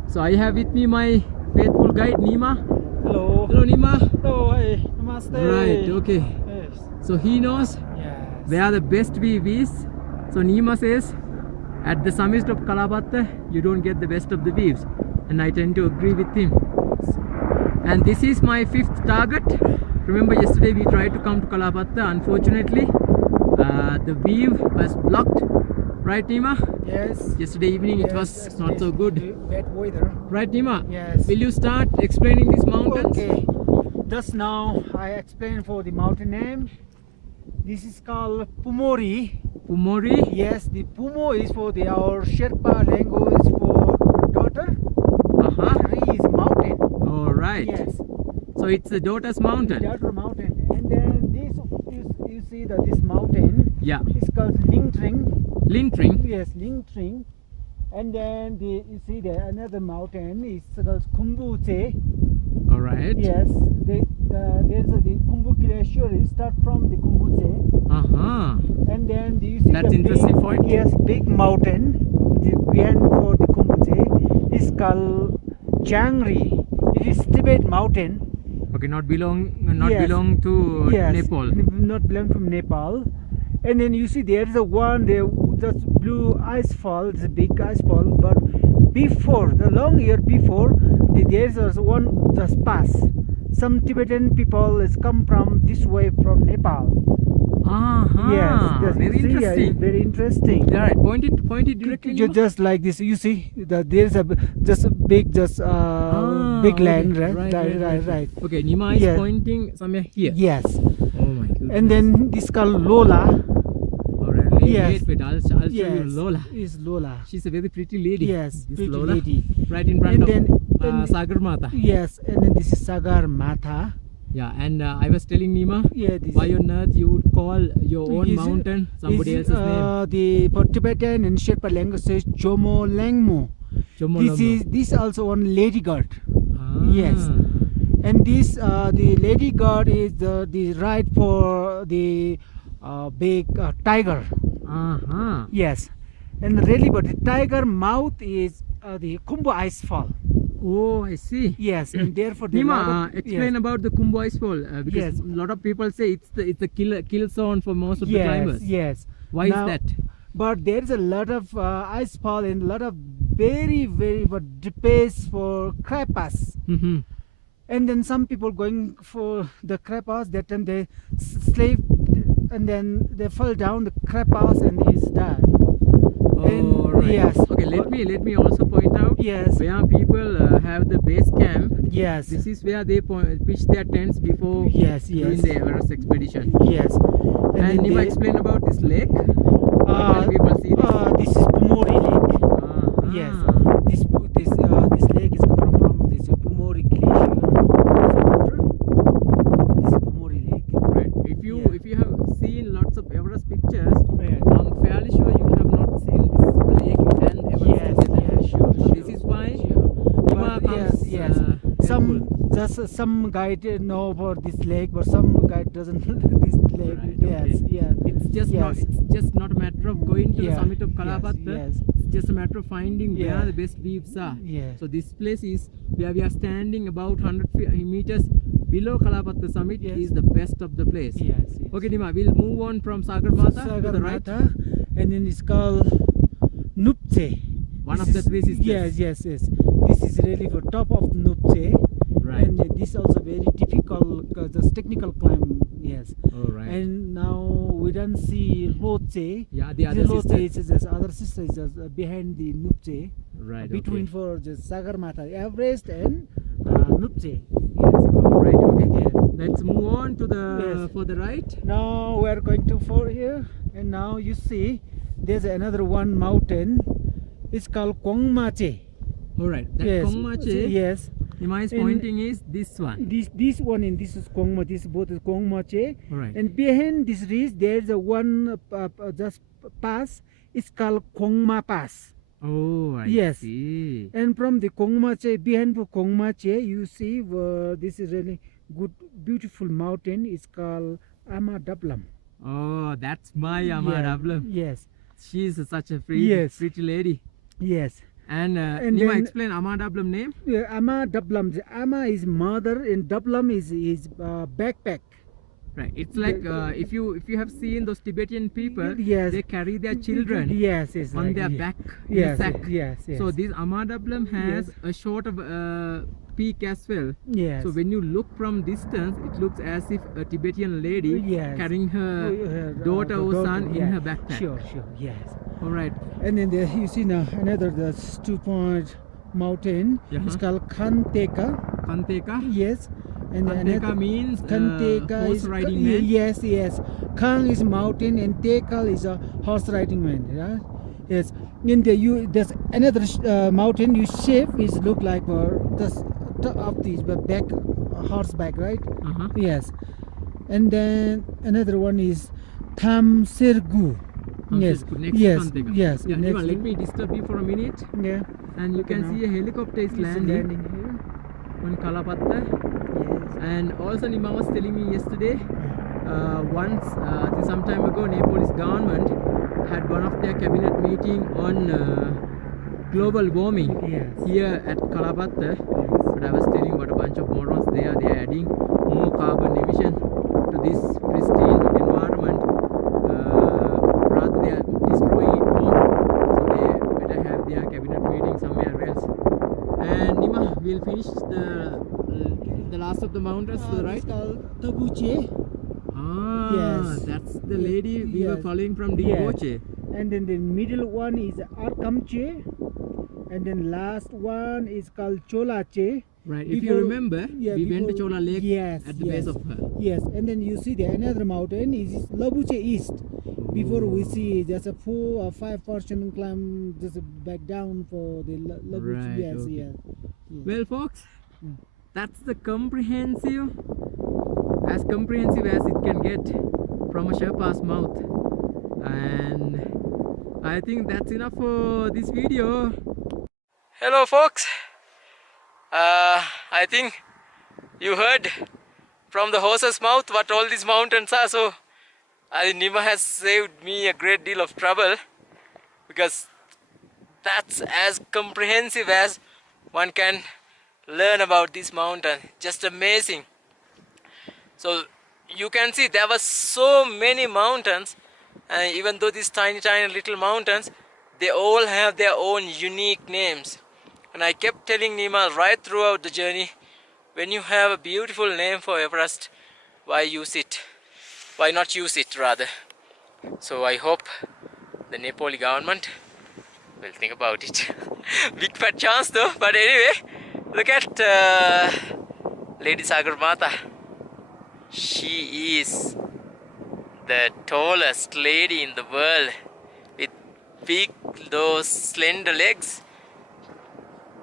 So I have with me my faithful guide Nima. Hello. Hello Nima. Hello, hey, namaste. Right, okay. Yes. So he knows Yes. where the best view is So Nima says, at the summit of Kalapatta, you don't get the best of the views. And I tend to agree with him. And this is my 5th target. Remember yesterday we tried to come to Kalapatta. Unfortunately, the view was blocked. Right, Nima? Yes. Yesterday evening it was yes, not so good. Bad weather. Right, Nima? Yes. Will you start explaining these mountains? Okay. Just now I explained for the mountain name. This is called Pumuri. Pumuri? Yes, the Pumo is for our Sherpa language for daughter. Ri is mountain. All right. Yes. So it's the daughter's mountain. Daughter mountain. And then this you see that this mountain. Yeah. It's called Lingtring. Lintring. Yes, Lingtring. And then you see the another mountain is called Kumbuche. All right. Yes, there's the Kumbu glacier. It start from the Kumbuche. And then do you see That's the interesting big, point. Yes, big mountain. The behind for the Kumbuche is called Chiangri. It is Tibet mountain. Okay, not belong Yes. to Yes, Nepal. not belong from Nepal. And then you see there's a one there just blue ice fall. It's a big ice fall. But before the long year before, there's also one just pass. Some Tibetan people has come from this way from Nepal. Yes, Very you see, interesting. very interesting. All right, point it directly. You just like this. You see that there's just a big big land, okay. right. Okay, Nima is Yes. pointing somewhere here. Yes. Oh my goodness. And then this called Lola. All right, Yes. wait, I'll show you Yes, Lola. is Lola. She's a very pretty lady. Yes, This pretty Lola, lady. right in front And of then Sagar Mata. yes, and then this is Sagar Mata. Yeah, and I was telling Nima, Yeah, this why on earth you would call your own is- mountain somebody is, else's name? The for Tibetan and Sherpa language says Chomo Langmo. Chomolombo. This also one lady god. Ah. Yes. And this the lady god is the right for the big tiger. Yes, and really, but the tiger mouth is the Kumbu ice fall. Oh, I see. Yes, and therefore the Nima, explain about the Kumbu ice fall because Yes. a lot of people say it's the kill zone for most of the yes, climbers. yes. Why Now, is that? But there is a lot of ice fall and a lot of very depays for crepas. And then some people going for the crepas, that time they sleep and then they fall down the crepas and he's died. Oh, right. Yes. Okay, let me also point out Yes. where people have the base camp. Yes. This is where they pitch their tents before Yes, doing yes. the Everest expedition. Yes. And then Nima, they- explain about this lake. How can people see this? this is Pumuri Lake. Ah, Yes. This lake is come from this Pumuri glacier. This is Pumuri Lake. Right. Yeah. If you have seen lots of Everest pictures, Yes. I'm fairly sure you have not seen this lake and Everest Yes, together. yeah, sure. So this is why Nima But yes, comes, yes. Some guide know about this lake, but some guide doesn't this lake. Right, Yes, okay. yeah. It's just not a matter of going to the Yeah, summit of yes, Kalapatta. yes. It's just a matter of finding Yeah. where the best views are. Yeah. So this place is where we are standing about 100 meters below Kalapatta summit. Yes. Is the best of the place. Yes, yes. Okay, Nima, we'll move on from Sagar Mata to the right. Sagarmatha, and then it's called Nupche. One This of the three sisters. Yes. This is really for top of Nupche. Right. And this also very difficult, just technical climb. Yes. All right. And now we don't see Loche. Yeah, the other sister. Loche is just other sister is just behind the Nupche. Right. Between Okay. for just Sagarmatha, Everest and Nupche. Yes. All right. Okay. Yeah. Let's move on to the Yes. for the right. Now we are going to for here, and now you see there's another one mountain. It's called Kongmache. All right. That Yes. Kongmache. Yes. Nima is In- pointing is this one. This one and this is Kongma. This both is Kongmache. All right. And behind this ridge there's a one just pass. It's called Kongma Pass. Oh, I Yes. see. And from the Kongmache, behind for Kongmache, you see this is really good, beautiful mountain. It's called Amadablam. Oh, that's my Amadablam. Yes. She's such a pretty, Yes. pretty lady. Yes. And And Nima, then- explain Amadablam name. Ama Dablam. The Ama is mother and Dablam is his backpack. Right. It's like if you have seen those Tibetan people, Yes. they carry their children Yes, yes, on like, their yeah. back Yes, in a sack. yes, yes. So this Amadablam has Yes. a short of peak as well. Yes. So when you look from distance, it looks as if a Tibetan lady Yes. carrying her Her, daughter or son in yeah. her backpack. Sure, yes. All right. And then there you see now another the 2-point mountain. It's called Kanteka. Kanteka. Yes. And Kanteka means Kanteka horse is riding man. Yes. Kang is mountain and Tekal is a horse riding man. Right? Yes. In the there's another mountain. You shape is look like the top of this back horseback, right? Yes. And then another one is Thamsergu. Yes. Next Yes. Kanteka. Yes. Yeah, Next Ivan, let one. me disturb you for a minute. Yeah. And you can now. see a helicopter is It's landing here. on Kalapatta. Yes. And also Nima was telling me yesterday, once some time ago, Nepalese government had one of their cabinet meeting on global warming Yes. here at Kalapatta. But I was telling what a bunch of morons they are adding more carbon emission to this pristine environment. Rather they are destroying it more. So they better have their cabinet meeting somewhere else. And Nima, we'll finish the last of the mountains to the right. It's called Tabuche. Yes. That's the lady we were Yes. following from Yes. Tengboche. And then the middle one is Arkamche. And then last one is called Chola Che. Right. If you Before- remember, yeah, we went to before- Chola Lake Yes, at the yes. base of her. Yes, and then you see the another mountain is Labuche East. Before we see just a 4 or 5% climb just back down for the Labuche. Right, Yes, okay. yes. Well, folks, Mm. that's the comprehensive as it can get from a Sherpa's mouth. And I think that's enough for this video. Hello, folks. I think you heard from the horse's mouth what all these mountains are. So I think Nima has saved me a great deal of trouble, because that's as comprehensive as one can learn about this mountain. Just amazing. So you can see there were so many mountains, and even though these tiny little mountains, they all have their own unique names. And I kept telling Nima right throughout the journey, when you have a beautiful name for Everest, why use it? Why not use it rather? So I hope the Nepali government will think about it. Big fat chance though. But anyway, look at Lady Sagar Mata. She is the tallest lady in the world, with big, those slender legs.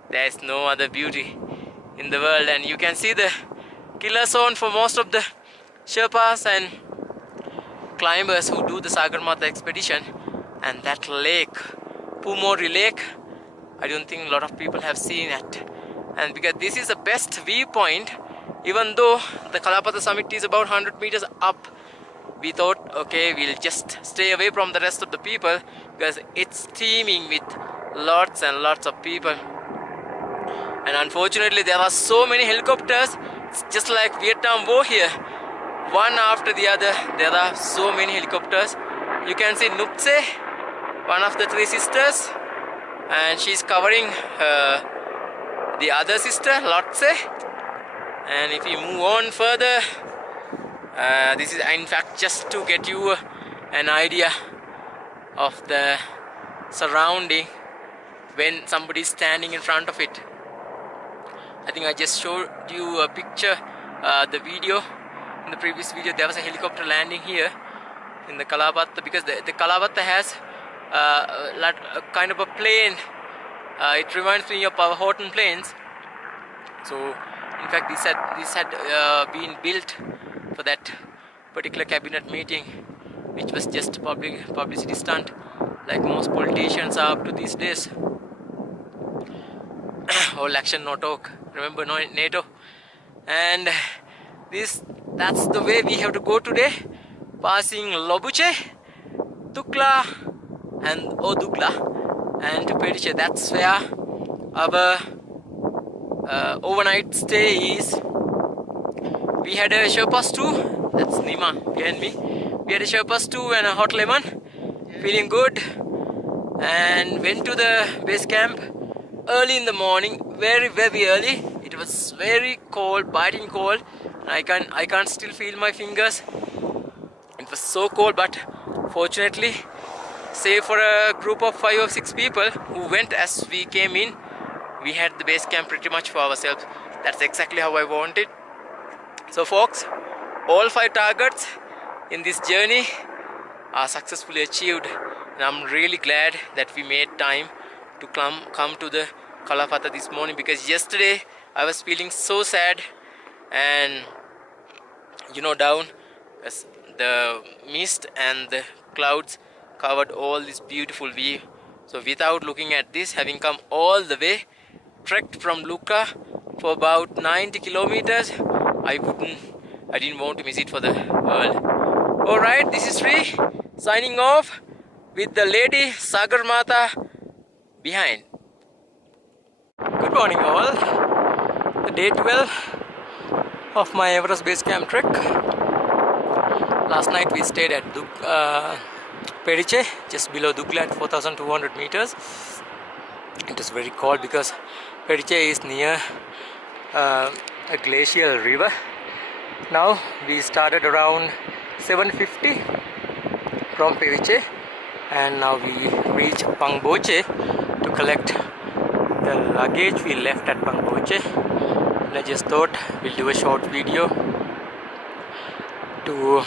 There's no other beauty in the world. And you can see the killer zone for most of the Sherpas and climbers who do the Sagarmatha expedition. And that lake, Pumuri Lake, I don't think a lot of people have seen it. And because this is the best viewpoint, even though the Kalapatha summit is about 100 meters up, we thought, okay, we'll just stay away from the rest of the people, because it's teeming with lots and lots of people. And unfortunately there are so many helicopters. It's just like Vietnam War here, one after the other. There are so many helicopters. You can see Namche, one of the three sisters, and she's covering the other sister, Lotse. And if you move on further, this is in fact just to get you an idea of the surrounding when somebody is standing in front of it. I think I just showed you a picture, the video. In the previous video there was a helicopter landing here in the Kalapatha, because the Kalapatha has a kind of a plane. It reminds me of our Horton plains. So in fact this had been built for that particular cabinet meeting, which was just a publicity stunt, like most politicians are up to these days. All action, no talk. Remember NATO. And that's the way we have to go today, passing Lobuche, Tukla and Odugla and Tupeduche. That's where our overnight stay is. We had a Sherpas too. That's Nima behind me. We had a Sherpas too and a hot lemon. Feeling good. And went to the base camp early in the morning, very early. It was very cold, biting cold. I can't still feel my fingers. It was so cold, but fortunately, save for a group of 5 or 6 people who went as we came in, we had the base camp pretty much for ourselves. That's exactly how I wanted. So folks, all 5 targets in this journey are successfully achieved, and I'm really glad that we made time to come to the Kalapatha this morning, because yesterday I was feeling so sad and down as the mist and the clouds covered all this beautiful view. So without looking at this, having come all the way, trekked from Luka for about 90 kilometers, I didn't want to miss it for the world. Alright, this is Sri signing off with the lady Sagar Mata behind. Good morning all. The day 12 of my Everest Base Camp trek. Last night we stayed at Periche, just below Dukla at 4,200 meters. It was very cold because Periche is near a glacial river. Now we started around 7:50 from Periche, and now we reach Panguche to collect the luggage we left at Panguche. And I just thought we'll do a short video to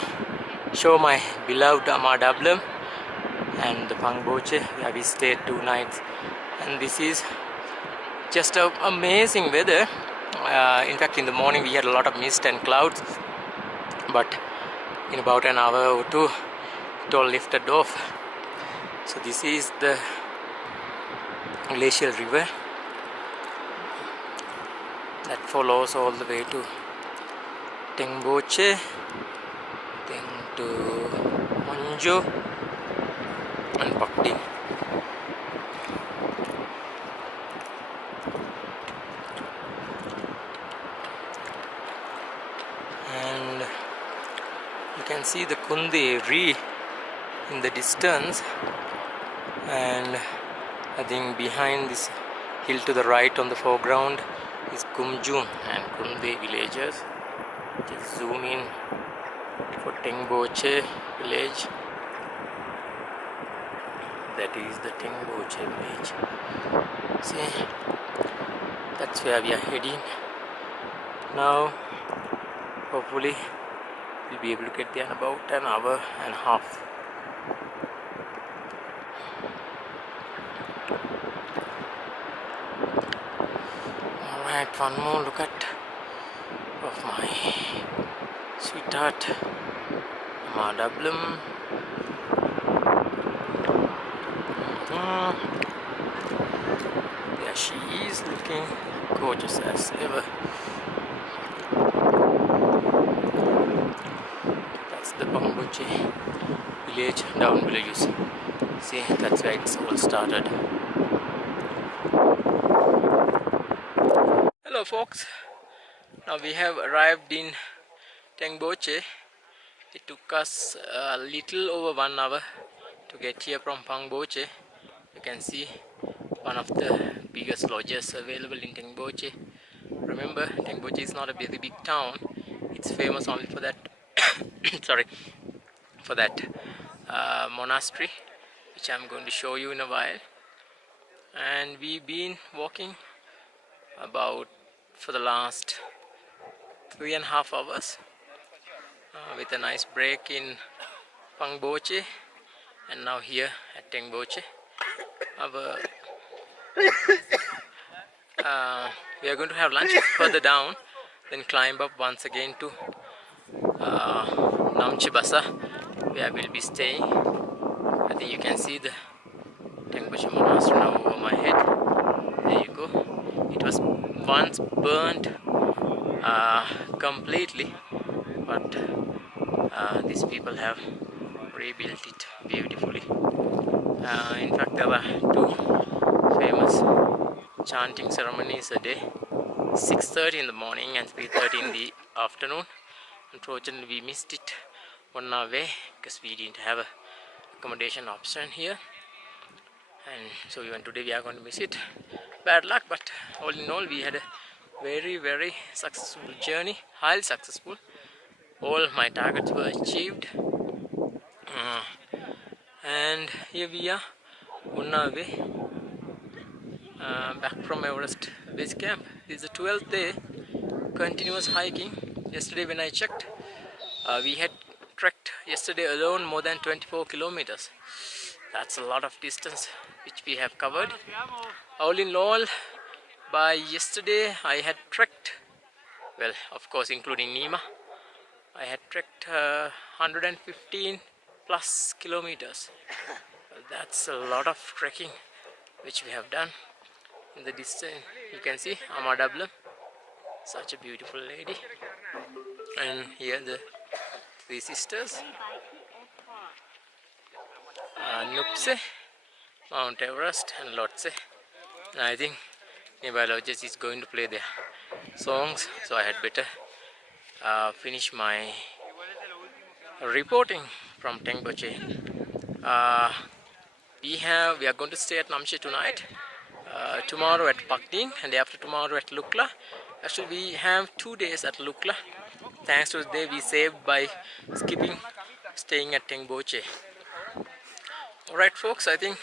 show my beloved Amadablam and the Panguche where we stayed 2 nights. And this is just an amazing weather. In fact, in the morning we had a lot of mist and clouds, but in about an hour or two it all lifted off. So this is the glacial river that follows all the way to Tengboche, then to Manjo and Pakti. And you can see the Kunderi in the distance, and I think behind this hill to the right on the foreground is Kumjum and Kunde villages. Just zoom in for Tengboche village. That is the Tengboche village. See, that's where we are heading now. Hopefully we'll be able to get there in about an hour and a half. Alright, one more look at of my sweetheart Amadablam. There she is, looking gorgeous as ever. That's the Panguche village down below you. See, that's where it's all started. Hello folks, now we have arrived in Tengboche. It took us a little over 1 hour to get here from Panguche. You can see one of the biggest lodges available in Tengboche. Remember, Tengboche is not a very big town. It's famous only for that sorry, for that monastery, which I'm going to show you in a while. And we've been walking about for the last 3.5 hours with a nice break in Panguche, and now here at Tengboche. We are going to have lunch further down, then climb up once again to Namche Basa, where we'll be staying. I think you can see the Tengboche Monastery now over my head. There you go. It was once burnt completely, but these people have rebuilt it beautifully. In fact, there were 2 famous chanting ceremonies a day, 6:30 in the morning and 3:30 in the afternoon. Unfortunately, we missed it on our way because we didn't have a accommodation option here, and so even today we are going to miss it. Bad luck, but all in all, we had a very successful journey, highly successful. All my targets were achieved, and here we are on our way back from Everest Base Camp. This is the 12th day continuous hiking. Yesterday when I checked, we had trekked yesterday alone more than 24 kilometers. That's a lot of distance which we have covered. All in all, by yesterday I had trekked, well, of course including Nima, I had trekked 115 plus kilometers. Well, that's a lot of trekking which we have done. In the distance you can see Amadablam, such a beautiful lady, and here the three sisters, Nupse, Mount Everest and Lhotse. And I think nearby lodges is going to play their songs, so I had better finish my reporting from Tengboche. We are going to stay at Namche tonight, tomorrow at Pakding, and after tomorrow at Lukla. Actually, we have 2 days at Lukla, thanks to the day we saved by staying at Tengboche. Alright folks, I think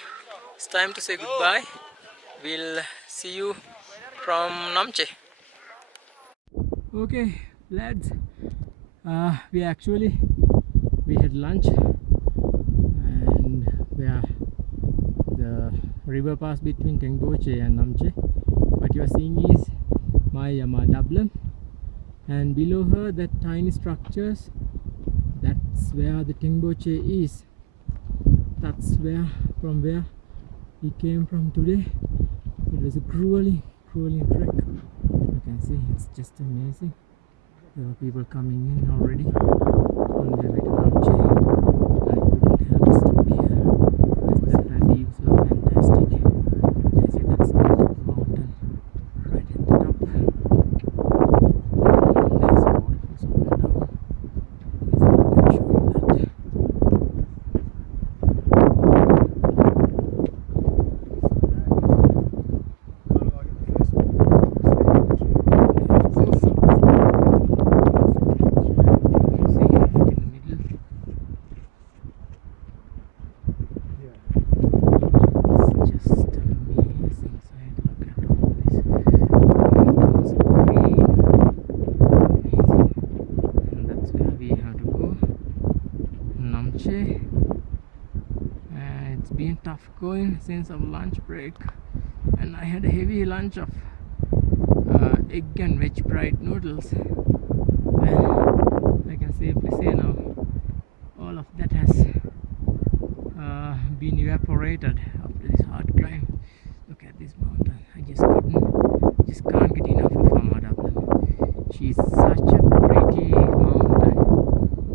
it's time to say goodbye. We'll see you from Namche. Okay lads, we had lunch, and the river pass between Tengboche and Namche. What you are seeing is my Amadablam, and below her that tiny structures, that's where the Tengboche is. That's from where we came from today. It was a grueling trek. You can see it's just amazing. There are people coming in already on their way to Namche. I couldn't help but stop here because the views were fantastic. You can see that's the mountain right at the top. There's a waterfall somewhere down. I can show you that. It's been tough going since our lunch break, and I had a heavy lunch of egg and veg fried noodles. I can safely say now all of that has been evaporated after this hard climb. Look at this mountain. I just can't get enough of Amadablam. She's such a pretty mountain,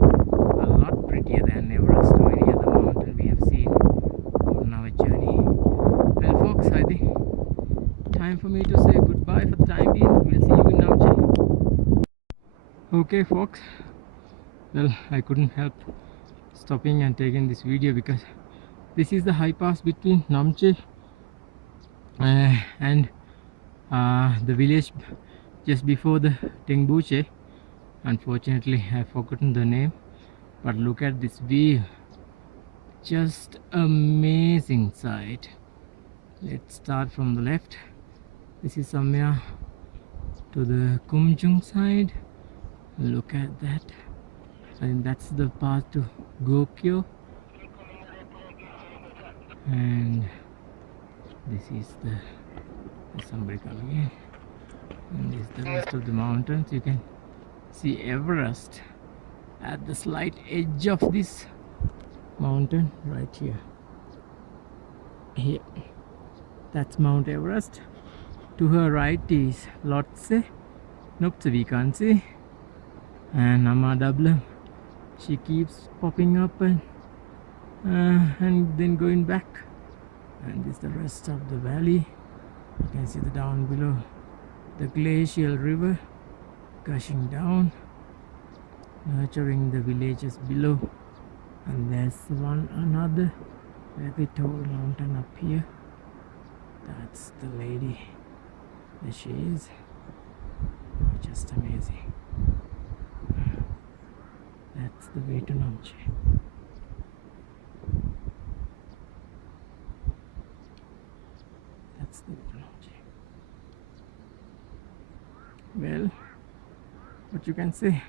a lot prettier than Everest or any other mountain we have seen on our journey. Well folks, I think time for me to say goodbye for the time being. We'll see you in Namche. Okay folks, well, I couldn't help stopping and taking this video because this is the high pass between Namche and the village just before the Tengboche. Unfortunately, I've forgotten the name, but look at this view, just amazing sight. Let's start from the left. This is somewhere to the Kumjung side. Look at that. I think that's the path to Gokyo, and this is there's somebody coming in, and this is the rest of the mountains. You can see Everest at the slight edge of this mountain right here. That's Mount Everest. To her right is Lhotse, Nupse we can't see, and Amadablam. She keeps popping up and then going back, and this is the rest of the valley. You can see the down below the glacial river gushing down. nurturing the villages below. And there's another very tall mountain up here. That's the lady. There she is. Just amazing. That's the way to Namche. That's the way to Namche. Well, what you can say,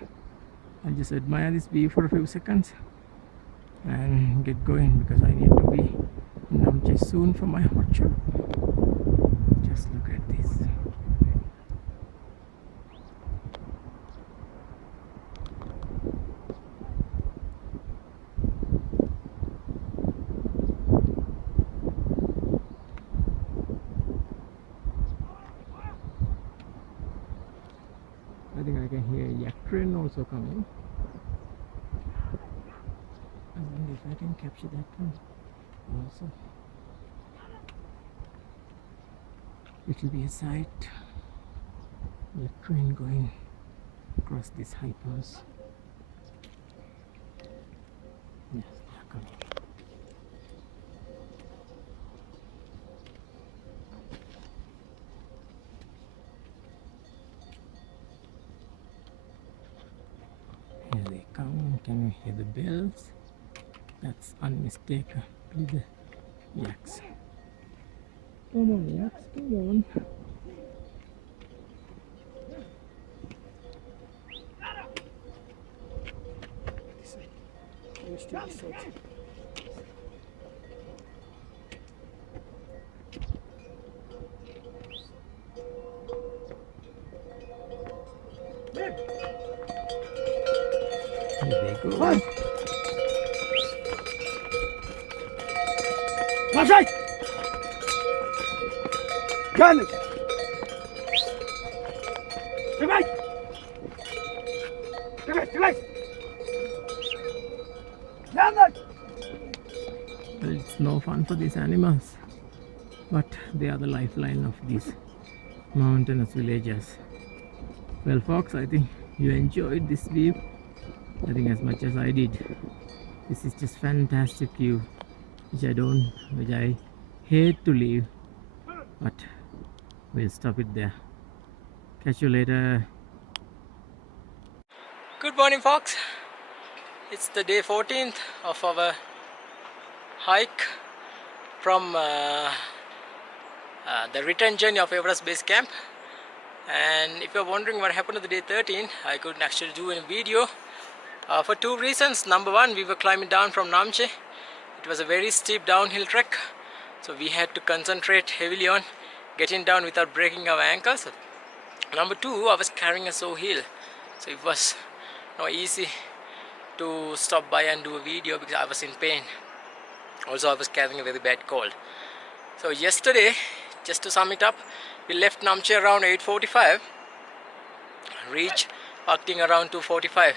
I'll just admire this view for a few seconds and get going, because I need to be in Namche soon for my hot show. Just look at this. I think I can hear Yak Train also coming. I wonder if I can capture that one also. It will be a sight. Yak Train going across this high pass. Yes, they are coming. Here they come. Can you hear the bells? That's unmistakably the yaks. Come on, yaks, come on. Here they go. Namche! Gun! Right! Well, it's no fun for these animals, but they are the lifeline of these mountainous villages. Well folks, I think you enjoyed this view, I think as much as I did. This is just fantastic view, which I hate to leave, but we'll stop it there. Catch you later. Good morning folks, it's the day 14th of our hike from the return journey of Everest Base Camp. And if you're wondering what happened to the day 13, I couldn't actually do a video for two reasons. Number one, we were climbing down from Namche. It was a very steep downhill trek, so we had to concentrate heavily on getting down without breaking our ankles. Number two, I was carrying a sore heel, so it was not easy to stop by and do a video because I was in pain. Also, I was carrying a very bad cold. So yesterday, just to sum it up, we left Namche around 8:45, reached Pakting around 2:45,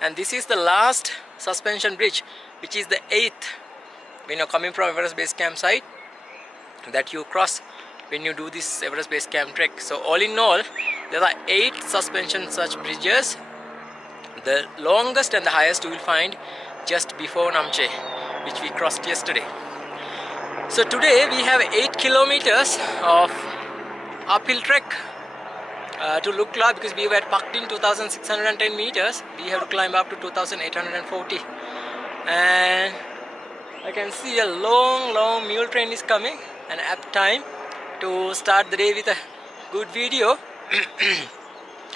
and this is the last suspension bridge, which is the 8th when you're coming from Everest Base Camp site that you cross when you do this Everest Base Camp trek. So all in all, there are 8 suspension such bridges. The longest and the highest you will find just before Namche, which we crossed yesterday. So today we have 8 kilometers of uphill trek to Lukla, because we were at Pakting 2610 meters. We have to climb up to 2840, and I can see a long mule train is coming, an apt time to start the day with a good video.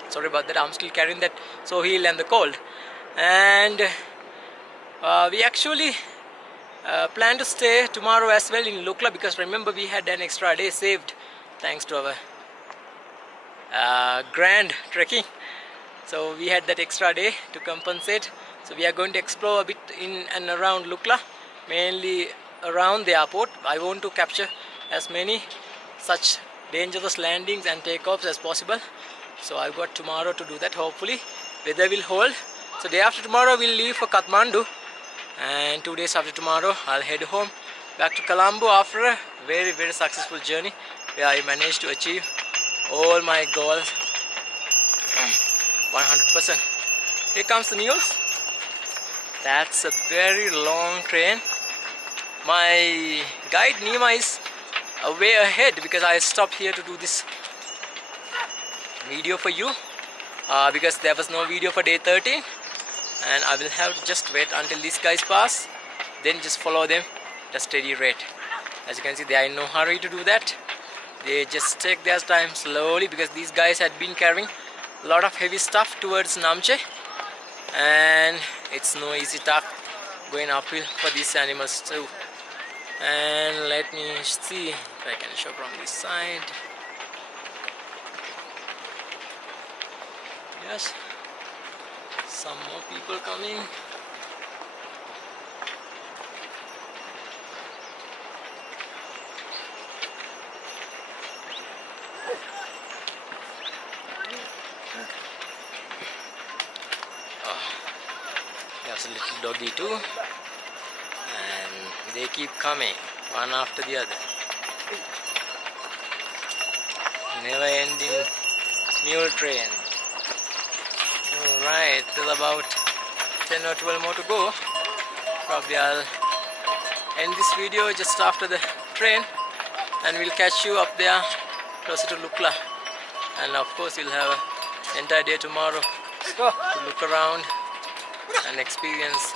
Sorry about that, I'm still carrying that sore heel and the cold. And we actually plan to stay tomorrow as well in Lukla, because remember we had an extra day saved thanks to our grand trekking. So we had that extra day to compensate. So we are going to explore a bit in and around Lukla, mainly around the airport. I want to capture as many such dangerous landings and takeoffs as possible. So I've got tomorrow to do that. Hopefully weather will hold. So day after tomorrow we'll leave for Kathmandu, and 2 days after tomorrow I'll head home back to Colombo after a very successful journey where I managed to achieve all my goals 100%. Here comes the mules. That's a very long train. My guide Nima is way ahead because I stopped here to do this video for you because there was no video for day 13, and I will have to just wait until these guys pass, then just follow them at a steady rate. As you can see, they are in no hurry to do that. They just take their time slowly because these guys had been carrying a lot of heavy stuff towards Namche, and it's no easy task going uphill for these animals too. And let me see if I can show from this side. Yes, some more people coming. Oh, there's a little doggy too. And they keep coming one after the other. Never ending mule train. Alright, there's about 10 or 12 more to go. Probably I'll end this video just after the train, and we'll catch you up there closer to Lukla. And of course you'll have an entire day tomorrow to look around and experience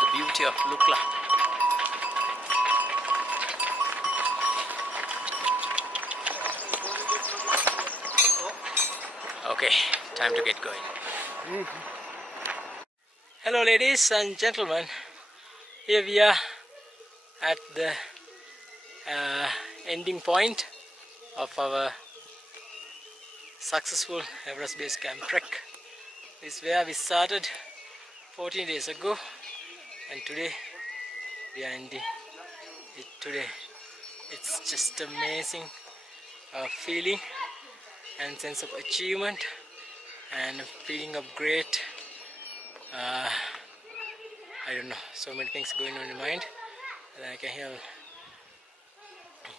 the beauty of Lukla. Okay, time to get going. Hello ladies and gentlemen, here we are at the ending point of our successful Everest Base Camp trek. This is where we started 14 days ago, and today we are ending it today. It's just amazing feeling and sense of achievement and a feeling of great I don't know, so many things going on in my mind. And I can hear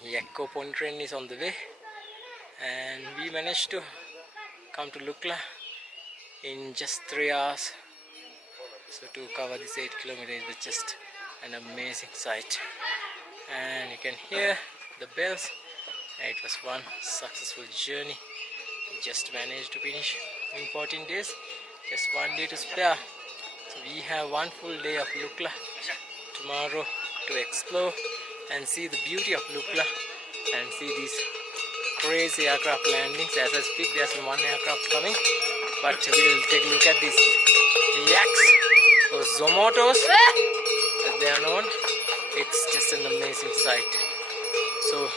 Yak Train is on the way, and we managed to come to Lukla in just 3 hours. So to cover this 8 kilometers was just an amazing sight, and you can hear the bells. It was one successful journey. We just managed to finish in 14 days, just 1 day to spare. So we have 1 full day of Lukla tomorrow to explore and see the beauty of Lukla and see these crazy aircraft landings. As I speak, there's one aircraft coming, but we'll take a look at these yaks or zomotos as they are known. It's just an amazing sight. So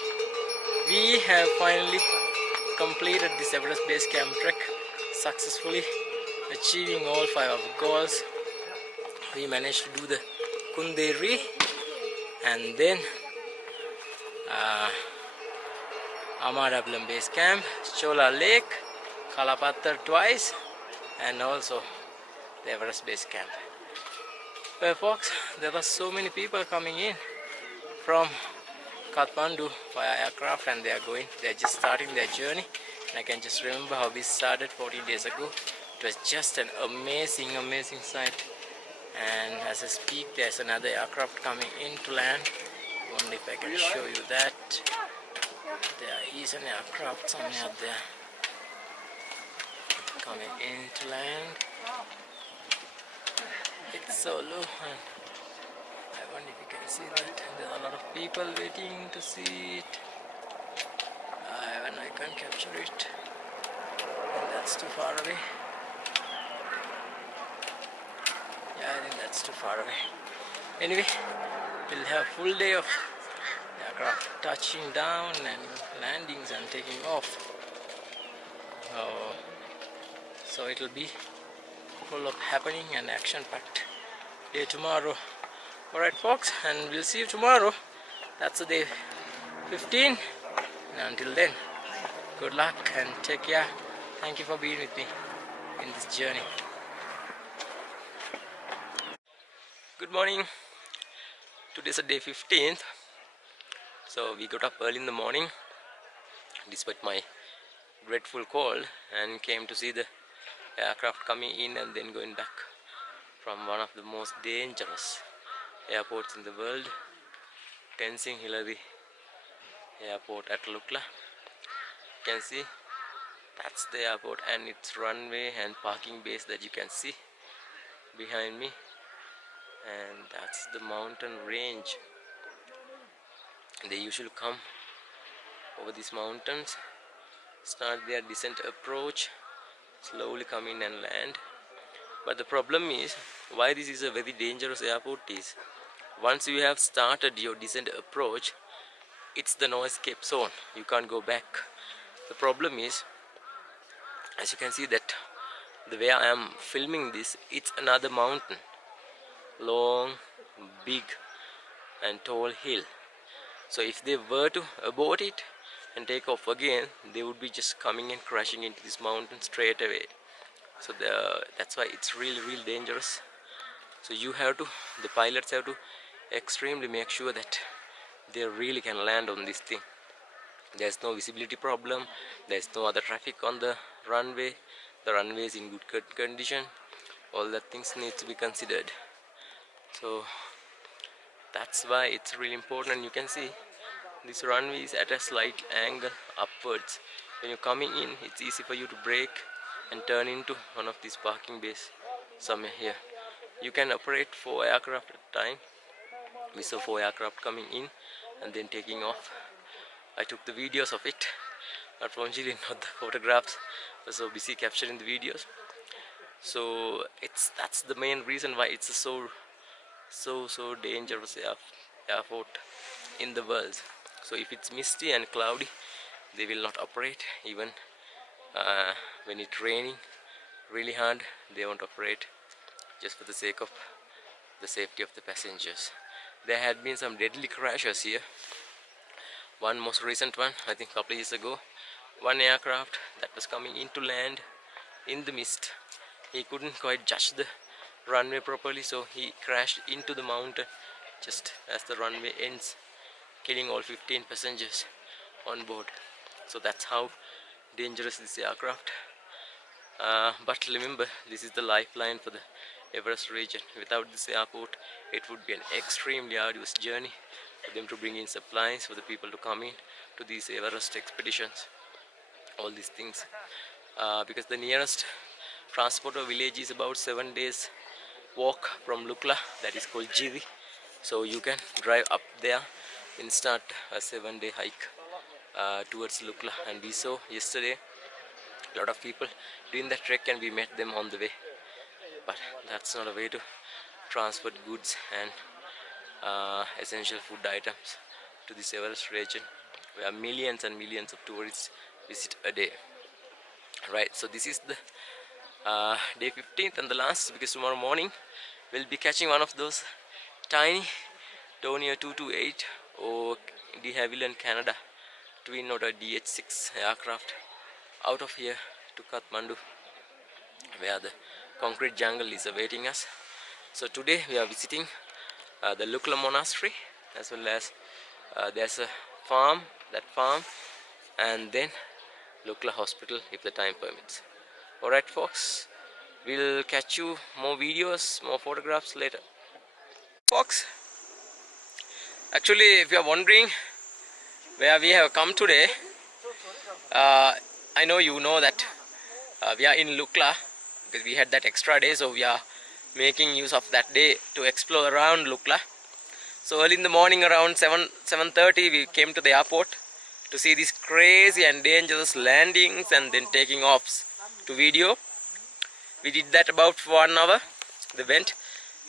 we have finally completed this Everest Base Camp trek successfully, achieving all 5 of our goals. We managed to do the Kunderi, and then Amarablam Base Camp, Chola Lake, Kalapattar twice, and also the Everest Base Camp. Well folks, there were so many people coming in from Kathmandu via aircraft, and they're just starting their journey. And I can just remember how we started 14 days ago. It was just an amazing sight. And as I speak, there's another aircraft coming in to land. Only if I can show you that. There is an aircraft somewhere there coming in to land. It's so low, and I wonder if you can see that. There are a lot of people waiting to see it. And I can't capture it, and that's too far away. Yeah, I think that's too far away. Anyway, we'll have full day of aircraft touching down and landings and taking off. So it'll be full of happening and action-packed day tomorrow. Alright folks, and we'll see you tomorrow. That's the day 15. And until then, good luck and take care. Thank you for being with me in this journey. Good morning. Today's a day 15th. So we got up early in the morning despite my dreadful cold and came to see the aircraft coming in and then going back from one of the most dangerous airports in the world, Tenzing Hillary Airport at Lukla. You can see that's the airport and its runway and parking base that you can see behind me, and that's the mountain range. They usually come over these mountains, start their descent approach, slowly come in and land. But the problem is, why this is a very dangerous airport is, once you have started your descent approach, it's the no escape zone. You can't go back. The problem is, as you can see that the way I am filming this, it's another mountain, long, big and tall hill. So if they were to abort it and take off again, they would be just coming and crashing into this mountain straight away. So that's why it's really dangerous. So the pilots have to extremely make sure that they really can land on this thing. There's no visibility problem, there's no other traffic on the runway, the runway is in good condition, all that things need to be considered. So that's why it's really important. And you can see this runway is at a slight angle upwards. When you're coming in, it's easy for you to brake and turn into one of these parking bays somewhere here. You can operate 4 aircraft at a time. We saw 4 aircraft coming in and then taking off. I took the videos of it, unfortunately not the photographs. I was so busy capturing the videos. So that's the main reason why it's a so dangerous airport in the world. So if it's misty and cloudy, they will not operate. Even when it's raining really hard, they won't operate, just for the sake of the safety of the passengers. There had been some deadly crashes here. One most recent one, I think a couple of years ago, one aircraft that was coming in to land in the mist, he couldn't quite judge the runway properly, so he crashed into the mountain just as the runway ends, killing all 15 passengers on board. So that's how dangerous this aircraft. But remember, this is the lifeline for the Everest region. Without this airport, it would be an extremely arduous journey for them to bring in supplies, for the people to come in to these Everest expeditions, all these things. Because the nearest transporter village is about 7 days walk from Lukla, that is called Jiri. So you can drive up there and start a 7-day hike towards Lukla. And we saw yesterday a lot of people doing that trek and we met them on the way. But that's not a way to transport goods and essential food items to this Everest region, where millions and millions of tourists visit a day. Right, so this is the day 15th and the last, because tomorrow morning we'll be catching one of those tiny Dornier 228 or de Havilland Canada twin otter DH6 aircraft out of here to Kathmandu, where the concrete jungle is awaiting us. So today we are visiting the Chola Monastery, as well as there's a farm, and then Chola Hospital if the time permits. Alright folks, we'll catch you more videos, more photographs later. Folks, actually if you are wondering where we have come today, I know you know that we are in Lukla because we had that extra day, so we are making use of that day to explore around Lukla. So early in the morning around 7:30 we came to the airport to see these crazy and dangerous landings and then taking offs to video. We did that about for 1 hour. They went,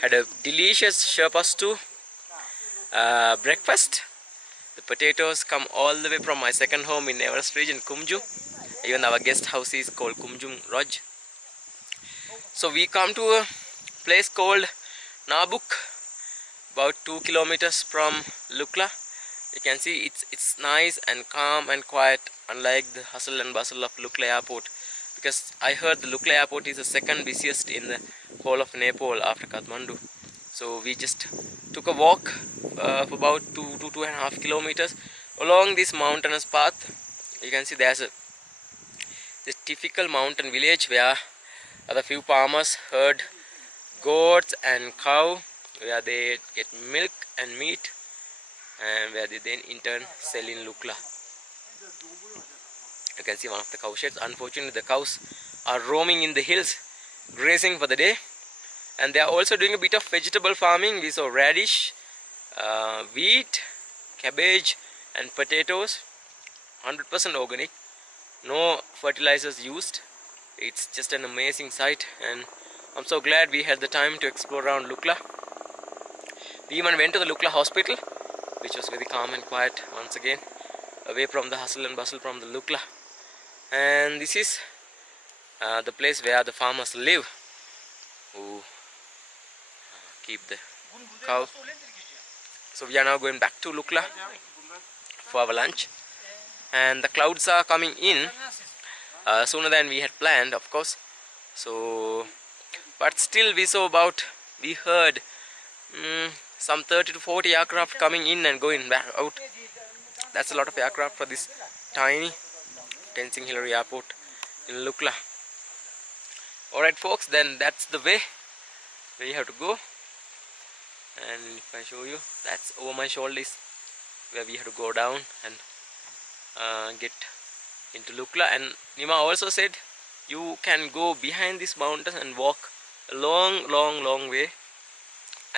had a delicious Sherpa stew, breakfast. The potatoes come all the way from my second home in Everest region, Kumjung. Even our guest house is called Kumjung Lodge. So we come to a place called Nabuk, about 2 kilometers from Lukla. You can see it's nice and calm and quiet, unlike the hustle and bustle of Lukla airport. Because I heard the Lukla airport is the second busiest in the whole of Nepal after Kathmandu. So we just took a walk for about 2.5 kilometers along this mountainous path. You can see there's a typical mountain village where other few farmers herd goats and cow, where they get milk and meat, and where they then in turn sell in Lukla. You can see one of the cow sheds. Unfortunately, the cows are roaming in the hills, grazing for the day, and they are also doing a bit of vegetable farming. We saw radish, wheat, cabbage and potatoes, 100% organic, no fertilizers used. It's just an amazing sight, and I'm so glad we had the time to explore around Lukla. We even went to the Lukla hospital, which was very calm and quiet once again, away from the hustle and bustle from the Lukla. And this is the place where the farmers live, who keep the cow. So we are now going back to Lukla for our lunch, and the clouds are coming in sooner than we had planned, of course. So, but still we heard some 30 to 40 aircraft coming in and going back out. That's a lot of aircraft for this tiny Tenzing Hillary Airport in Lukla. Alright folks, then that's the way we have to go. And if I show you, that's over my shoulders where we have to go down and get into Lukla. And Nima also said you can go behind this mountain and walk a long way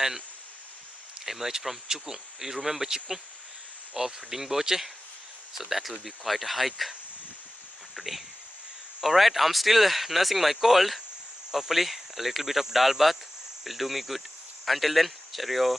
and emerge from Chukung. You remember Chukung of Tengboche? So that will be quite a hike today. Alright, I'm still nursing my cold. Hopefully a little bit of dal bath will do me good. Until then, cheerio.